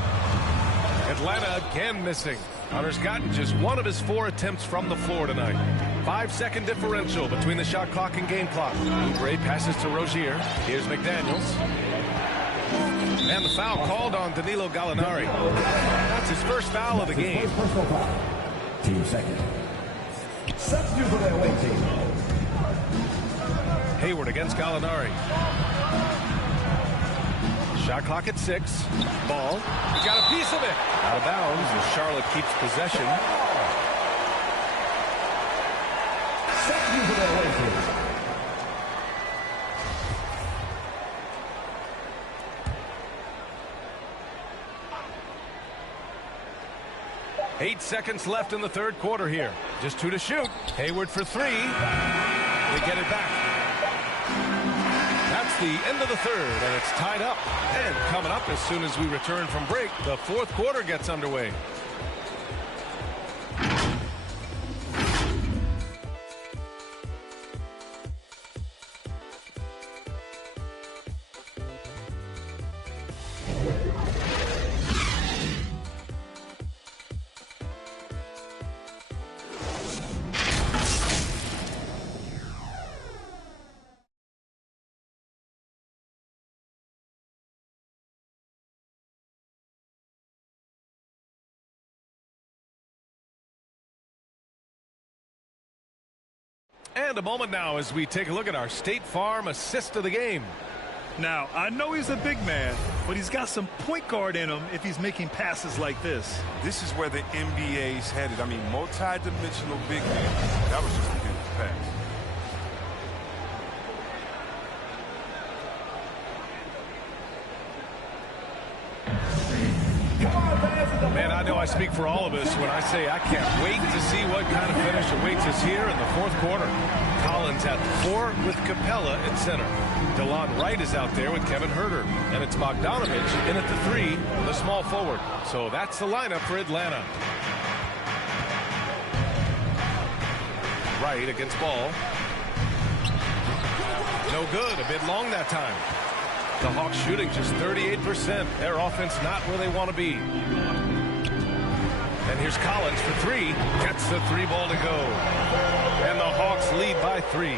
Atlanta again missing. Hunter's gotten just 1 of his 4 attempts from the floor tonight. 5-second differential between the shot clock and game clock. Oubre passes to Rozier. Here's McDaniels. And the foul called on Danilo Gallinari. That's his first foul of the game. Team second. Substitute for their away team. Hayward against Gallinari. Shot clock at 6. Ball. He got a piece of it. Out of bounds as Charlotte keeps possession. Substitute for their away team. 8 seconds left in the third quarter here. Just 2 to shoot. Hayward for 3. They get it back. That's the end of the third, and it's tied up. And coming up as soon as we return from break, the fourth quarter gets underway. And a moment now as we take a look at our State Farm assist of the game. Now, I know he's a big man, but he's got some point guard in him if he's making passes like this. This is where the NBA's headed. I mean, multi-dimensional big man. That was just a beautiful pass. Come on, fans, Man, I know I speak for all of us when I say I can't wait to see what kind of finish awaits us here in the fourth quarter. Collins at 4 with Capella at center. DeLon Wright is out there with Kevin Huerter. And it's Bogdanovich in at the 3, the small forward. So that's the lineup for Atlanta. Wright against Ball. No good. A bit long that time. The Hawks shooting just 38%. Their offense not where they want to be. And here's Collins for 3. Gets the 3 ball to go. And the Hawks lead by 3.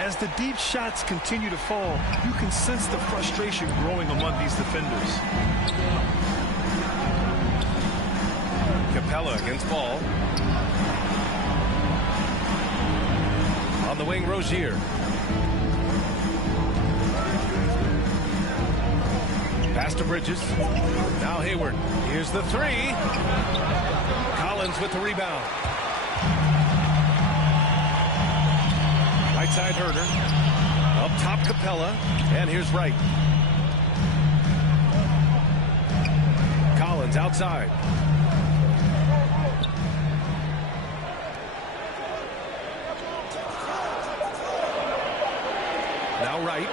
As the deep shots continue to fall, you can sense the frustration growing among these defenders. Capella against Ball. On the wing, Rozier. Pass to Bridges. Now Hayward. Here's the 3. Collins with the rebound. Right side Huerter. Up top Capella. And here's Wright. Collins outside. Now Wright.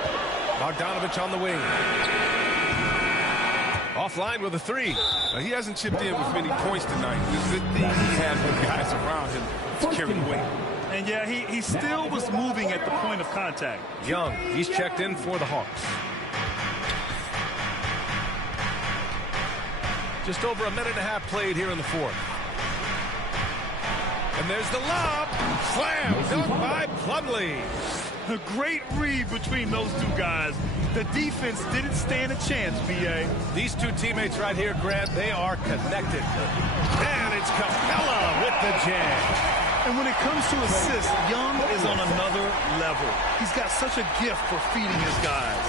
Bogdanovich on the wing. Offline with a 3. He hasn't chipped in with many points tonight. The good thing he has with guys around him to carry the weight. And yeah, he still was moving at the point of contact. Young, he's checked in for the Hawks. Just over a minute and a half played here in the fourth. And there's the lob. Slam, dunk by Plumlee. A great read between those two guys. The defense didn't stand a chance, B.A. These two teammates right here, Grant, they are connected. And it's Capella with the jam. And when it comes to assists, Young is on another level. He's got such a gift for feeding his guys.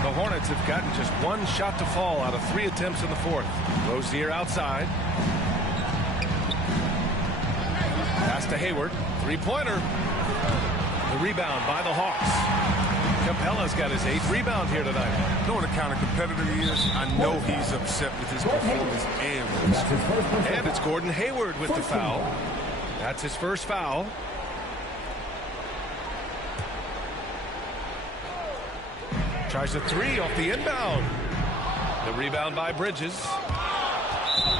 The Hornets have gotten just 1 shot to fall out of 3 attempts in the fourth. Rozier outside. Pass to Hayward. 3-pointer. The rebound by the Hawks. Capella's got his 8th rebound here tonight. Knowing the kind of competitor he is, I know he's upset with his performance and it's Gordon Hayward with the foul. That's his first foul. Tries a 3 off the inbound. The rebound by Bridges.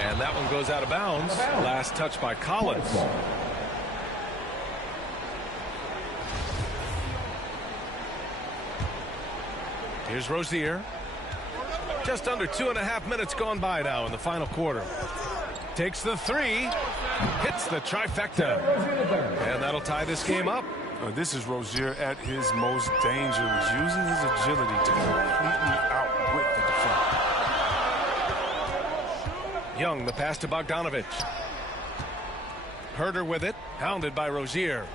And that one goes out of bounds. Last touch by Collins. Here's Rozier. Just under 2.5 minutes gone by now in the final quarter. Takes the 3. Hits the trifecta. And that'll tie this game up. This is Rozier at his most dangerous, using his agility to completely outwit the defender. Young, the pass to Bogdanovich. Huerter with it, hounded by Rozier.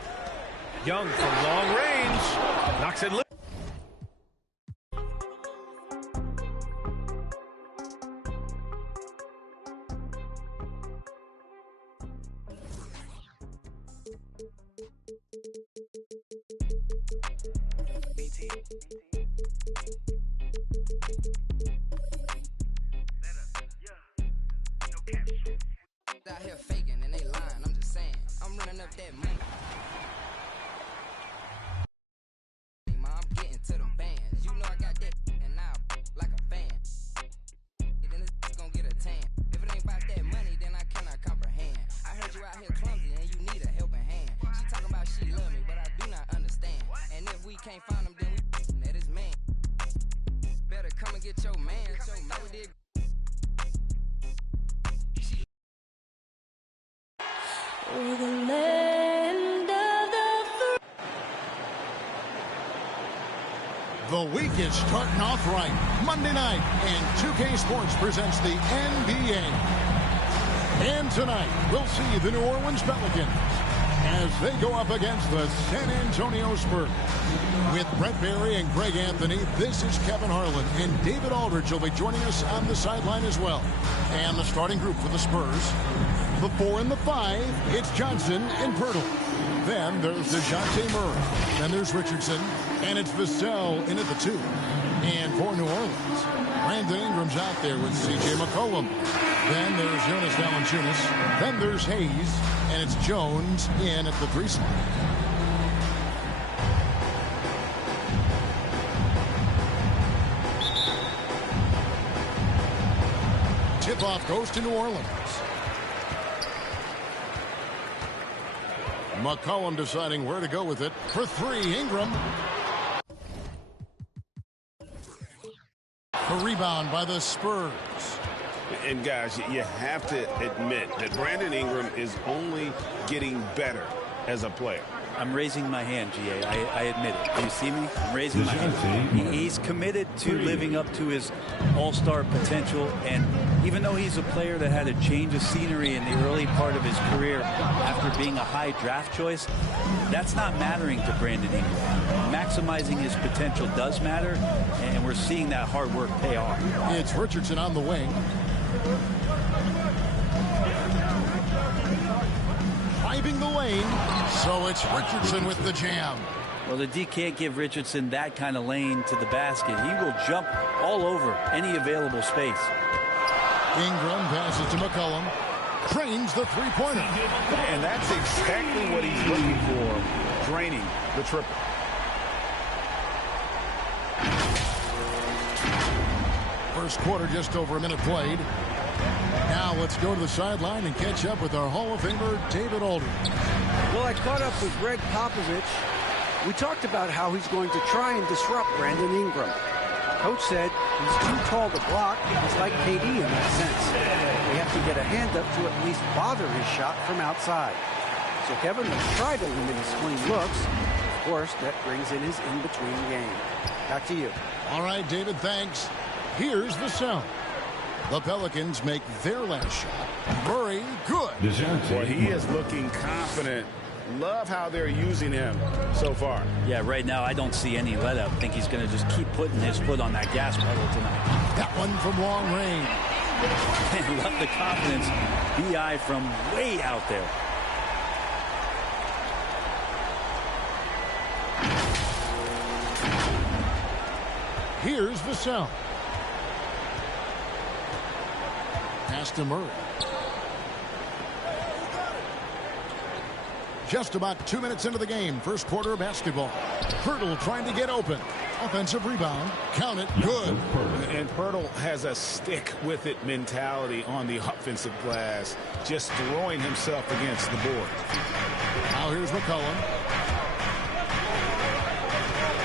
Young from long range. Knocks it loose. Out here faking and they lying. I'm just saying, I'm running up that money. I'm getting to them bands. You know I got that and now like a fan. Then it's gonna get a tan. If it ain't about that money, then I cannot comprehend. I heard you out here clumsy and you need a helping hand. She talking about she love me, but I do not understand. And if we can't find him, then we that is man. Better come and get your man. We did. The week is starting off right. Monday night, and 2K Sports presents the NBA. And tonight, we'll see the New Orleans Pelicans as they go up against the San Antonio Spurs. With Brett Barry and Greg Anthony, this is Kevin Harlan, and David Aldridge will be joining us on the sideline as well. And the starting group for the Spurs, the 4 and the 5, it's Johnson and Pirtle. Then there's DeJounte Murray. Then there's Richardson. And it's Vassell in at the 2. And for New Orleans, Brandon Ingram's out there with C.J. McCollum. Then there's Jonas Valanciunas. Then there's Hayes. And it's Jones in at the 3 slot. Tip-off goes to New Orleans. McCollum deciding where to go with it. For 3, Ingram. A rebound by the Spurs. And guys, you have to admit that Brandon Ingram is only getting better as a player. I'm raising my hand, GA. I admit it. Do you see me? I'm raising my hand. He's committed to living up to his all-star potential, and even though he's a player that had a change of scenery in the early part of his career after being a high draft choice, that's not mattering to Brandon Ingram. Maximizing his potential does matter, and we're seeing that hard work pay off. It's Richardson on the wing. Driving the lane, so it's Richardson with the jam. Well, the D can't give Richardson that kind of lane to the basket. He will jump all over any available space. Ingram passes to McCollum. Drains the 3-pointer. And that's exactly what he's looking for, draining the triple. First quarter, just over a minute played. Now let's go to the sideline and catch up with our Hall of Famer, David Aldridge. Well, I caught up with Greg Popovich. We talked about how he's going to try and disrupt Brandon Ingram. Coach said he's too tall to block. He's like KD in that sense. We have to get a hand up to at least bother his shot from outside. So Kevin will try to limit his clean looks. Of course, that brings in his in-between game. Back to you. All right, David, thanks. Here's the sound. The Pelicans make their last shot. Murray, good. Well, he is looking confident. Love how they're using him so far. Yeah, right now I don't see any let-up. I think he's going to just keep putting his foot on that gas pedal tonight. That one from long range. And love the confidence. B.I. from way out there. Here's Vassell. Pass to Murray. Just about 2 minutes into the game. First quarter of basketball. Pirtle trying to get open. Offensive rebound. Count it. Good. And Pirtle has a stick-with-it mentality on the offensive glass. Just throwing himself against the board. Now here's McCollum.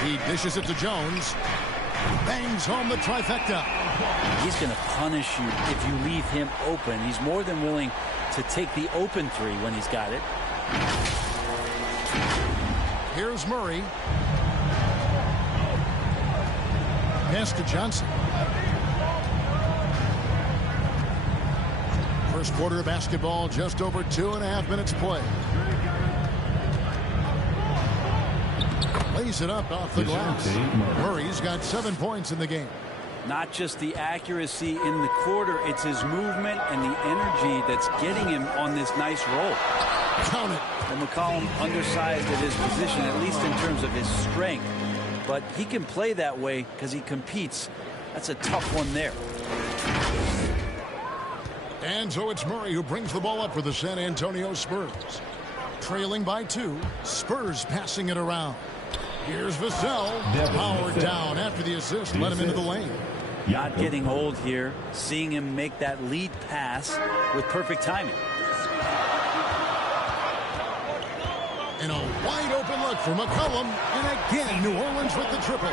He dishes it to Jones. Bangs home the trifecta. He's going to punish you if you leave him open. He's more than willing to take the open three when he's got it. Here's Murray. Pass to Johnson. First quarter of basketball, just over 2.5 minutes play. Lays it up off the glass. Murray's got 7 points in the game. Not just the accuracy in the quarter, it's his movement and the energy that's getting him on this nice roll. Count it. And McCollum undersized at his position, at least in terms of his strength. But he can play that way because he competes. That's a tough one there. And so it's Murray who brings the ball up for the San Antonio Spurs. Trailing by 2. Spurs passing it around. Here's Vassell. Powered down after the assist. Let him into the lane. Not getting old here. Seeing him make that lead pass with perfect timing. And a wide open look for McCollum. And again, New Orleans with the triple.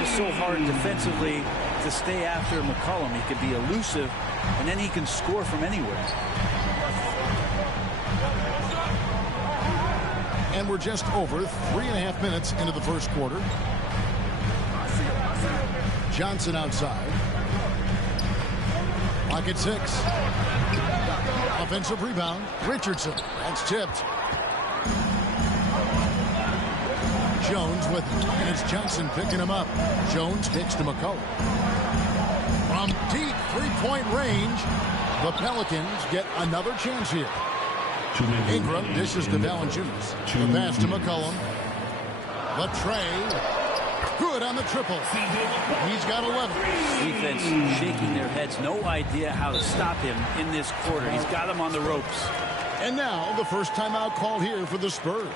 It's so hard defensively to stay after McCollum. He can be elusive, and then he can score from anywhere. And we're just over 3.5 minutes into the first quarter. Johnson outside. Clock at 6. Offensive rebound. Richardson. That's tipped. Jones with it. And it's Johnson picking him up. Jones kicks to McCollum. From deep three-point range, the Pelicans get another chance here. Ingram dishes to Valanciunas. The pass to McCollum. The tray. Good on the triple. He's got 11. Defense shaking their heads. No idea how to stop him in this quarter. He's got him on the ropes. And now the first timeout called here for the Spurs.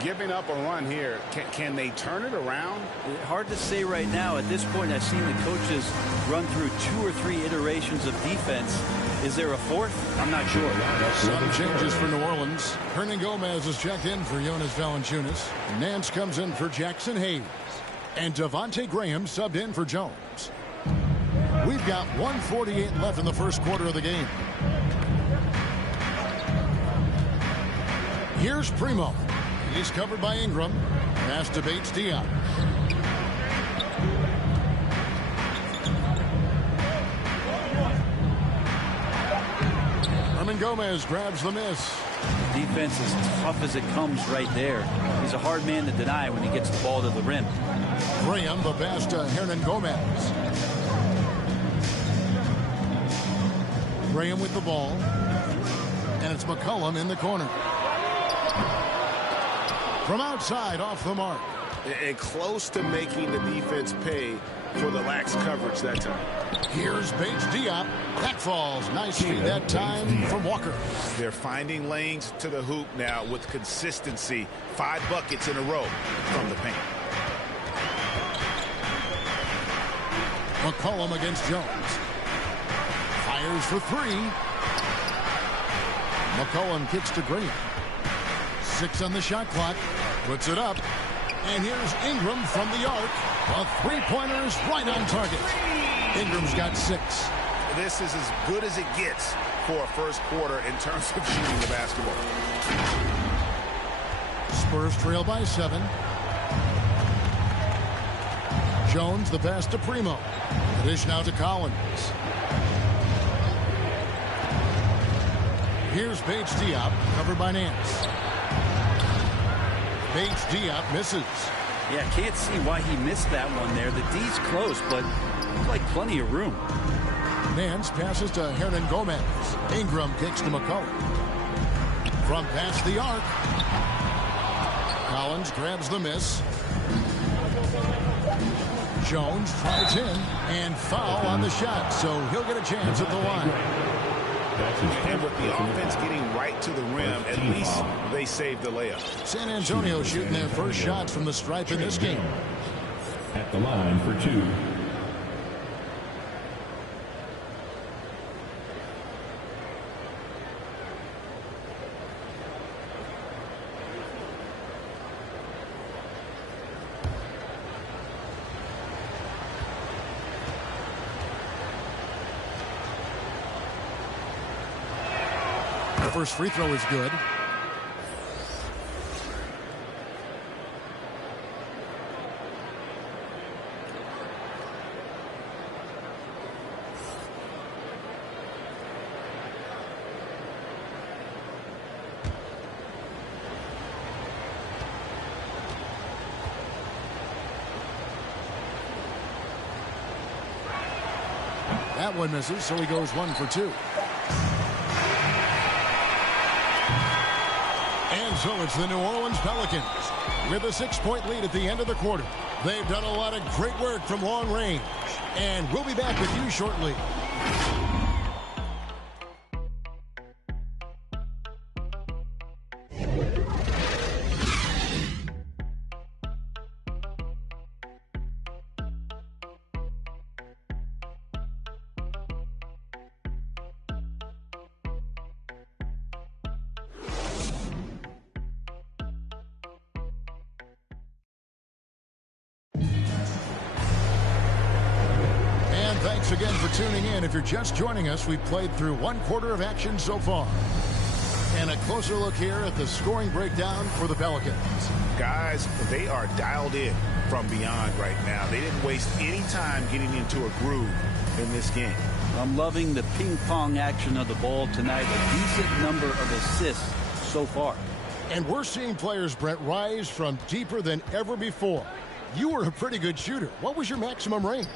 Giving up a run here, can they turn it around? Hard to say right now. At this point, I've seen the coaches run through 2 or 3 iterations of defense. Is there a fourth? I'm not sure. Some changes for New Orleans. Hernangomez is checked in for Jonas Valanciunas. Nance comes in for Jackson Hayes. And Devontae Graham subbed in for Jones. We've got 1:48 left in the first quarter of the game. Here's Primo. He's covered by Ingram. Pass to Bates-Diop. Hernangomez grabs the miss. Defense is tough as it comes right there. He's a hard man to deny when he gets the ball to the rim. Graham, the pass to Hernangomez. Graham with the ball. And it's McCollum in the corner. From outside, off the mark. And close to making the defense pay for the lax coverage that time. Here's Bates-Diop. That falls nicely that time from Walker. They're finding lanes to the hoop now with consistency. 5 buckets in a row from the paint. McCollum against Jones. Fires for 3. McCollum kicks to Graham. 6 on the shot clock. Puts it up. And here's Ingram from the arc. A 3-pointer is right on target. Ingram's got 6. This is as good as it gets for a first quarter in terms of shooting the basketball. Spurs trail by 7. Jones, the pass to Primo. The dish now to Collins. Here's Bates-Diop, covered by Nance. Bates-Diop misses. Yeah, can't see why he missed that one there. The D's close, but looks like plenty of room. Nance passes to Hernangomez. Ingram kicks to McCollum. From past the arc. Collins grabs the miss. Jones tries in and foul on the shot, so he'll get a chance at the line. And with the offense getting right to the rim, at least they saved the layup. San Antonio shooting their first shots from the stripe in this game. At the line for 2. First free throw is good. That one misses, so he goes 1 for 2. So it's the New Orleans Pelicans with a 6-point lead at the end of the quarter. They've done a lot of great work from long range. And we'll be back with you shortly. Thanks again for tuning in. If you're just joining us, we've played through 1 quarter of action so far. And a closer look here at the scoring breakdown for the Pelicans. Guys, they are dialed in from beyond right now. They didn't waste any time getting into a groove in this game. I'm loving the ping-pong action of the ball tonight. A decent number of assists so far. And we're seeing players, Brett, rise from deeper than ever before. You were a pretty good shooter. What was your maximum range?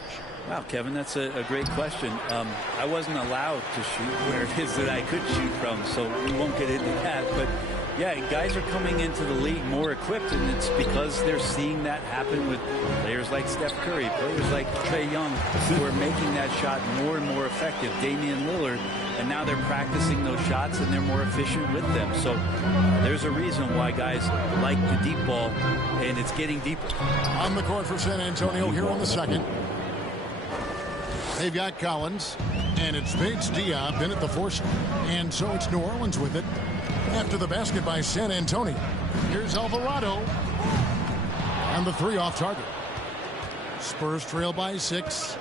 Wow, Kevin, that's a great question. I wasn't allowed to shoot where it is that I could shoot from, so we won't get into that. But Yeah, guys are coming into the league more equipped, and it's because they're seeing that happen with players like Steph Curry, players like Trae Young, who are making that shot more and more effective. Damian Lillard, and now they're practicing those shots, and they're more efficient with them. So there's a reason why guys like the deep ball, and it's getting deeper. On the court for San Antonio here in the second. They've got Collins, and it's Bates Diop in at the force, and so it's New Orleans with it. After the basket by San Antonio. Here's Alvarado. And the three off target. Spurs trail by 6.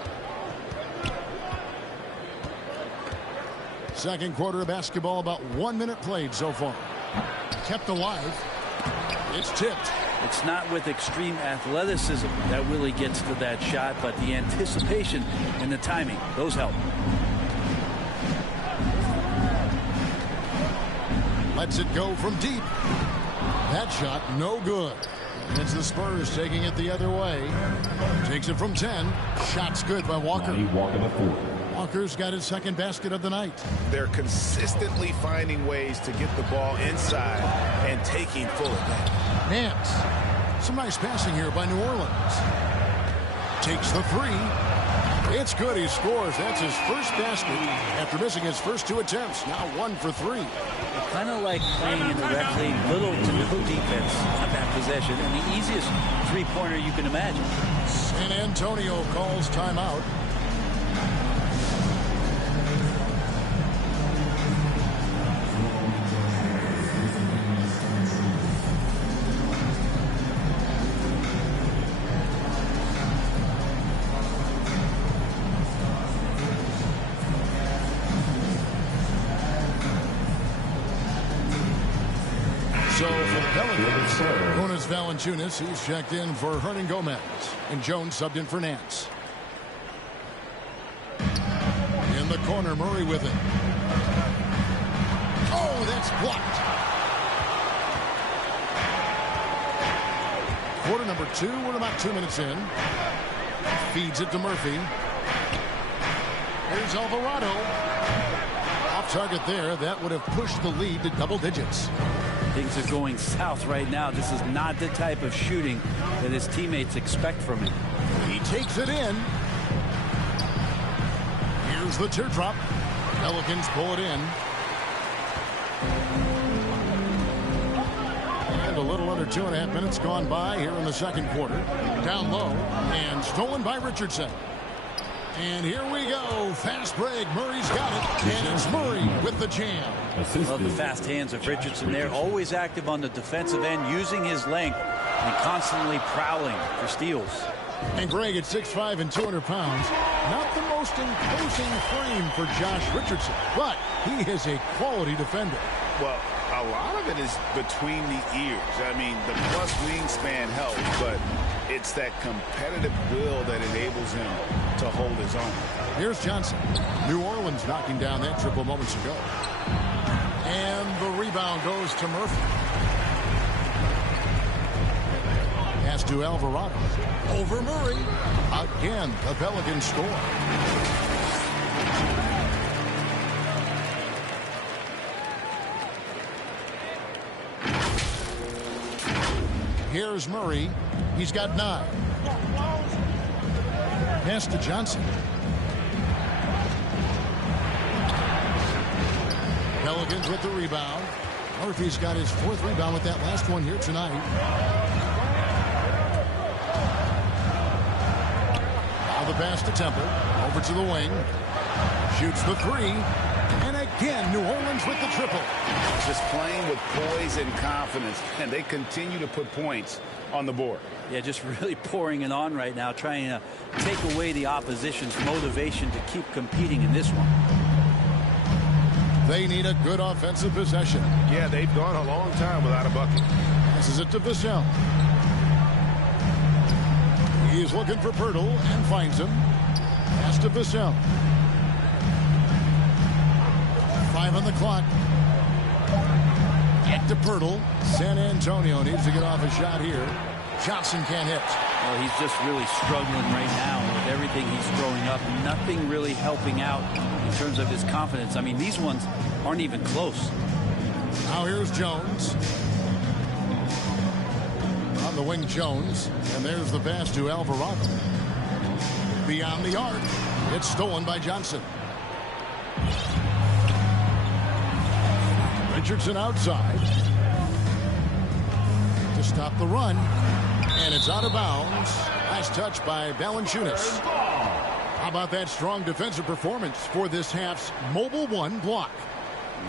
Second quarter of basketball, about 1 minute played so far. Kept alive. It's tipped. It's not with extreme athleticism that Willie gets to that shot, but the anticipation and the timing, those help. Lets it go from deep. That shot, no good. And it's the Spurs taking it the other way. Takes it from 10. Shot's good by Walker. Walker's got his second basket of the night. They're consistently finding ways to get the ball inside and taking full advantage. Nance. Some nice passing here by New Orleans. Takes the three. It's good. He scores. That's his first basket after missing his first 2 attempts. Now 1 for 3. Kind of like playing in the rec league, little to no defense on that possession, and the easiest three-pointer you can imagine. San Antonio calls timeout. So for the Pelicans, Jonas Valanciunas, he's checked in for Hernan Gomez, and Jones subbed in for Nance. In the corner, Murray with it. Oh, that's blocked. Quarter number 2, we're about 2 minutes in. Feeds it to Murphy. Here's Alvarado. Off target there. That would have pushed the lead to double digits. Things are going south right now. This is not the type of shooting that his teammates expect from him. He takes it in. Here's the teardrop. Pelicans pull it in. And a little under 2.5 minutes gone by here in the second quarter. Down low and stolen by Richardson. And here we go. Fast break. Murray's got it. And it's Murray with the jam. Love the fast hands of Richardson there. Always active on the defensive end, using his length and constantly prowling for steals. And Greg at 6'5" and 200 pounds. Not the most imposing frame for Josh Richardson, but he is a quality defender. Well, a lot of it is between the ears. I mean, the plus wingspan helps, but it's that competitive will that enables him to hold his own. Here's Johnson. New Orleans knocking down that triple moments ago. And the rebound goes to Murphy. Pass to Alvarado. Over Murray. Again, the Pelicans score. Here's Murray. He's got 9. Pass to Johnson. Pelicans with the rebound. Murphy's got his 4th rebound with that last one here tonight. Now the pass to Temple. Over to the wing. Shoots the 3. And again, New Orleans with the triple. Just playing with poise and confidence, and they continue to put points on the board. Yeah, just really pouring it on right now, trying to take away the opposition's motivation to keep competing in this one. They need a good offensive possession. Yeah, they've gone a long time without a bucket. Passes it to Vassell. He's looking for Pirtle and finds him. Pass to Vassell. 5 on the clock. Back to Pirtle. San Antonio needs to get off a shot here. Johnson can't hit. Well, he's just really struggling right now with everything he's throwing up. Nothing really helping out in terms of his confidence. I mean, these ones aren't even close. Now here's Jones. On the wing, Jones. And there's the pass to Alvarado. Beyond the arc. It's stolen by Johnson. Richardson outside to stop the run. And it's out of bounds. Nice touch by Valanciunas. How about that strong defensive performance for this half's Mobile One block?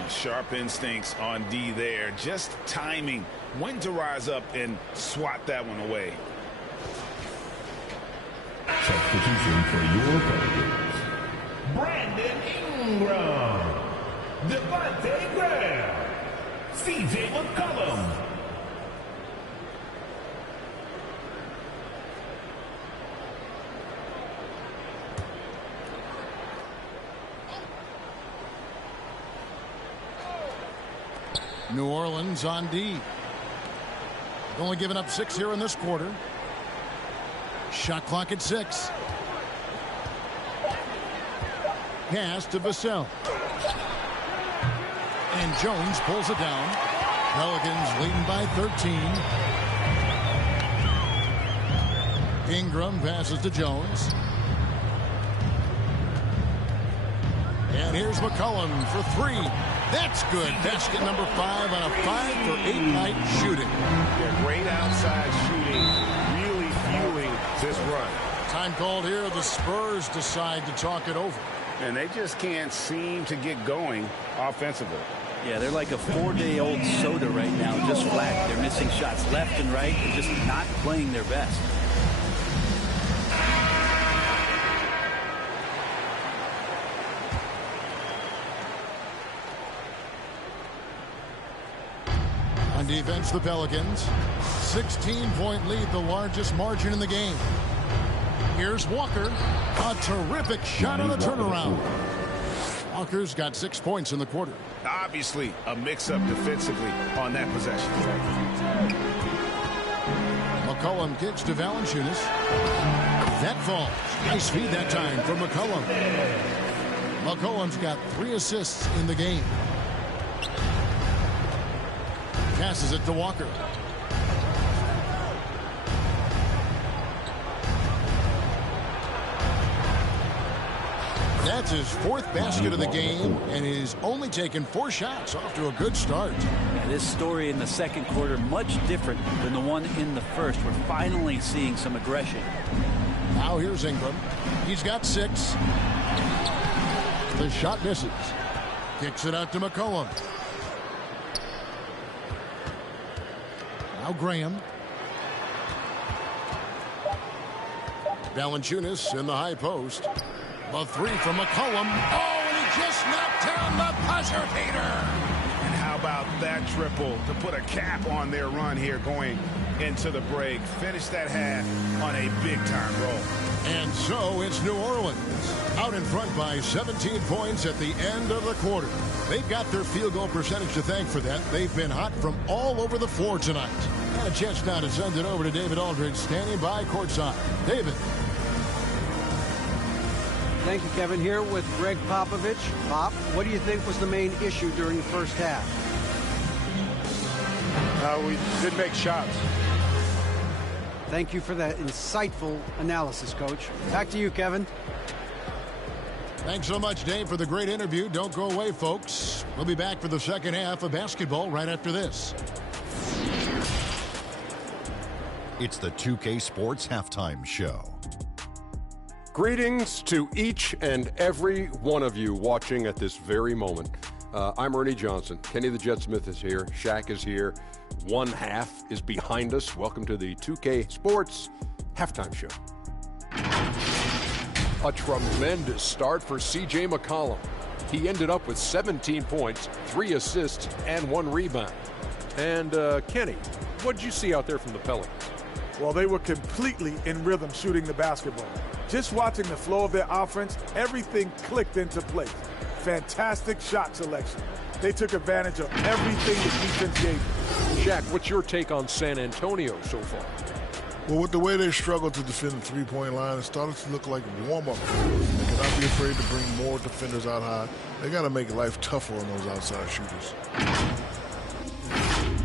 Sharp instincts on D there. Just timing when to rise up and swat that one away. Substitution for your Pelicans. Brandon Ingram. Devontae Graham. C.J. McCollum. New Orleans on D. Only giving up 6 here in this quarter. Shot clock at 6. Pass to Vassell. And Jones pulls it down. Pelicans leading by 13. Ingram passes to Jones. And here's McCollum for 3. That's good. Basket number 5 on a 5-for-8 night shooting. Yeah, great outside shooting. Really fueling this run. Time called here. The Spurs decide to talk it over. And they just can't seem to get going offensively. Yeah, they're like a 4-day-old soda right now, just flat. They're missing shots left and right. They're just not playing their best. On defense, the Pelicans. 16-point lead, the largest margin in the game. Here's Walker. A terrific shot on the turnaround. Walker's got 6 points in the quarter. Obviously, a mix-up defensively on that possession. McCollum kicks to Valanciunas. That falls. Nice feed that time from McCollum. McCollum's got 3 assists in the game. Passes it to Walker. That's his 4th basket of the game, and he's only taken 4 shots. Off to a good start. Yeah, this story in the second quarter much different than the one in the first. We're finally seeing some aggression. Now here's Ingram. He's got 6. The shot misses. Kicks it out to McCollum. Now Graham. Valanciunas in the high post. A 3 from McCollum. Oh, and he just knocked down the buzzer beater. And how about that triple to put a cap on their run here going into the break. Finish that half on a big-time roll. And so it's New Orleans out in front by 17 points at the end of the quarter. They've got their field goal percentage to thank for that. They've been hot from all over the floor tonight. And a chance now to send it over to David Aldridge, standing by courtside. David. Thank you, Kevin. Here with Greg Popovich. Pop, what do you think was the main issue during the first half? We didn't make shots. Thank you for that insightful analysis, Coach. Back to you, Kevin. Thanks so much, Dave, for the great interview. Don't go away, folks. We'll be back for the second half of basketball right after this. It's the 2K Sports Halftime Show. Greetings to each and every one of you watching at this very moment. I'm Ernie Johnson. Kenny the Jet Smith is here. Shaq is here. One half is behind us. Welcome to the 2K Sports Halftime Show. A tremendous start for C.J. McCollum. He ended up with 17 points, 3 assists, and 1 rebound. And Kenny, what did you see out there from the Pelicans? Well, they were completely in rhythm shooting the basketball. Just watching the flow of their offense, everything clicked into place. Fantastic shot selection. They took advantage of everything the defense gave them. Shaq, what's your take on San Antonio so far? Well, with the way they struggled to defend the three-point line, it started to look like warm-up. They cannot be afraid to bring more defenders out high. They got to make life tougher on those outside shooters.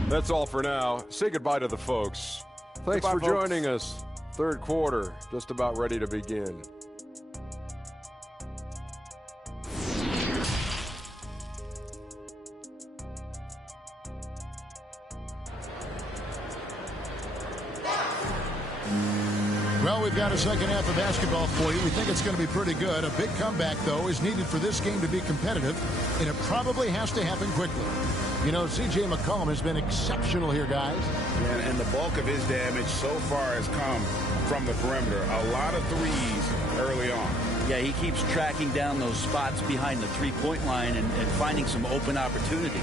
That's all for now. Say goodbye to the folks. Thanks Goodbye, for folks. joining us. Third quarter, just about ready to begin. Well, we've got a second half of basketball for you. We think it's going to be pretty good. A big comeback, though, is needed for this game to be competitive, and it probably has to happen quickly. You know, C.J. McCollum has been exceptional here, guys. And the bulk of his damage so far has come from the perimeter. A lot of threes early on. Yeah, he keeps tracking down those spots behind the three-point line and finding some open opportunities.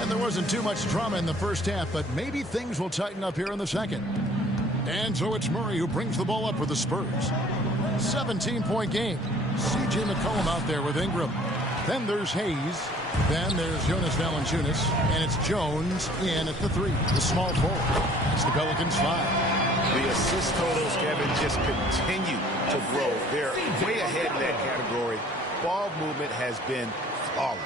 And there wasn't too much drama in the first half, but maybe things will tighten up here in the second. And so it's Murray who brings the ball up for the Spurs. 17-point game. C.J. McCollum out there with Ingram. Then there's Hayes. Then there's Jonas Valanciunas. And it's Jones in at the 3. The small forward. It's the Pelicans 5. The assist totals, Kevin, just continue to grow. They're way ahead in that category. Ball movement has been flawless.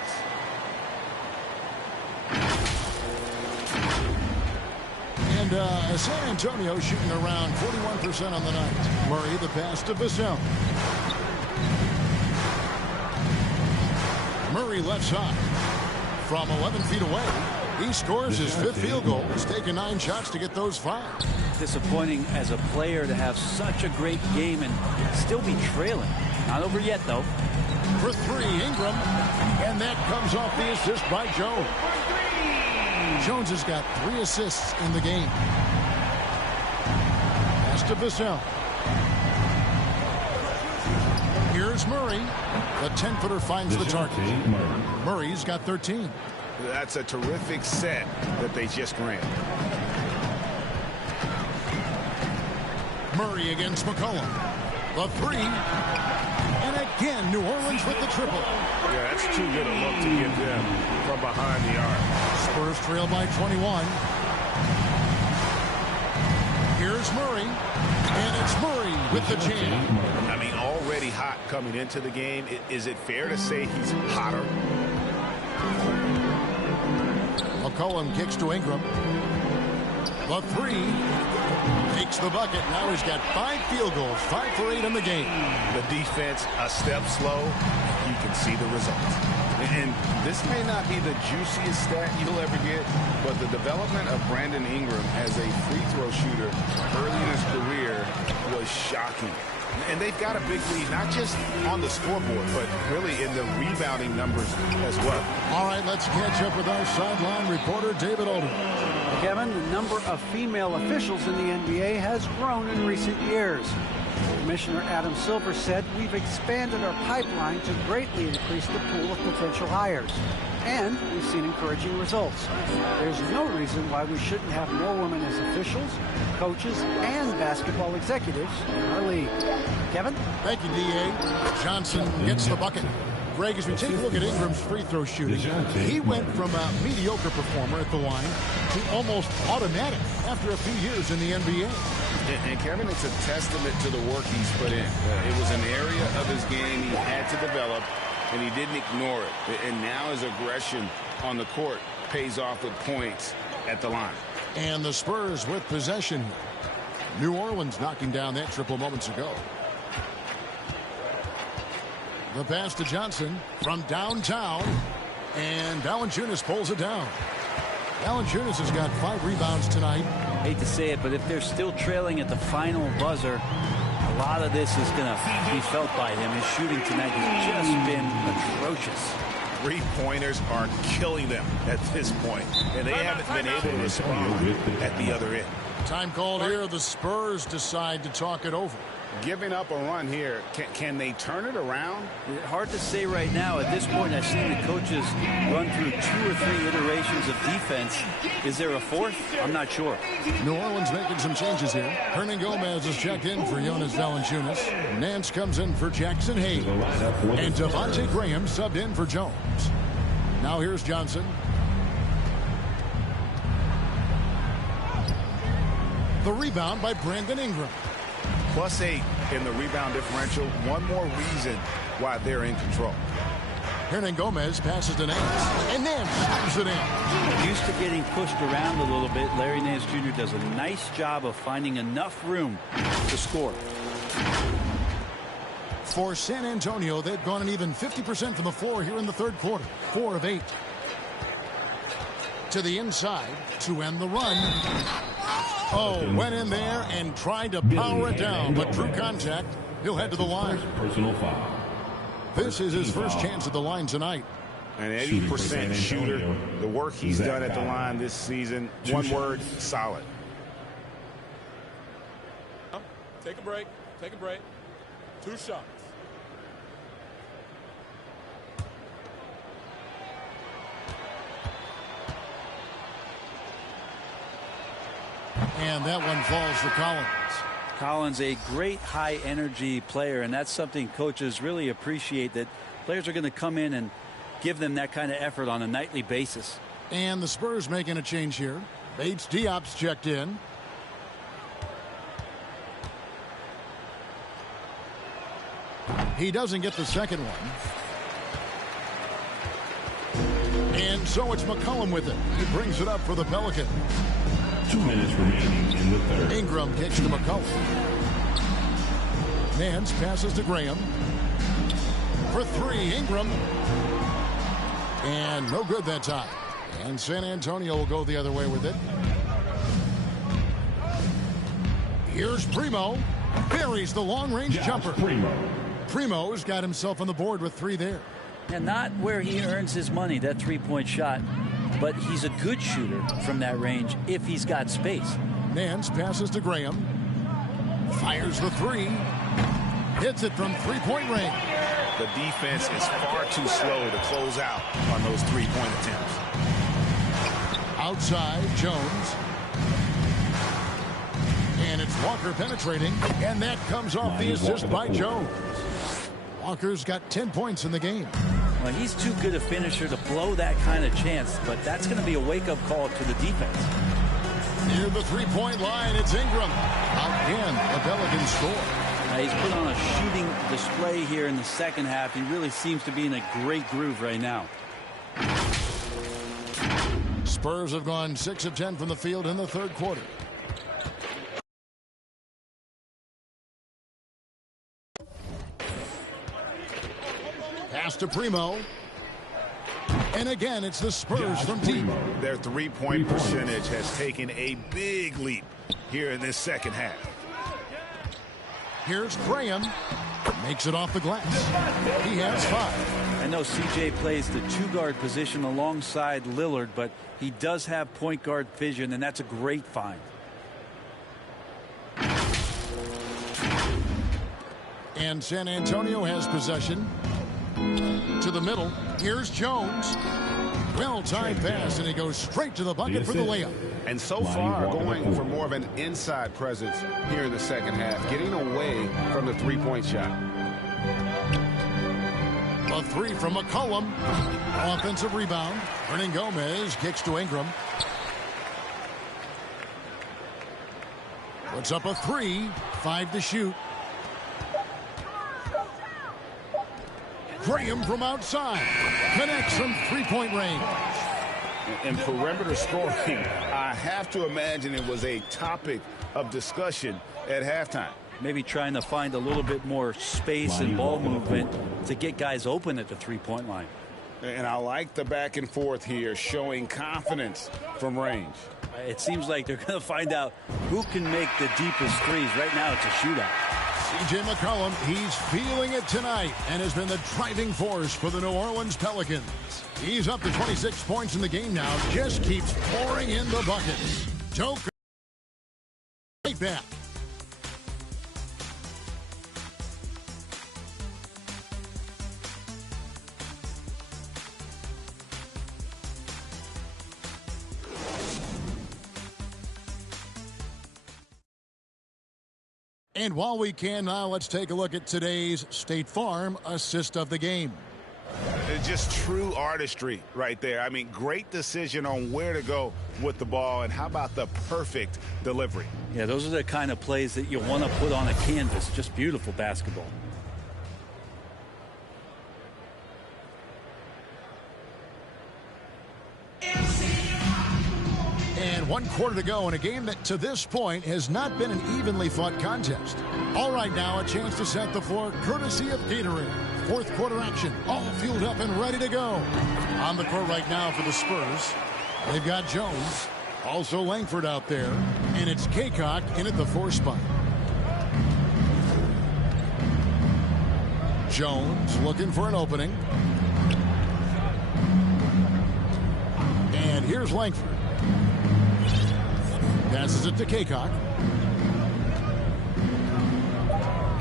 And San Antonio shooting around 41% on the night. Murray, the pass to Vassell. Murray left side. From 11 feet away, he scores his 5th field goal. He's taken 9 shots to get those 5. Disappointing as a player to have such a great game and still be trailing. Not over yet, though. For 3, Ingram. And that comes off the assist by Jones. Jones has got 3 assists in the game. Pass to Vassell. Here's Murray. The 10-footer finds the target. Murray's got 13. That's a terrific set that they just ran. Murray against McCollum. The 3. And again, New Orleans with the triple. Yeah, that's too good a look to give them from behind the arc. Spurs trail by 21. Here's Murray. And it's Murray with the jam. I mean, already hot coming into the game. Is it fair to say he's hotter? McCollum kicks to Ingram. The 3 takes the bucket. Now he's got 5 field goals, 5 for 8 in the game. The defense a step slow. You can see the results. And this may not be the juiciest stat you'll ever get, but the development of Brandon Ingram as a free throw shooter early in his career was shocking. And they've got a big lead, not just on the scoreboard, but really in the rebounding numbers as well. All right, let's catch up with our sideline reporter, David Alden. Kevin, the number of female officials in the NBA has grown in recent years. Commissioner Adam Silver said we've expanded our pipeline to greatly increase the pool of potential hires. And we've seen encouraging results. There's no reason why we shouldn't have more women as officials, coaches, and basketball executives in our league. Kevin? Thank you, D.A. Johnson gets the bucket. Greg, as we take a look at Ingram's free throw shooting, he went from a mediocre performer at the line to almost automatic after a few years in the NBA. And Kevin, it's a testament to the work he's put in. It was an area of his game he had to develop, and he didn't ignore it. And now his aggression on the court pays off with points at the line. And the Spurs with possession. New Orleans knocking down that triple moments ago. The pass to Johnson from downtown, and Valanciunas pulls it down. Valanciunas has got 5 rebounds tonight. Hate to say it, but if they're still trailing at the final buzzer, a lot of this is going to be felt by him. His shooting tonight has just been atrocious. 3-pointers are killing them at this point, and they haven't been able to respond at the other end. Time called here. The Spurs decide to talk it over. Giving up a run here, can they turn it around? Hard to say right now. At this point, I've seen the coaches run through 2 or 3 iterations of defense. Is there a 4th? I'm not sure. New Orleans making some changes here. Hernan Gomez is checked in for Jonas Valanciunas. Nance comes in for Jackson Hayes. And Devontae Graham subbed in for Jones. Now here's Johnson. The rebound by Brandon Ingram. +8 in the rebound differential. One more reason why they're in control. Hernan Gomez passes to Nance. And Nance fires it in. Used to getting pushed around a little bit, Larry Nance Jr. does a nice job of finding enough room to score. For San Antonio, they've gone an even 50% from the floor here in the third quarter. 4 of 8. To the inside to end the run. Oh, went in there and tried to power it down, but through contact, he'll head to the line. Personal foul. This is his first chance at the line tonight. An 80% shooter. The work he's done at the line this season, one word, solid. Take a break. Take a break. 2 shots. And that one falls for Collins. Collins, a great high energy player, and that's something coaches really appreciate, that players are going to come in and give them that kind of effort on a nightly basis. And the Spurs making a change here. Bates Diop's checked in. He doesn't get the second one. And so it's McCollum with it. He brings it up for the Pelicans. 2 minutes remaining in the third. Ingram kicks to McCollum. Nance passes to Graham. For 3, Ingram. And no good that time. And San Antonio will go the other way with it. Here's Primo. Buries the long-range jumper. Primo's got himself on the board with 3 there. And not where he earns his money, that three-point shot, but he's a good shooter from that range if he's got space. Nance passes to Graham. Fires the 3. Hits it from three-point range. The defense is far too slow to close out on those three-point attempts. Outside, Jones. And it's Walker penetrating, and that comes off the assist by Jones. Walker's got 10 points in the game. Well, he's too good a finisher to blow that kind of chance, but that's going to be a wake-up call to the defense. Near the three-point line, it's Ingram. Again, a Pelican score. He's put on a shooting display here in the second half. He really seems to be in a great groove right now. Spurs have gone 6 of 10 from the field in the third quarter. Pass to Primo. And again, it's the Spurs from deep. Their three-point percentage has taken a big leap here in this second half. Here's Graham. Makes it off the glass. He has 5. I know CJ plays the 2-guard position alongside Lillard, but he does have point guard vision, and that's a great find. And San Antonio has possession. To the middle. Here's Jones. Well-timed pass, and he goes straight to the bucket for the layup. And so far, going for more of an inside presence here in the second half, getting away from the three-point shot. A 3 from McCollum. Offensive rebound. Hernangomez kicks to Ingram. Puts up a 3. 5 to shoot. Graham from outside. Connects from three-point range. And perimeter scoring, I have to imagine it was a topic of discussion at halftime. Maybe trying to find a little bit more space and ball movement to get guys open at the three-point line. And I like the back and forth here, showing confidence from range. It seems like they're going to find out who can make the deepest threes. Right now, it's a shootout. C.J. McCollum, he's feeling it tonight and has been the driving force for the New Orleans Pelicans. He's up to 26 points in the game now. Just keeps pouring in the buckets. Don't go right back. And while we can now, let's take a look at today's State Farm assist of the game. It's just true artistry right there. I mean, great decision on where to go with the ball, and how about the perfect delivery? Yeah, those are the kind of plays that you want to put on a canvas. Just beautiful basketball. And 1 quarter to go in a game that to this point has not been an evenly fought contest. All right, now a chance to set the floor courtesy of Gatorade. 4th quarter action, all fueled up and ready to go. On the court right now for the Spurs, they've got Jones, also Langford out there, and it's Kaycock in at the 4 spot. Jones looking for an opening. And here's Langford. Passes it to Kaycock.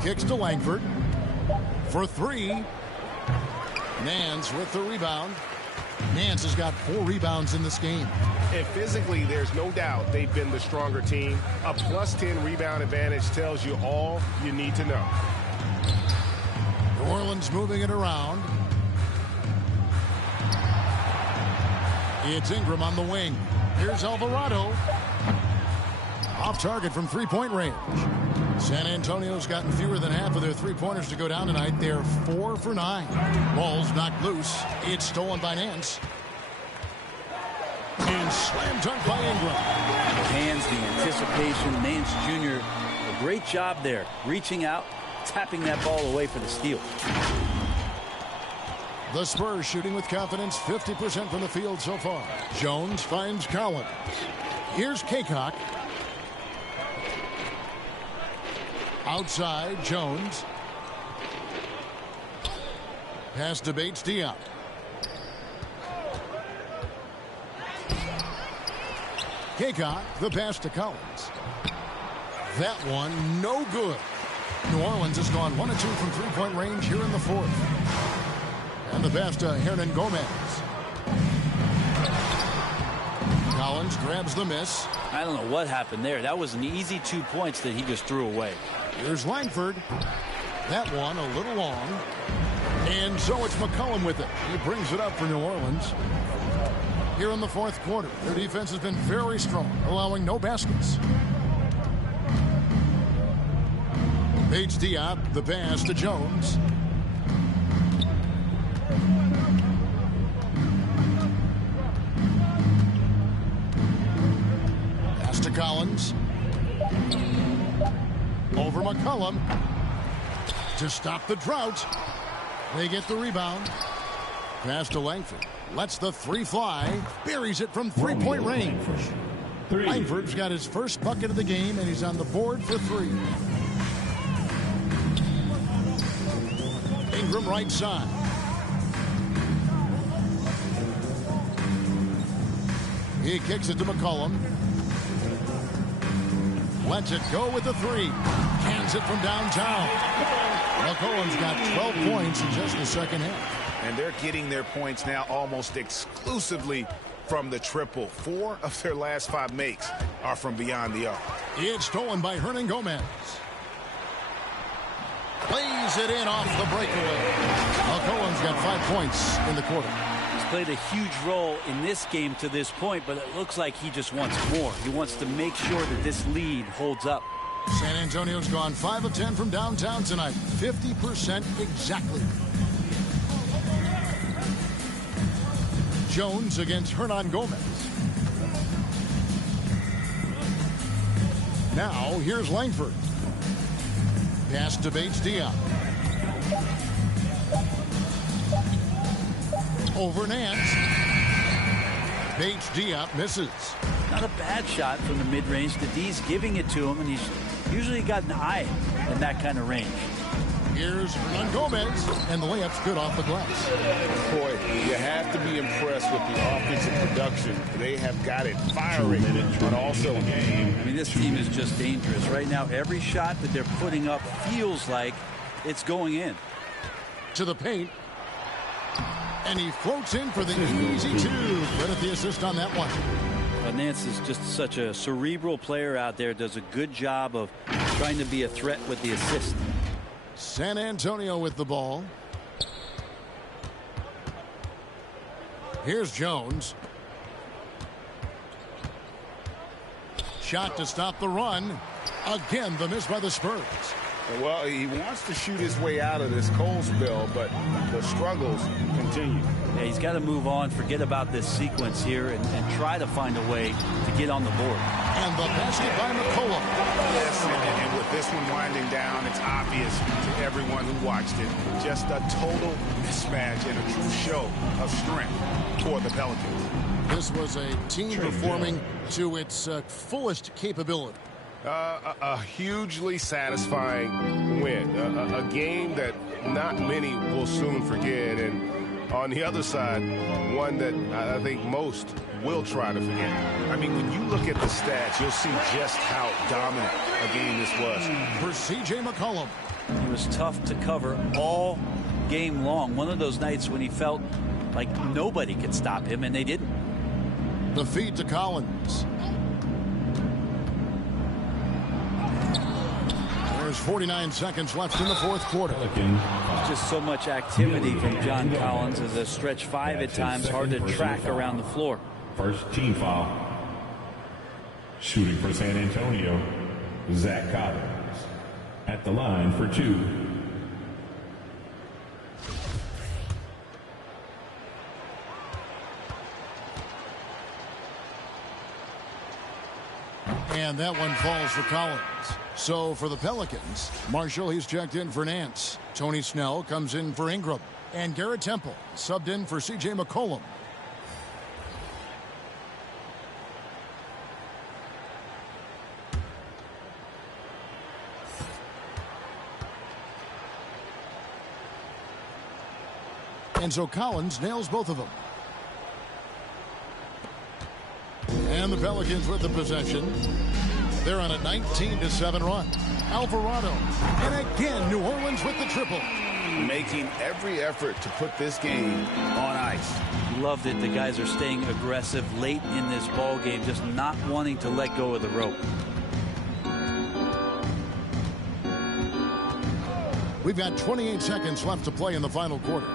Kicks to Langford. For 3. Nance with the rebound. Nance has got 4 rebounds in this game. And physically, there's no doubt they've been the stronger team. A +10 rebound advantage tells you all you need to know. New Orleans moving it around. It's Ingram on the wing. Here's Alvarado. Off target from 3-point range. San Antonio's gotten fewer than half of their 3-pointers to go down tonight. They're 4 for 9. Ball's knocked loose. It's stolen by Nance. And slam dunk by Ingram. The hands, the anticipation. Nance Jr., a great job there. Reaching out, tapping that ball away for the steal. The Spurs shooting with confidence, 50% from the field so far. Jones finds Collins. Here's Kaycock. Outside, Jones. Pass to Bates-Diop. Kaycock, the pass to Collins. That one, no good. New Orleans has gone 1 of 2 from 3-point range here in the 4th. And the pass to Hernan Gomez. Collins grabs the miss. I don't know what happened there. That was an easy 2 points that he just threw away. Here's Langford. That one a little long. And so it's McCollum with it. He brings it up for New Orleans. Here in the 4th quarter, their defense has been very strong, allowing no baskets. Bates-Diop, the pass to Jones. Pass to Collins. Over McCollum. To stop the drought. They get the rebound. Pass to Langford. Lets the 3 fly. Buries it from 3-point range. Langford's got his first bucket of the game, and he's on the board for 3. Ingram right side. He kicks it to McCollum. Lets it go with the 3. Cans it from downtown. McCollum's got 12 points in just the second half. And they're getting their points now almost exclusively from the triple. 4 of their last 5 makes are from beyond the arc. It's stolen by Hernan Gomez. Plays it in off the breakaway. McCollum's got 5 points in the quarter. He's played a huge role in this game to this point, but it looks like he just wants more. He wants to make sure that this lead holds up. San Antonio's gone 5 of 10 from downtown tonight. 50% exactly. Jones against Hernan Gomez. Now, here's Langford. Pass to Bates-Diop. Over Nance. Bates-Diop misses. Not a bad shot from the mid-range. The D's giving it to him, and he's usually got an eye in that kind of range. Here's Hernan Gomez, and the layup's good off the glass. Boy, you have to be impressed with the offensive production. They have got it firing on all cylinders. I mean, this team is just dangerous. Right now, every shot that they're putting up feels like it's going in. To the paint. And he floats in for the easy 2. Credit the assist on that one. Nance is just such a cerebral player out there. Does a good job of trying to be a threat with the assist. San Antonio with the ball. Here's Jones. Shot to stop the run. Again, the miss by the Spurs. Well, he wants to shoot his way out of this cold spell, but the struggles continue. Yeah, he's got to move on, forget about this sequence here, and try to find a way to get on the board. And the basket by McCollum. Yes, and with this one winding down, it's obvious to everyone who watched it. Just a total mismatch and a true show of strength for the Pelicans. This was a team performing to its fullest capability. A hugely satisfying win. A game that not many will soon forget. And on the other side, one that I think most will try to forget. I mean, when you look at the stats, you'll see just how dominant a game this was. For C.J. McCollum. He was tough to cover all game long. One of those nights when he felt like nobody could stop him, and they didn't. The feed to Collins. There's 49 seconds left in the fourth quarter. Just so much activity from John Collins as a stretch 5 at times, hard to track around the floor. First team foul. Shooting for San Antonio, Zach Collins. At the line for 2. And that one falls for Collins. So for the Pelicans, Marshall, he's checked in for Nance. Tony Snell comes in for Ingram. And Garrett Temple subbed in for C.J. McCollum. And so Collins nails both of them. And the Pelicans with the possession. They're on a 19-7 run. Alvarado. And again, New Orleans with the triple. Making every effort to put this game on ice. Loved it. The guys are staying aggressive late in this ball game, just not wanting to let go of the rope. We've got 28 seconds left to play in the final quarter.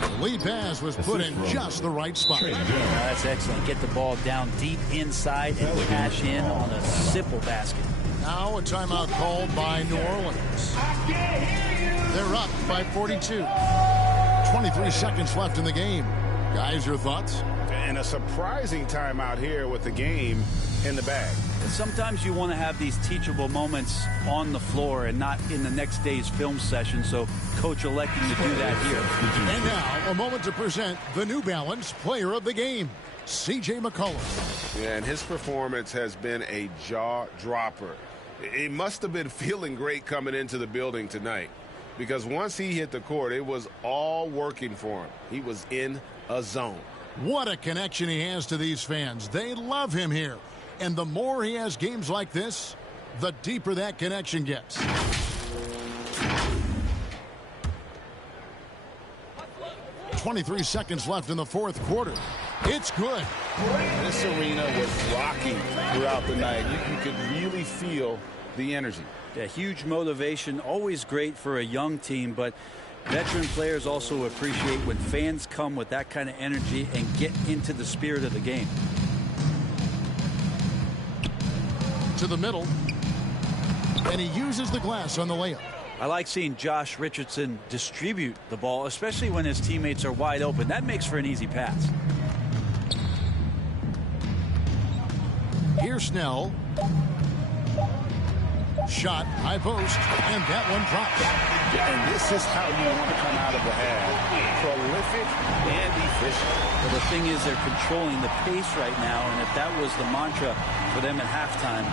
The lead pass was put in just the right spot. That's excellent. Get the ball down deep inside and cash in on a simple basket. Now a timeout called by New Orleans. They're up by 42. 23 seconds left in the game. Guys, your thoughts? And a surprising timeout here with the game in the bag. Sometimes you want to have these teachable moments on the floor and not in the next day's film session, so coach electing to do that here. And now a moment to present the New Balance Player of the Game, C.J. McCollum. Yeah, and his performance has been a jaw dropper. He must have been feeling great coming into the building tonight, because once he hit the court, it was all working for him. He was in a zone. What a connection he has to these fans. They love him here. And the more he has games like this, the deeper that connection gets. 23 seconds left in the fourth quarter. It's good. This arena was rocking throughout the night. You could really feel the energy. Yeah, huge motivation, always great for a young team, but veteran players also appreciate when fans come with that kind of energy and get into the spirit of the game. To the middle, and he uses the glass on the layup. I like seeing Josh Richardson distribute the ball, especially when his teammates are wide open. That makes for an easy pass. Here's Snell. Shot, high post, and that one drops. And this is how you want to come out of the half. Prolific and efficient. Well, the thing is, they're controlling the pace right now, and if that was the mantra for them at halftime,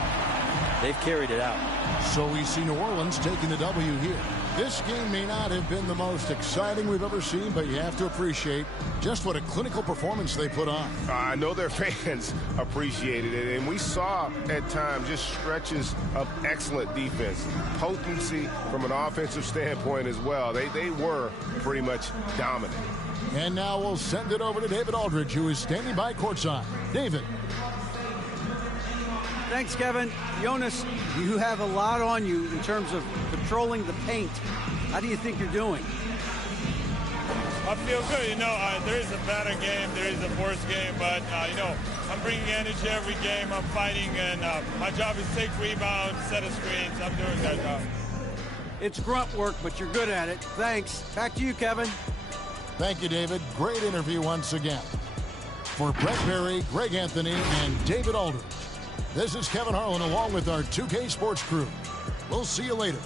they've carried it out. So we see New Orleans taking the W here. This game may not have been the most exciting we've ever seen, but you have to appreciate just what a clinical performance they put on. I know their fans appreciated it, and we saw at times just stretches of excellent defense, potency from an offensive standpoint as well. They were pretty much dominant. And now we'll send it over to David Aldridge, who is standing by courtside. David. Thanks, Kevin. Jonas, you have a lot on you in terms of controlling the paint. How do you think you're doing? I feel good. There is a better game, there is a worse game, but, I'm bringing energy every game. I'm fighting, and my job is take rebounds, set of screens. I'm doing that job. It's grunt work, but you're good at it. Thanks. Back to you, Kevin. Thank you, David. Great interview once again. For Brett Berry, Greg Anthony, and David Aldridge, this is Kevin Harlan along with our 2K Sports crew. We'll see you later.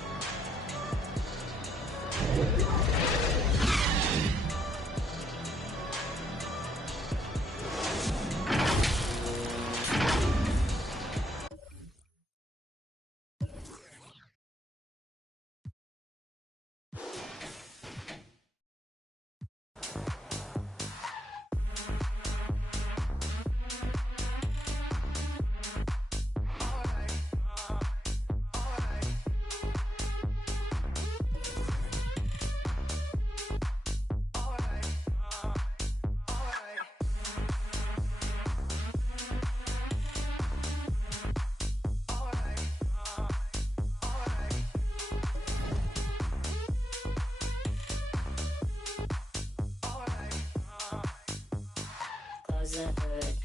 Cause I heard